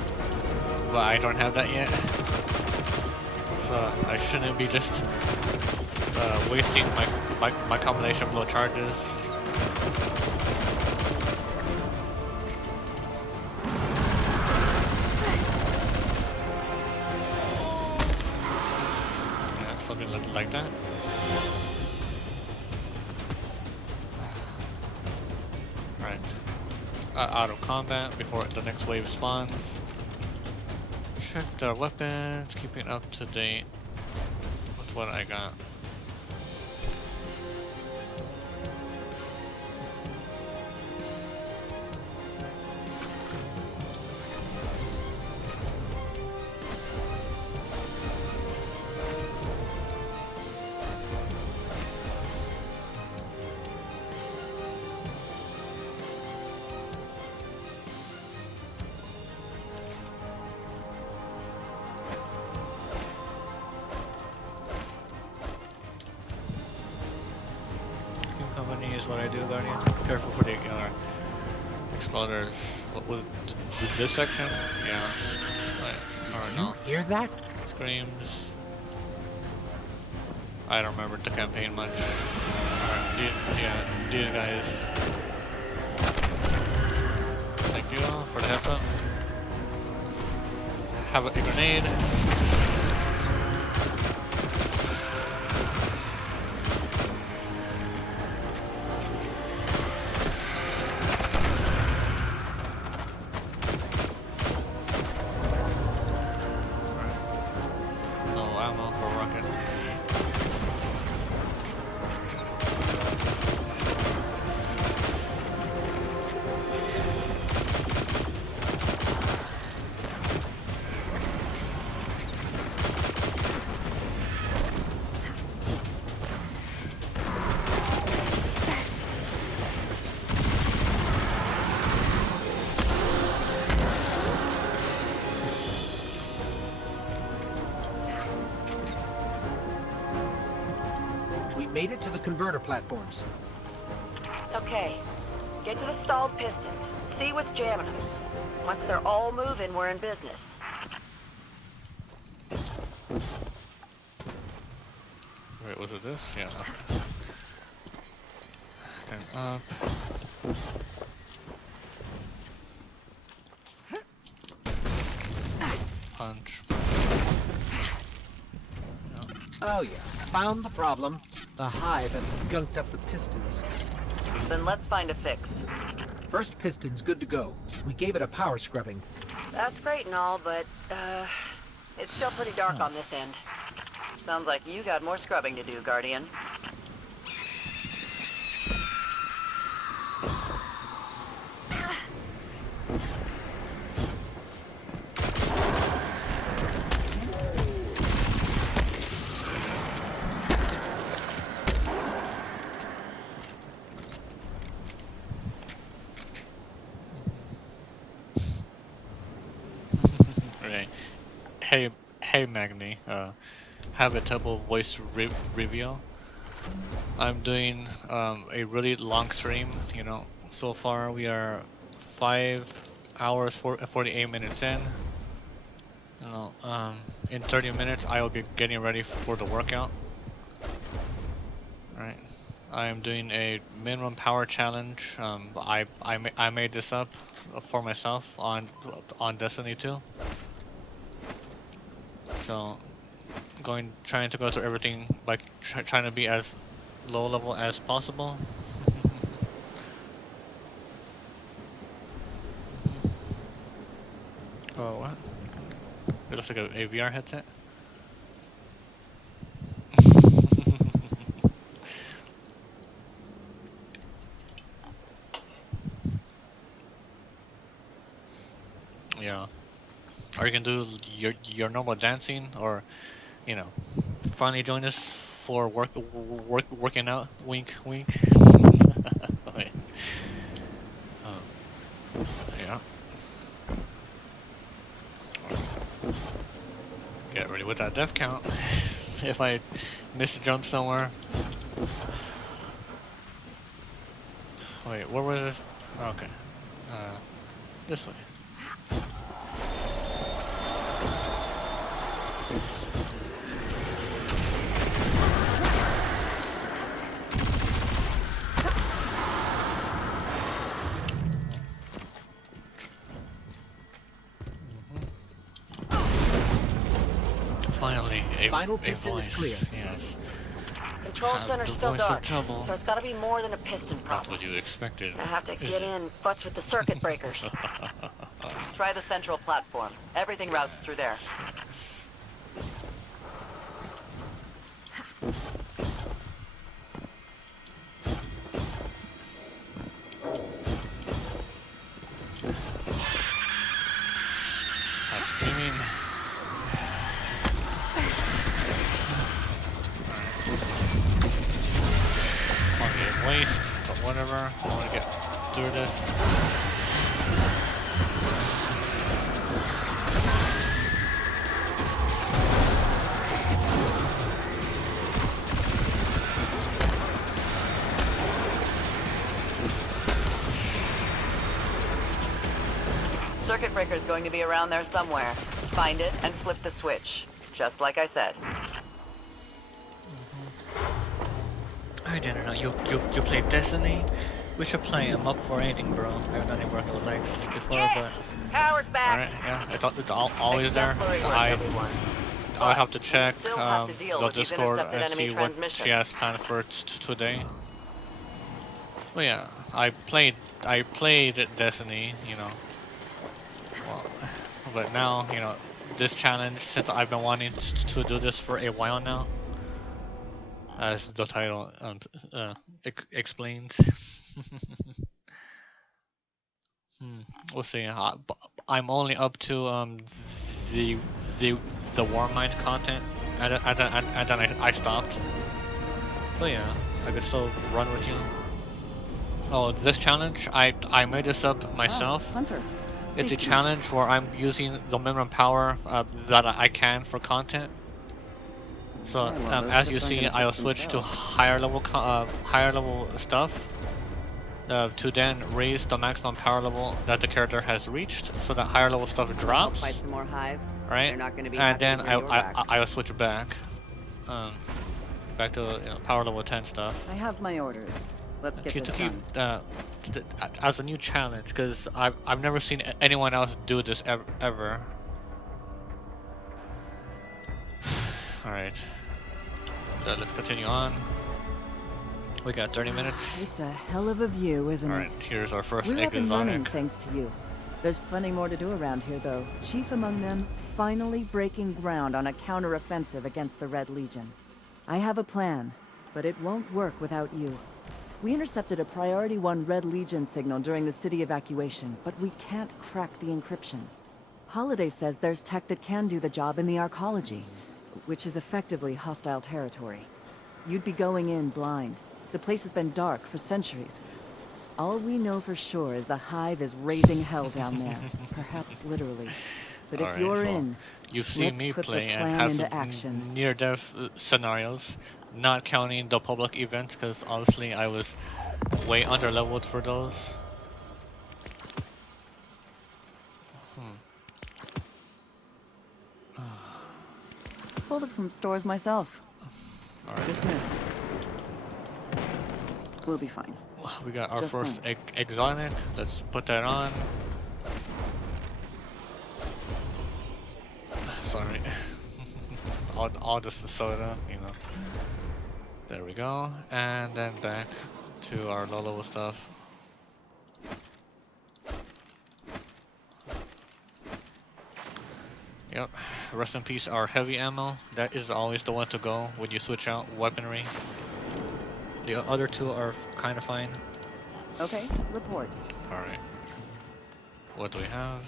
but I don't have that yet, so I shouldn't be just wasting my combination blow charges. like that. Right. Out of combat before the next wave spawns. Check their weapons, keeping up to date with what I got. Company is what I do, Guardian. Careful for the exploders. What was this section? Yeah. Or no. Hear that? Screams. I don't remember the campaign much. Alright, these guys. Thank you for the heads up. Have a grenade. Made it to the converter platforms. Okay. Get to the stalled pistons. See what's jamming them. Once they're all moving, we're in business. Wait, was it this? Yeah. Then up. Punch. Oh yeah, found the problem. The hive had gunked up the pistons. Then let's find a fix. First piston's good to go. We gave it a power scrubbing. That's great and all, but, it's still pretty dark on this end. Sounds like you got more scrubbing to do, Guardian. Hey Magni, have a Tebble voice reveal. I'm doing a really long stream, you know. So far we are 5 hours 48 minutes in. You know, in 30 minutes I will be getting ready for the workout. Right. I am doing a minimum power challenge. I made this up for myself on Destiny 2. So, trying to go through everything, like trying to be as low level as possible. Oh, what? It looks like a VR headset. Yeah. Or you can do your normal dancing, or, you know, finally join us for working out. Wink, wink. Wait. Yeah. Get ready with that death count. If I miss a jump somewhere. Wait, where was this? Okay. This way. Finally, Final piston is clear. Yes. Control center's the still voice of dark, Tebble. so it's gotta be more than a piston Not problem. what you expected. I have to get in, futz with the circuit breakers. Try the central platform. Everything routes through there. Stop screaming. Waste, but whatever. I want to get through this. Circuit breaker's going to be around there somewhere. Find it and flip the switch. Just like I said. I didn't know you played Destiny. We should play. I'm up for anything, bro. I haven't done any work with legs before, but power's back. alright, yeah. I thought it's always there. I have to check the Discord and see what she has planned for today. Well, yeah, I played Destiny, you know. Well, but now, you know, this challenge, since I've been wanting to do this for a while now, as the title explains. We'll see. I'm only up to the Warmind content, and then I stopped. But yeah, I could still run with you. Oh, this challenge, I made this up myself. Hunter. It's a challenge where I'm using the minimum power that I can for content. So as you see, I'll switch to higher level stuff to then raise the maximum power level that the character has reached, so that higher level stuff drops. Fight some more hive. Right? They're not gonna be and then happy I'll switch back, back to power level 10 stuff. I have my orders. Let's get this done. As a new challenge, because I've never seen anyone else do this ever. All right. Let's continue on. We got 30 minutes. It's a hell of a view, isn't it? Alright, here's our first We're up and running exotic. thanks to you. There's plenty more to do around here, though. Chief among them, finally breaking ground on a counter-offensive against the Red Legion. I have a plan, but it won't work without you. We intercepted a Priority 1 Red Legion signal during the city evacuation, but we can't crack the encryption. Holiday says there's tech that can do the job in the arcology, which is effectively hostile territory. You'd be going in blind. The place has been dark for centuries. All we know for sure is the Hive is raising hell down there, perhaps literally. But if you're in, You've seen let's me put play the and plan have into some action. near-death scenarios, not counting the public events, because obviously I was way under-leveled for those. Pulled it from stores myself. Alright. Dismissed. We'll be fine. We got our Just first exotic. Let's put that on. Sorry. all just the soda, you know. There we go. And then back to our low level stuff. Yep. Rest in peace our heavy ammo. That is always the one to go when you switch out weaponry. The other two are kind of fine. Okay, report. Alright. What do we have?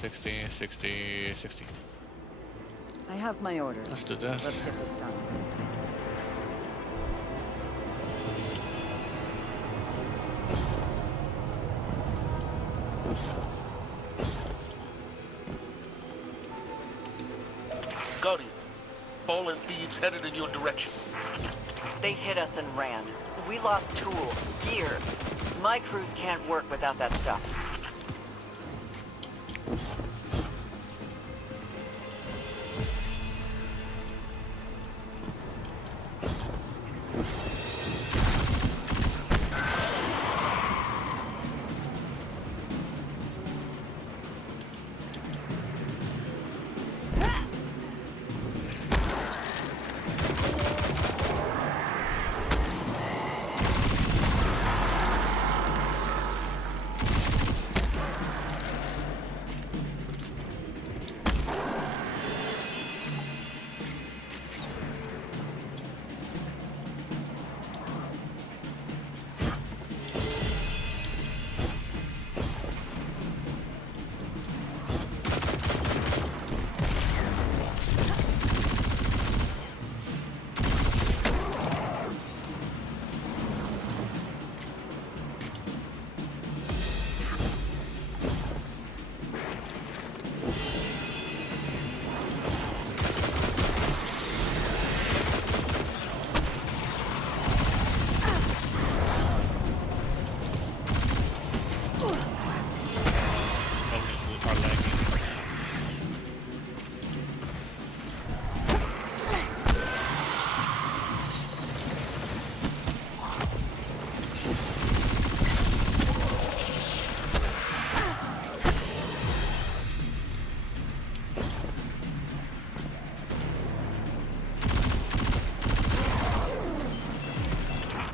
60, 60, 60. I have my orders. Let's do this. Let's get this done. Guardian, fallen thieves headed in your direction. They hit us and ran. We lost tools, gear. My crews can't work without that stuff.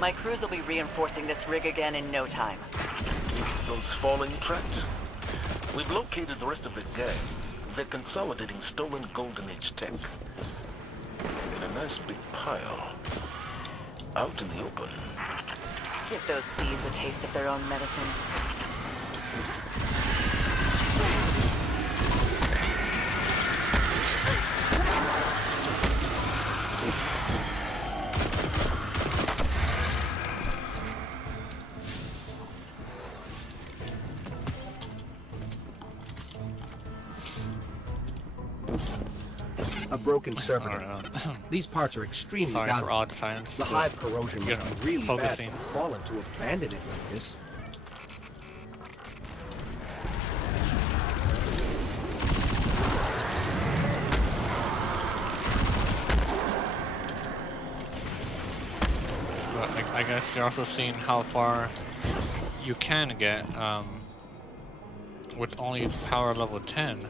My crews will be reinforcing this rig again in no time. Those falling trapped? We've located the rest of the gang. They're consolidating stolen Golden Age tech in a nice big pile out in the open. Give those thieves a taste of their own medicine. A broken servitor. These parts are extremely Sorry for valuable. odd science. The hive corrosion you must know, be really bad focusing. for Fallen to abandon it like this. But I guess you're also seeing how far you can get with only power level 10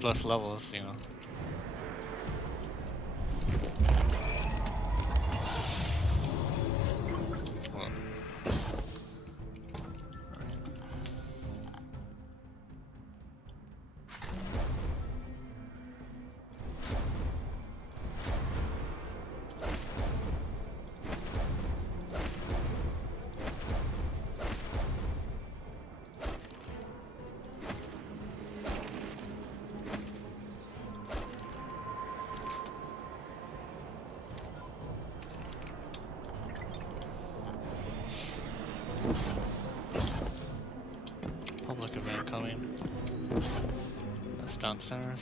plus levels, you know. Public event coming. That's downstairs.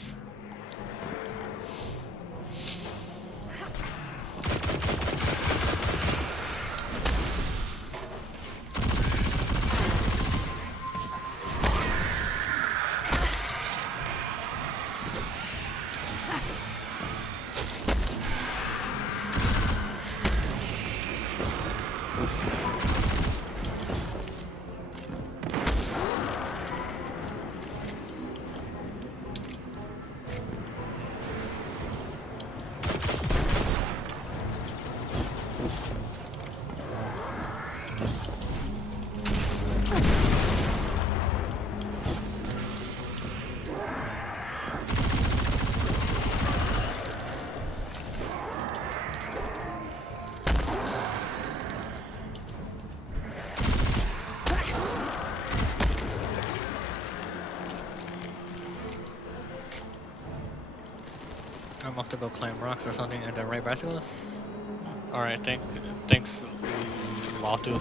I'm off to go climb rocks or something and then right back to us. Alright, thanks, Lawtu.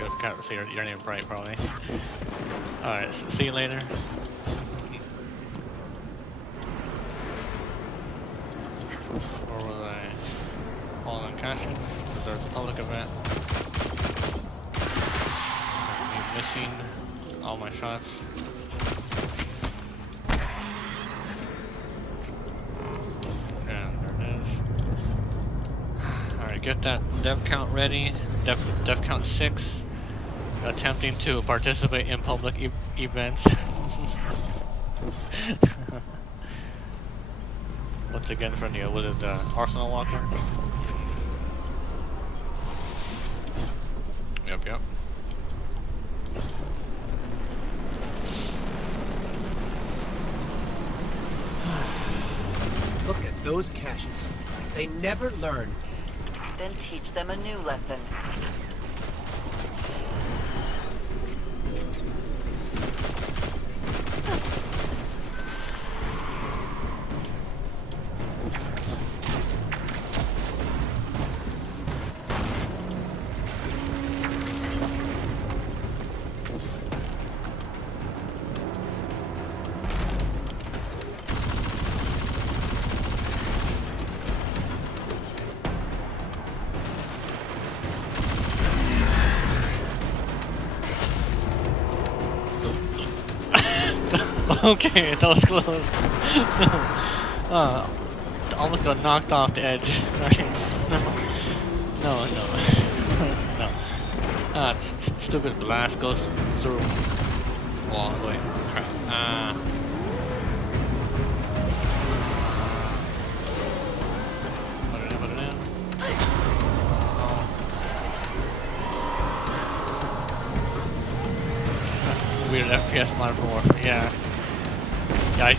You can't see your name right, probably. Alright, see you later. Or was I falling on caches? Because there's a public event. I'm missing all my shots. Get that dev count ready. Dev count 6. Attempting to participate in public events. Once again from the was it the Arsenal Walker? Yep. Look at those caches. They never learn. Then teach them a new lesson. Okay, that was close. Almost got knocked off the edge. No. No. Stupid blast goes through wall. Wait, crap. Put it in. FPS mod for Warframe. Yeah. Yeah,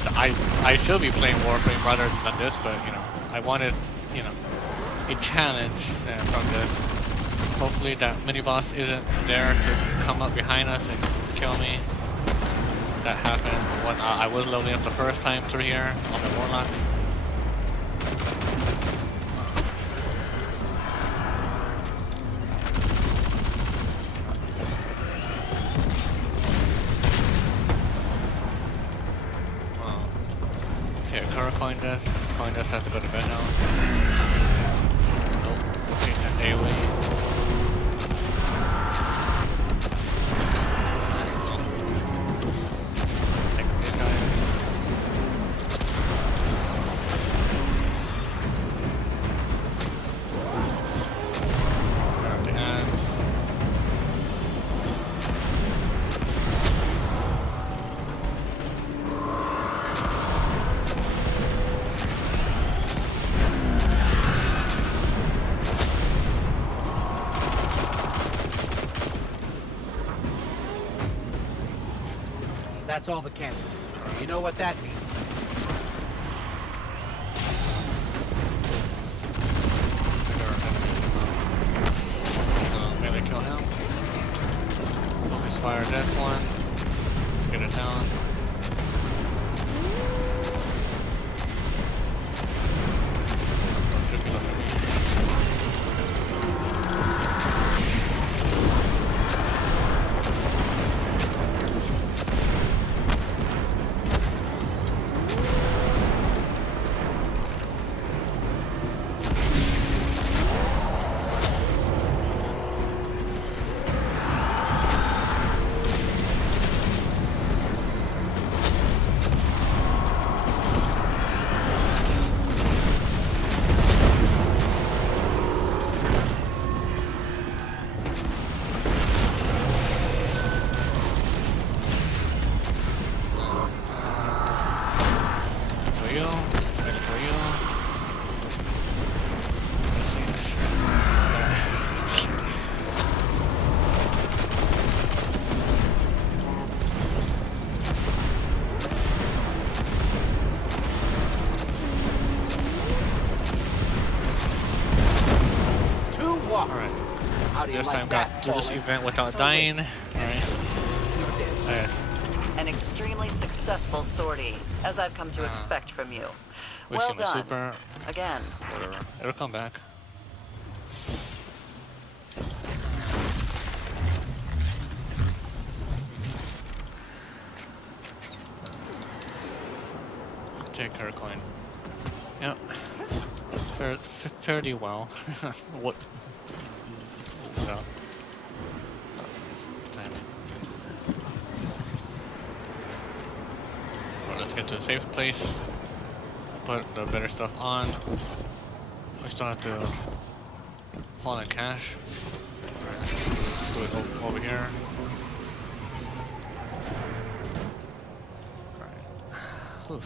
I should be playing Warframe rather than this, but you know, I wanted, you know, a challenge from this. Hopefully that mini boss isn't there to come up behind us and kill me. That happened when I was loading up the first time through here on the Warlock. Okay, current coin desk. Coin desk has to go to bed now. Nope. Okay, that AoE. Take these guys. Grab the ads. That's all the cannons. You know what that means. Melee kill him. Focus fire this one. Let's get it down. This time got through this event without dying. Alright. An extremely successful sortie, as I've come to expect from you. Well done. Super. Again. Whatever. It'll come back. Take her coin. Yep. Fairly well. What? No. Well, let's get to a safe place. Put the better stuff on. We still have to pull in cash. Alright, do it over here. Alright. Oof.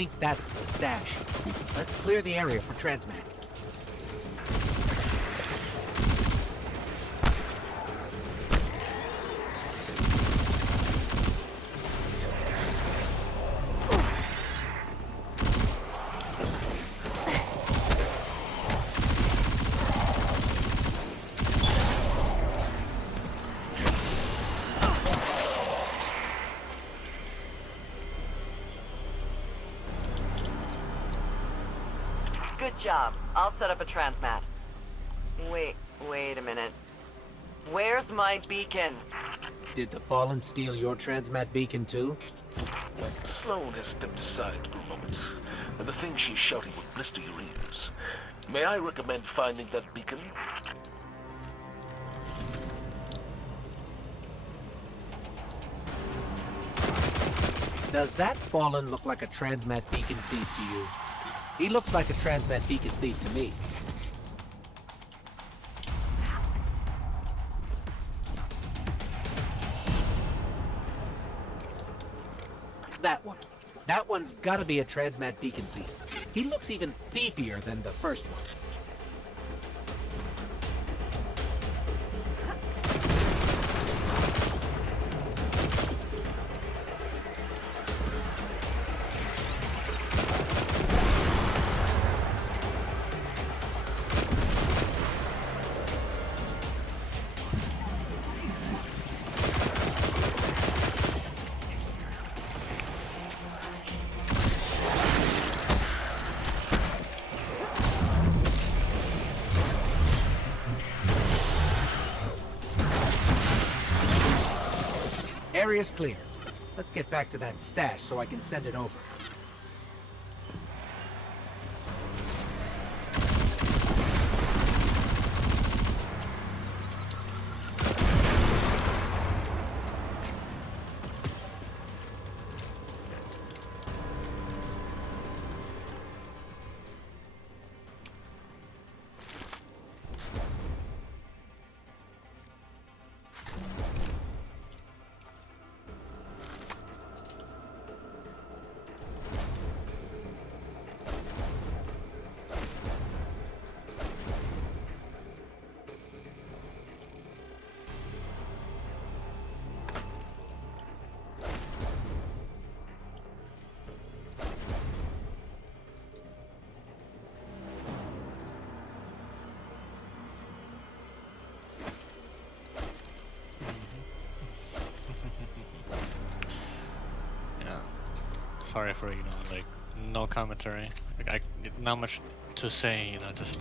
think that's the stash. Let's clear the area for transmat. Good job. I'll set up a transmat. Wait a minute. Where's my beacon? Did the Fallen steal your transmat beacon too? Sloane has stepped aside for a moment. The thing she's shouting will blister your ears. May I recommend finding that beacon? Does that Fallen look like a transmat beacon thief to you? He looks like a transmat beacon thief to me. That one. That one's gotta be a transmat beacon thief. He looks even thiefier than the first one. Area's clear. Let's get back to that stash so I can send it over. Sorry for, like, no commentary. Like, not much to say, just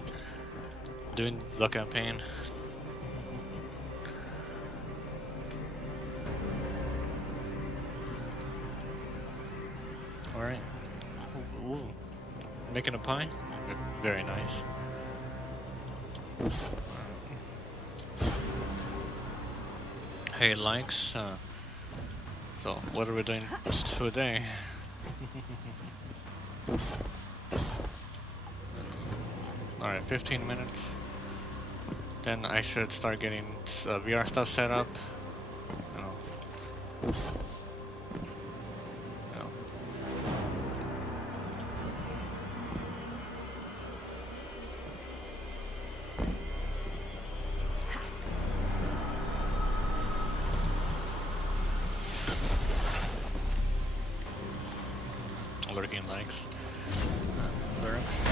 doing the campaign. Alright. Ooh. Making a pie? Very nice. Hey, likes. So, what are we doing today? Alright, 15 minutes. Then I should start getting VR stuff set up. Lurking likes. Lyrics.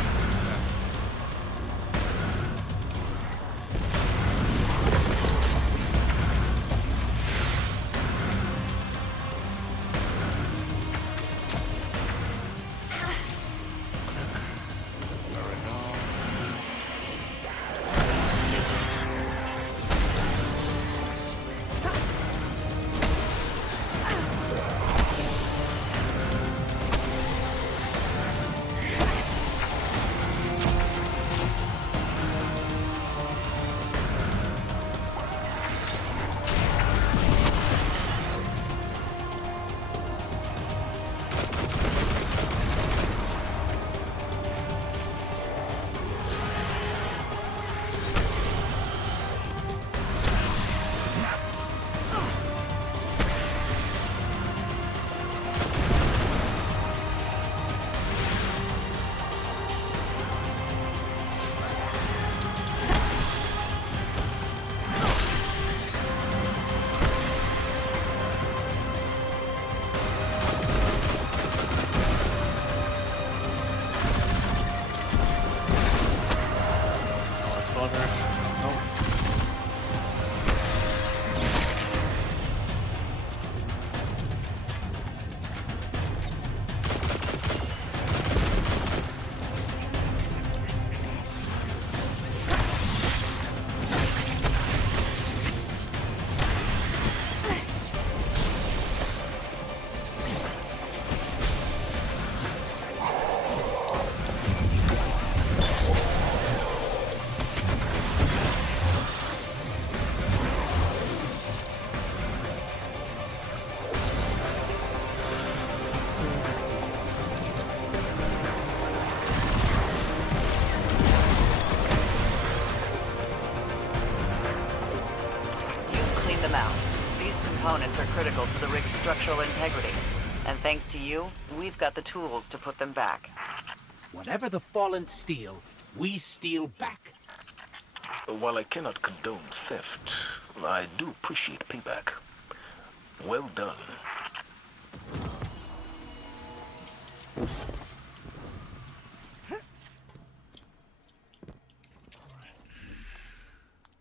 components are critical to the rig's structural integrity. And thanks to you, we've got the tools to put them back. Whatever the Fallen steal, we steal back. While I cannot condone theft, I do appreciate payback. Well done.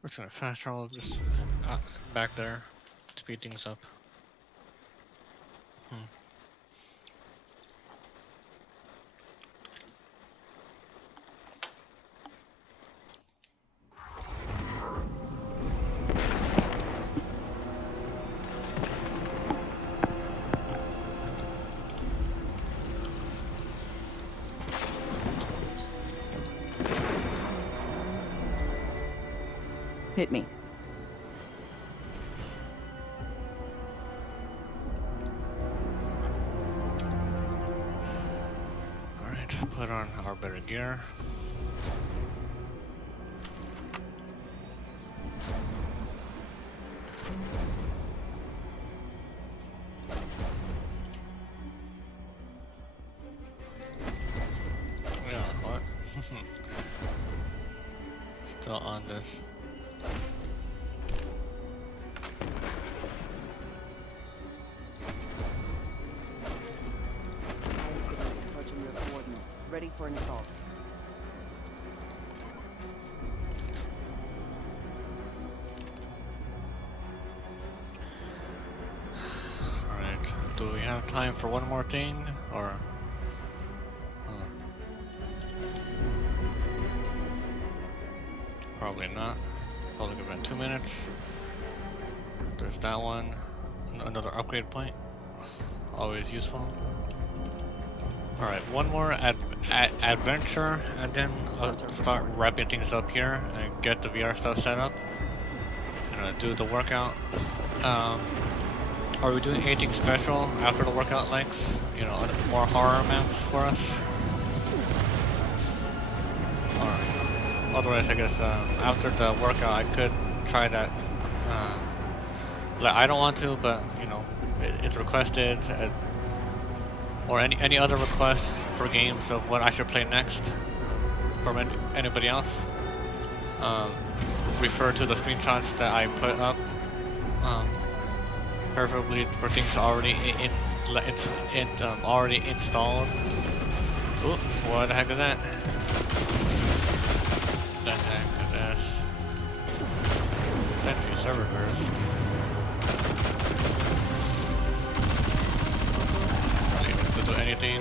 We're just gonna fast travel this back there, speed things up. Hit me. Alright, put on our better gear. Yeah, what? Still on this. Approaching your coordinates. Ready for an assault. Alright, do we have time for one more thing, or? Probably not. Probably give it 2 minutes. There's that one. Another upgrade point. Always useful. Alright, one more adventure, and then I'll start wrapping things up here and get the VR stuff set up. And do the workout. Are we doing anything special after the workout lengths? You know, more horror maps for us? Otherwise, I guess after the workout, I could try that. Like, I don't want to, but you know, it's requested, or any other requests for games of what I should play next from anybody else. Refer to the screenshots that I put up. Preferably for things already already installed. Ooh, what the heck is that? The heck is that? Sentry servers. Not able to do anything.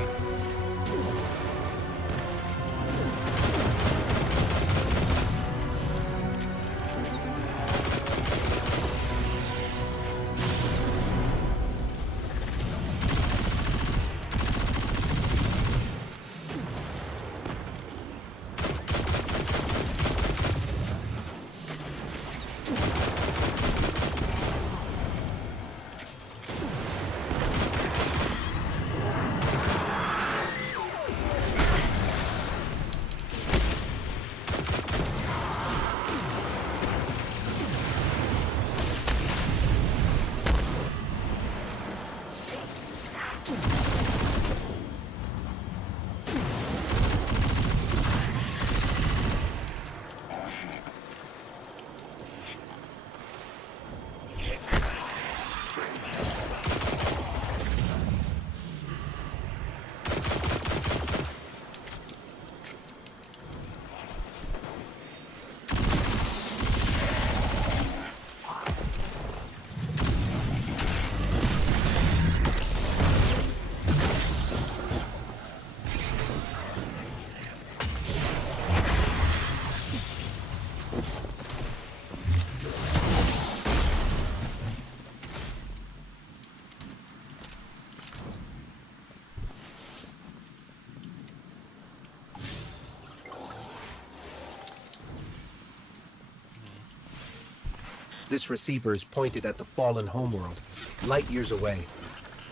This receiver is pointed at the fallen homeworld, light years away.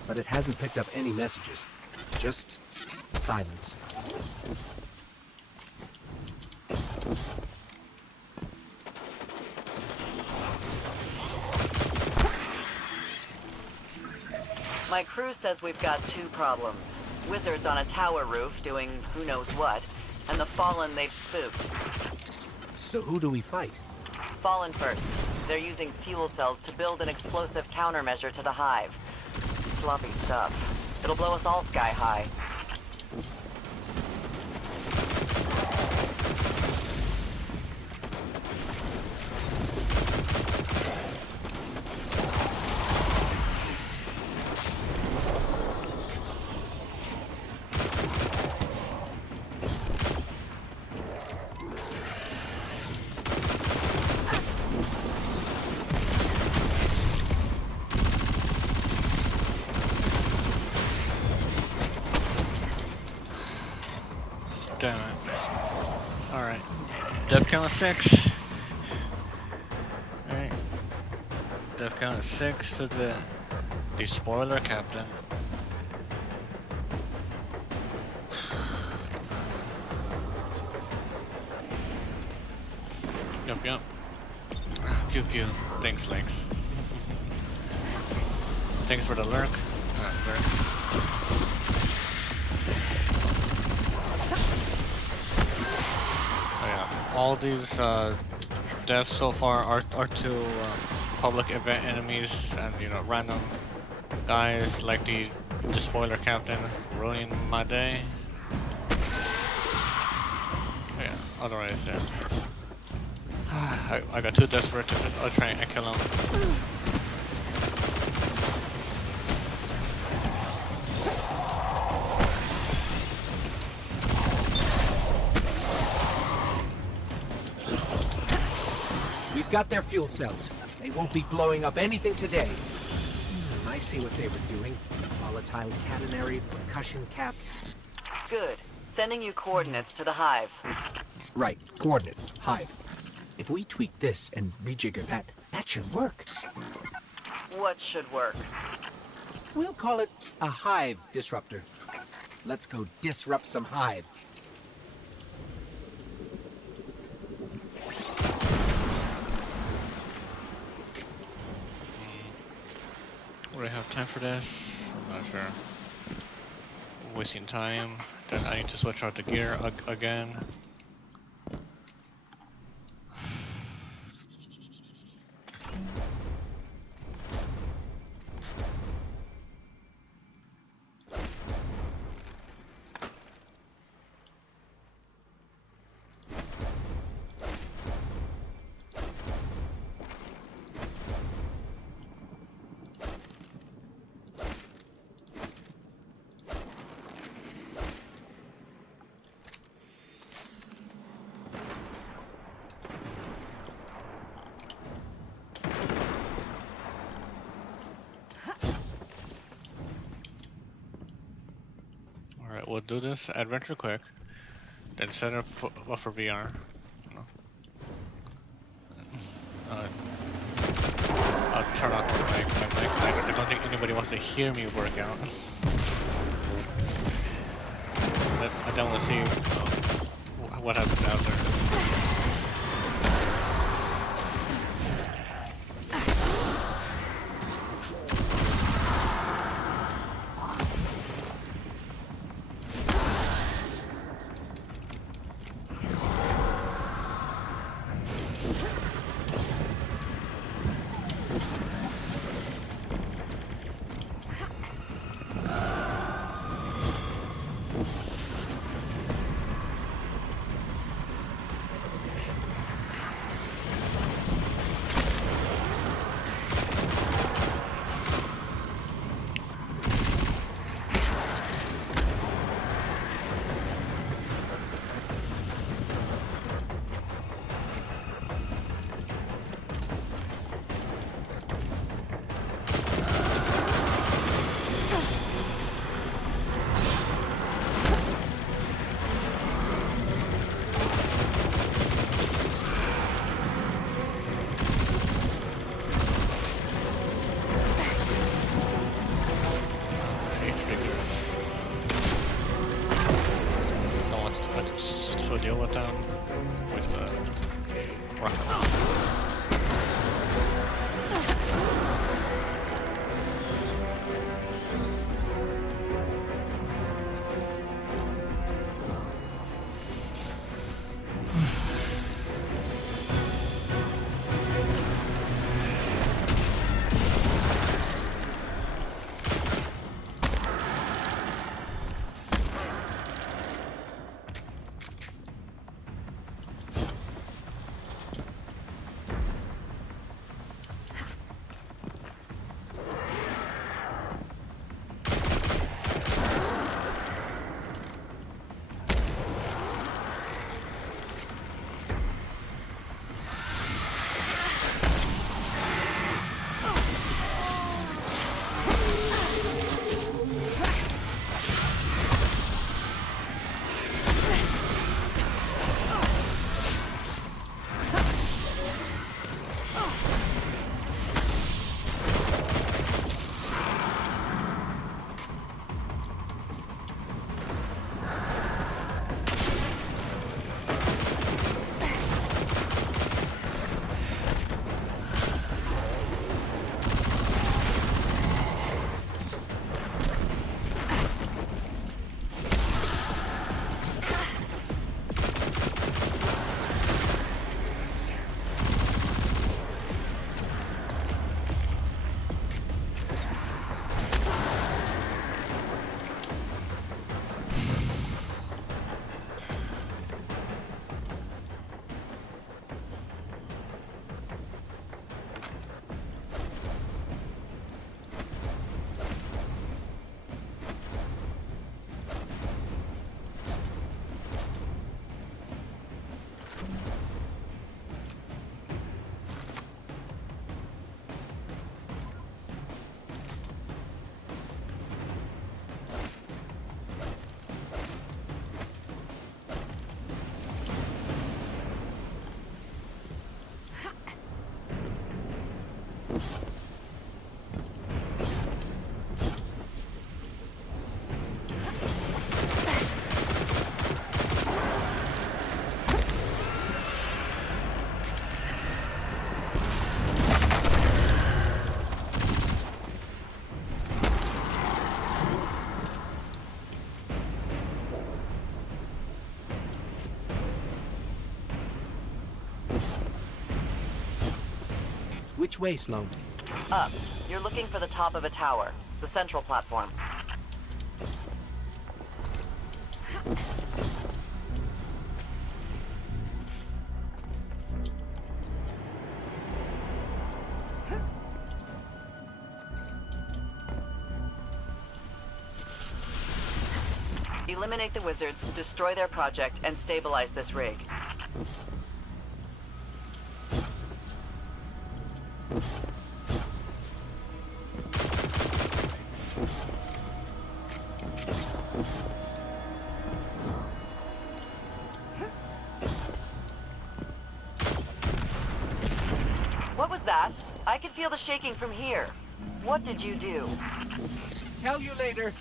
But it hasn't picked up any messages. Just silence. My crew says we've got two problems. Wizards on a tower roof doing who knows what, and the Fallen they've spooked. So who do we fight? Fallen first. They're using fuel cells to build an explosive countermeasure to the hive. Sloppy stuff. It'll blow us all sky high. Damn it. Alright. Death count 6. Alright. Death count 6 to the spoiler captain. Yup. Pew pew. Thanks, Lynx. Thanks for the lurk. Lurk. All these deaths so far are to public event enemies and random guys like the spoiler captain ruining my day. Yeah, otherwise I got too desperate to try and kill him. We've got their fuel cells. They won't be blowing up anything today. I see what they were doing. Volatile catenary percussion cap. Good. Sending you coordinates to the hive. Right, coordinates, hive. If we tweak this and rejigger that, that should work. What should work? We'll call it a hive disruptor. Let's go disrupt some hive. Would I have time for this? I'm not sure. Wasting time. Then I need to switch out the gear again. Alright, we'll do this adventure quick, then set up for VR. I'll turn off my mic. I don't think anybody wants to hear me work out. I don't want to see what happens after. Deal with them with the rocket. Which way, Sloan? Up. You're looking for the top of a tower, the central platform. Eliminate the wizards, destroy their project, and stabilize this rig. What was that? I could feel the shaking from here. What did you do? Tell you later.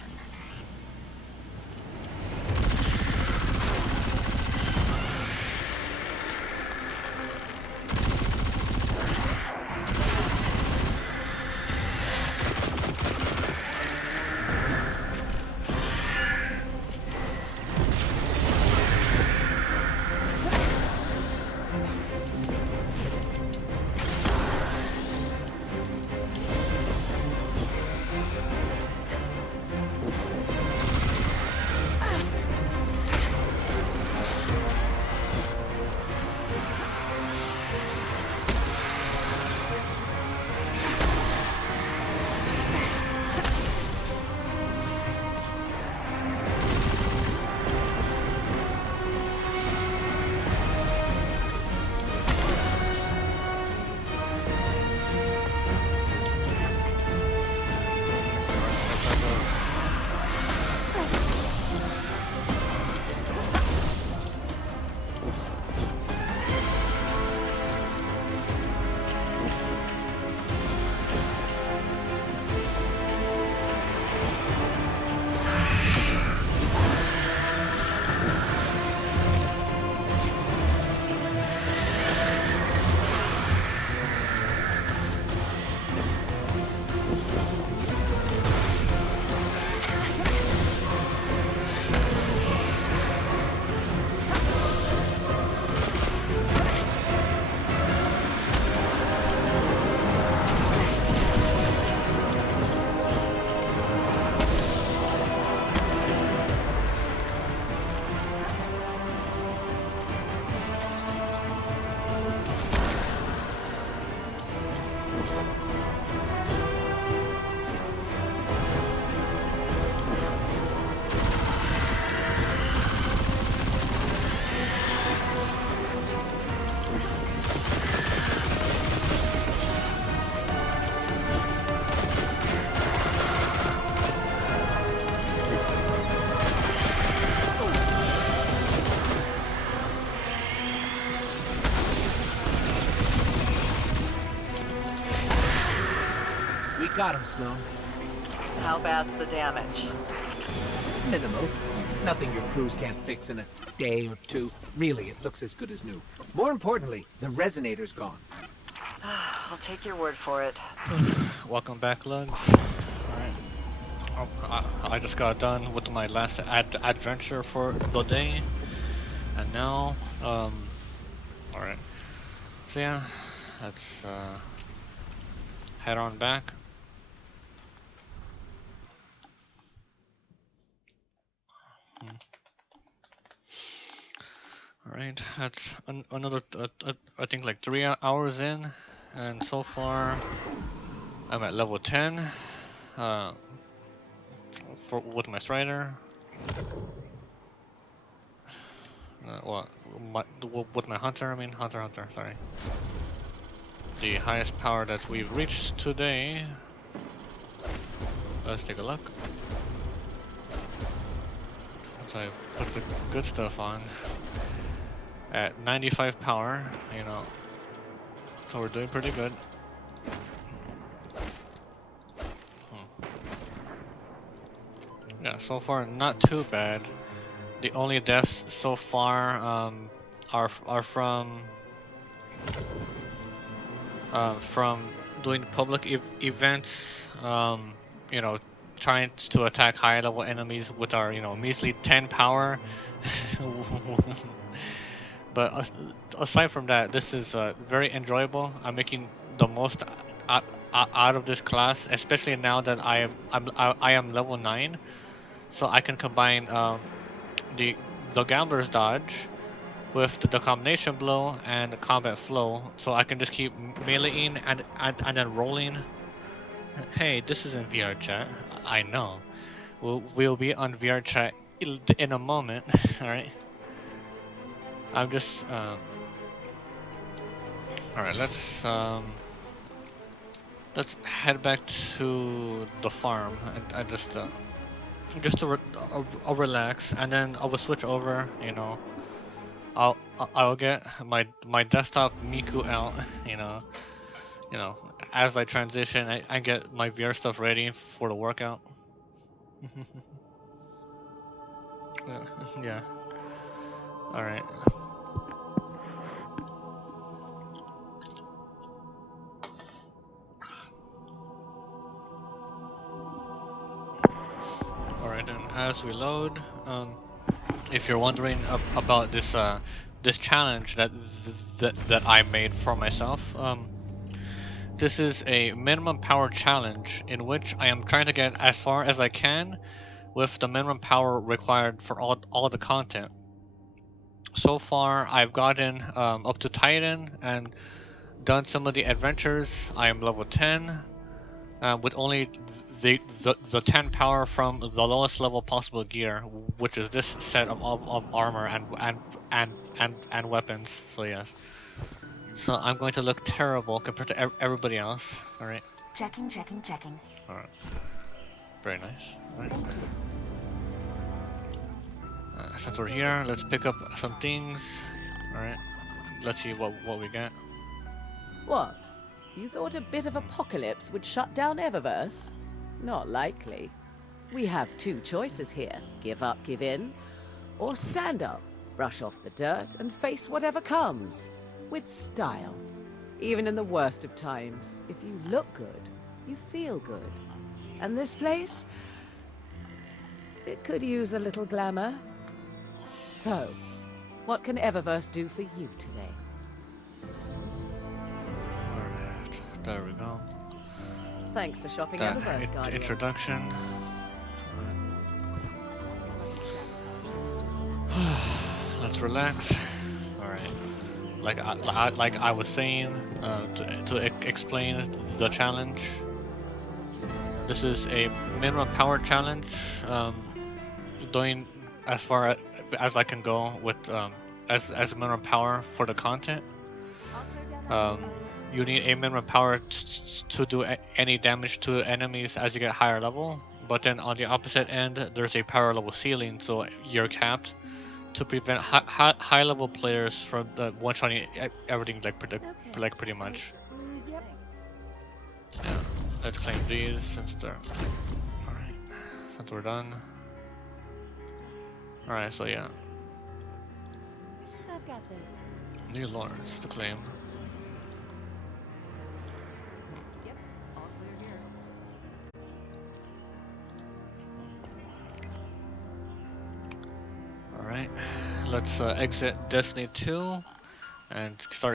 Got him, Sloan. How bad's the damage? Minimal. Nothing your crews can't fix in a day or two. Really, it looks as good as new. More importantly, the resonator's gone. I'll take your word for it. Welcome back, Lug. Alright. I just got done with my last adventure for the day. And now, alright. So yeah, let's head on back. Alright, that's another, I think like 3 hours in, and so far I'm at level 10 with my strider. With my hunter, hunter, sorry. The highest power that we've reached today. Let's take a look. Once I put the good stuff on. At 95 power, you know, so we're doing pretty good. Yeah, so far not too bad. The only deaths so far are from doing public events. You know, trying to attack high level enemies with our measly 10 power. But aside from that, this is very enjoyable. I'm making the most out of this class, especially now that I am level 9, so I can combine the Gambler's Dodge with the combination blow and the combat flow, so I can just keep meleeing and then rolling. Hey, this is in VR chat. I know. We'll be on VR chat in a moment. All right. I'm just all right. Let's head back to the farm and just to relax, and then I will switch over. You know, I'll get my desktop Miku out. You know, as I transition, I get my VR stuff ready for the workout. Yeah. All right. Alright, and as we load, if you're wondering about this this challenge that I made for myself, this is a minimum power challenge in which I am trying to get as far as I can with the minimum power required for all the content. So far, I've gotten up to Titan and done some of the adventures. I am level 10. With only the 10 power from the lowest level possible gear, which is this set of armor and weapons. So yes. So I'm going to look terrible compared to everybody else. All right. Checking. All right. Very nice. All right. Since we're here, let's pick up some things. All right. Let's see what we get. What? You thought a bit of apocalypse would shut down Eververse? Not likely. We have two choices here. Give up, give in, or stand up, brush off the dirt, and face whatever comes. With style. Even in the worst of times, if you look good, you feel good. And this place? It could use a little glamour. So, what can Eververse do for you today? There we go. Thanks for shopping That Eververse, Guardian. Introduction. Let's relax. All right. Like I was saying, to explain the challenge. This is a minimum power challenge. Doing as far as I can go with as a minimum power for the content. You need a minimum power to do any damage to enemies as you get higher level, but then on the opposite end, there's a power level ceiling, so you're capped to prevent high level players from one-shotting everything like pretty much. Yep. Yeah, let's claim these since they're alright. Since we're done. Alright, so yeah. I've got this. New lords to claim. Alright, let's exit Destiny 2 and start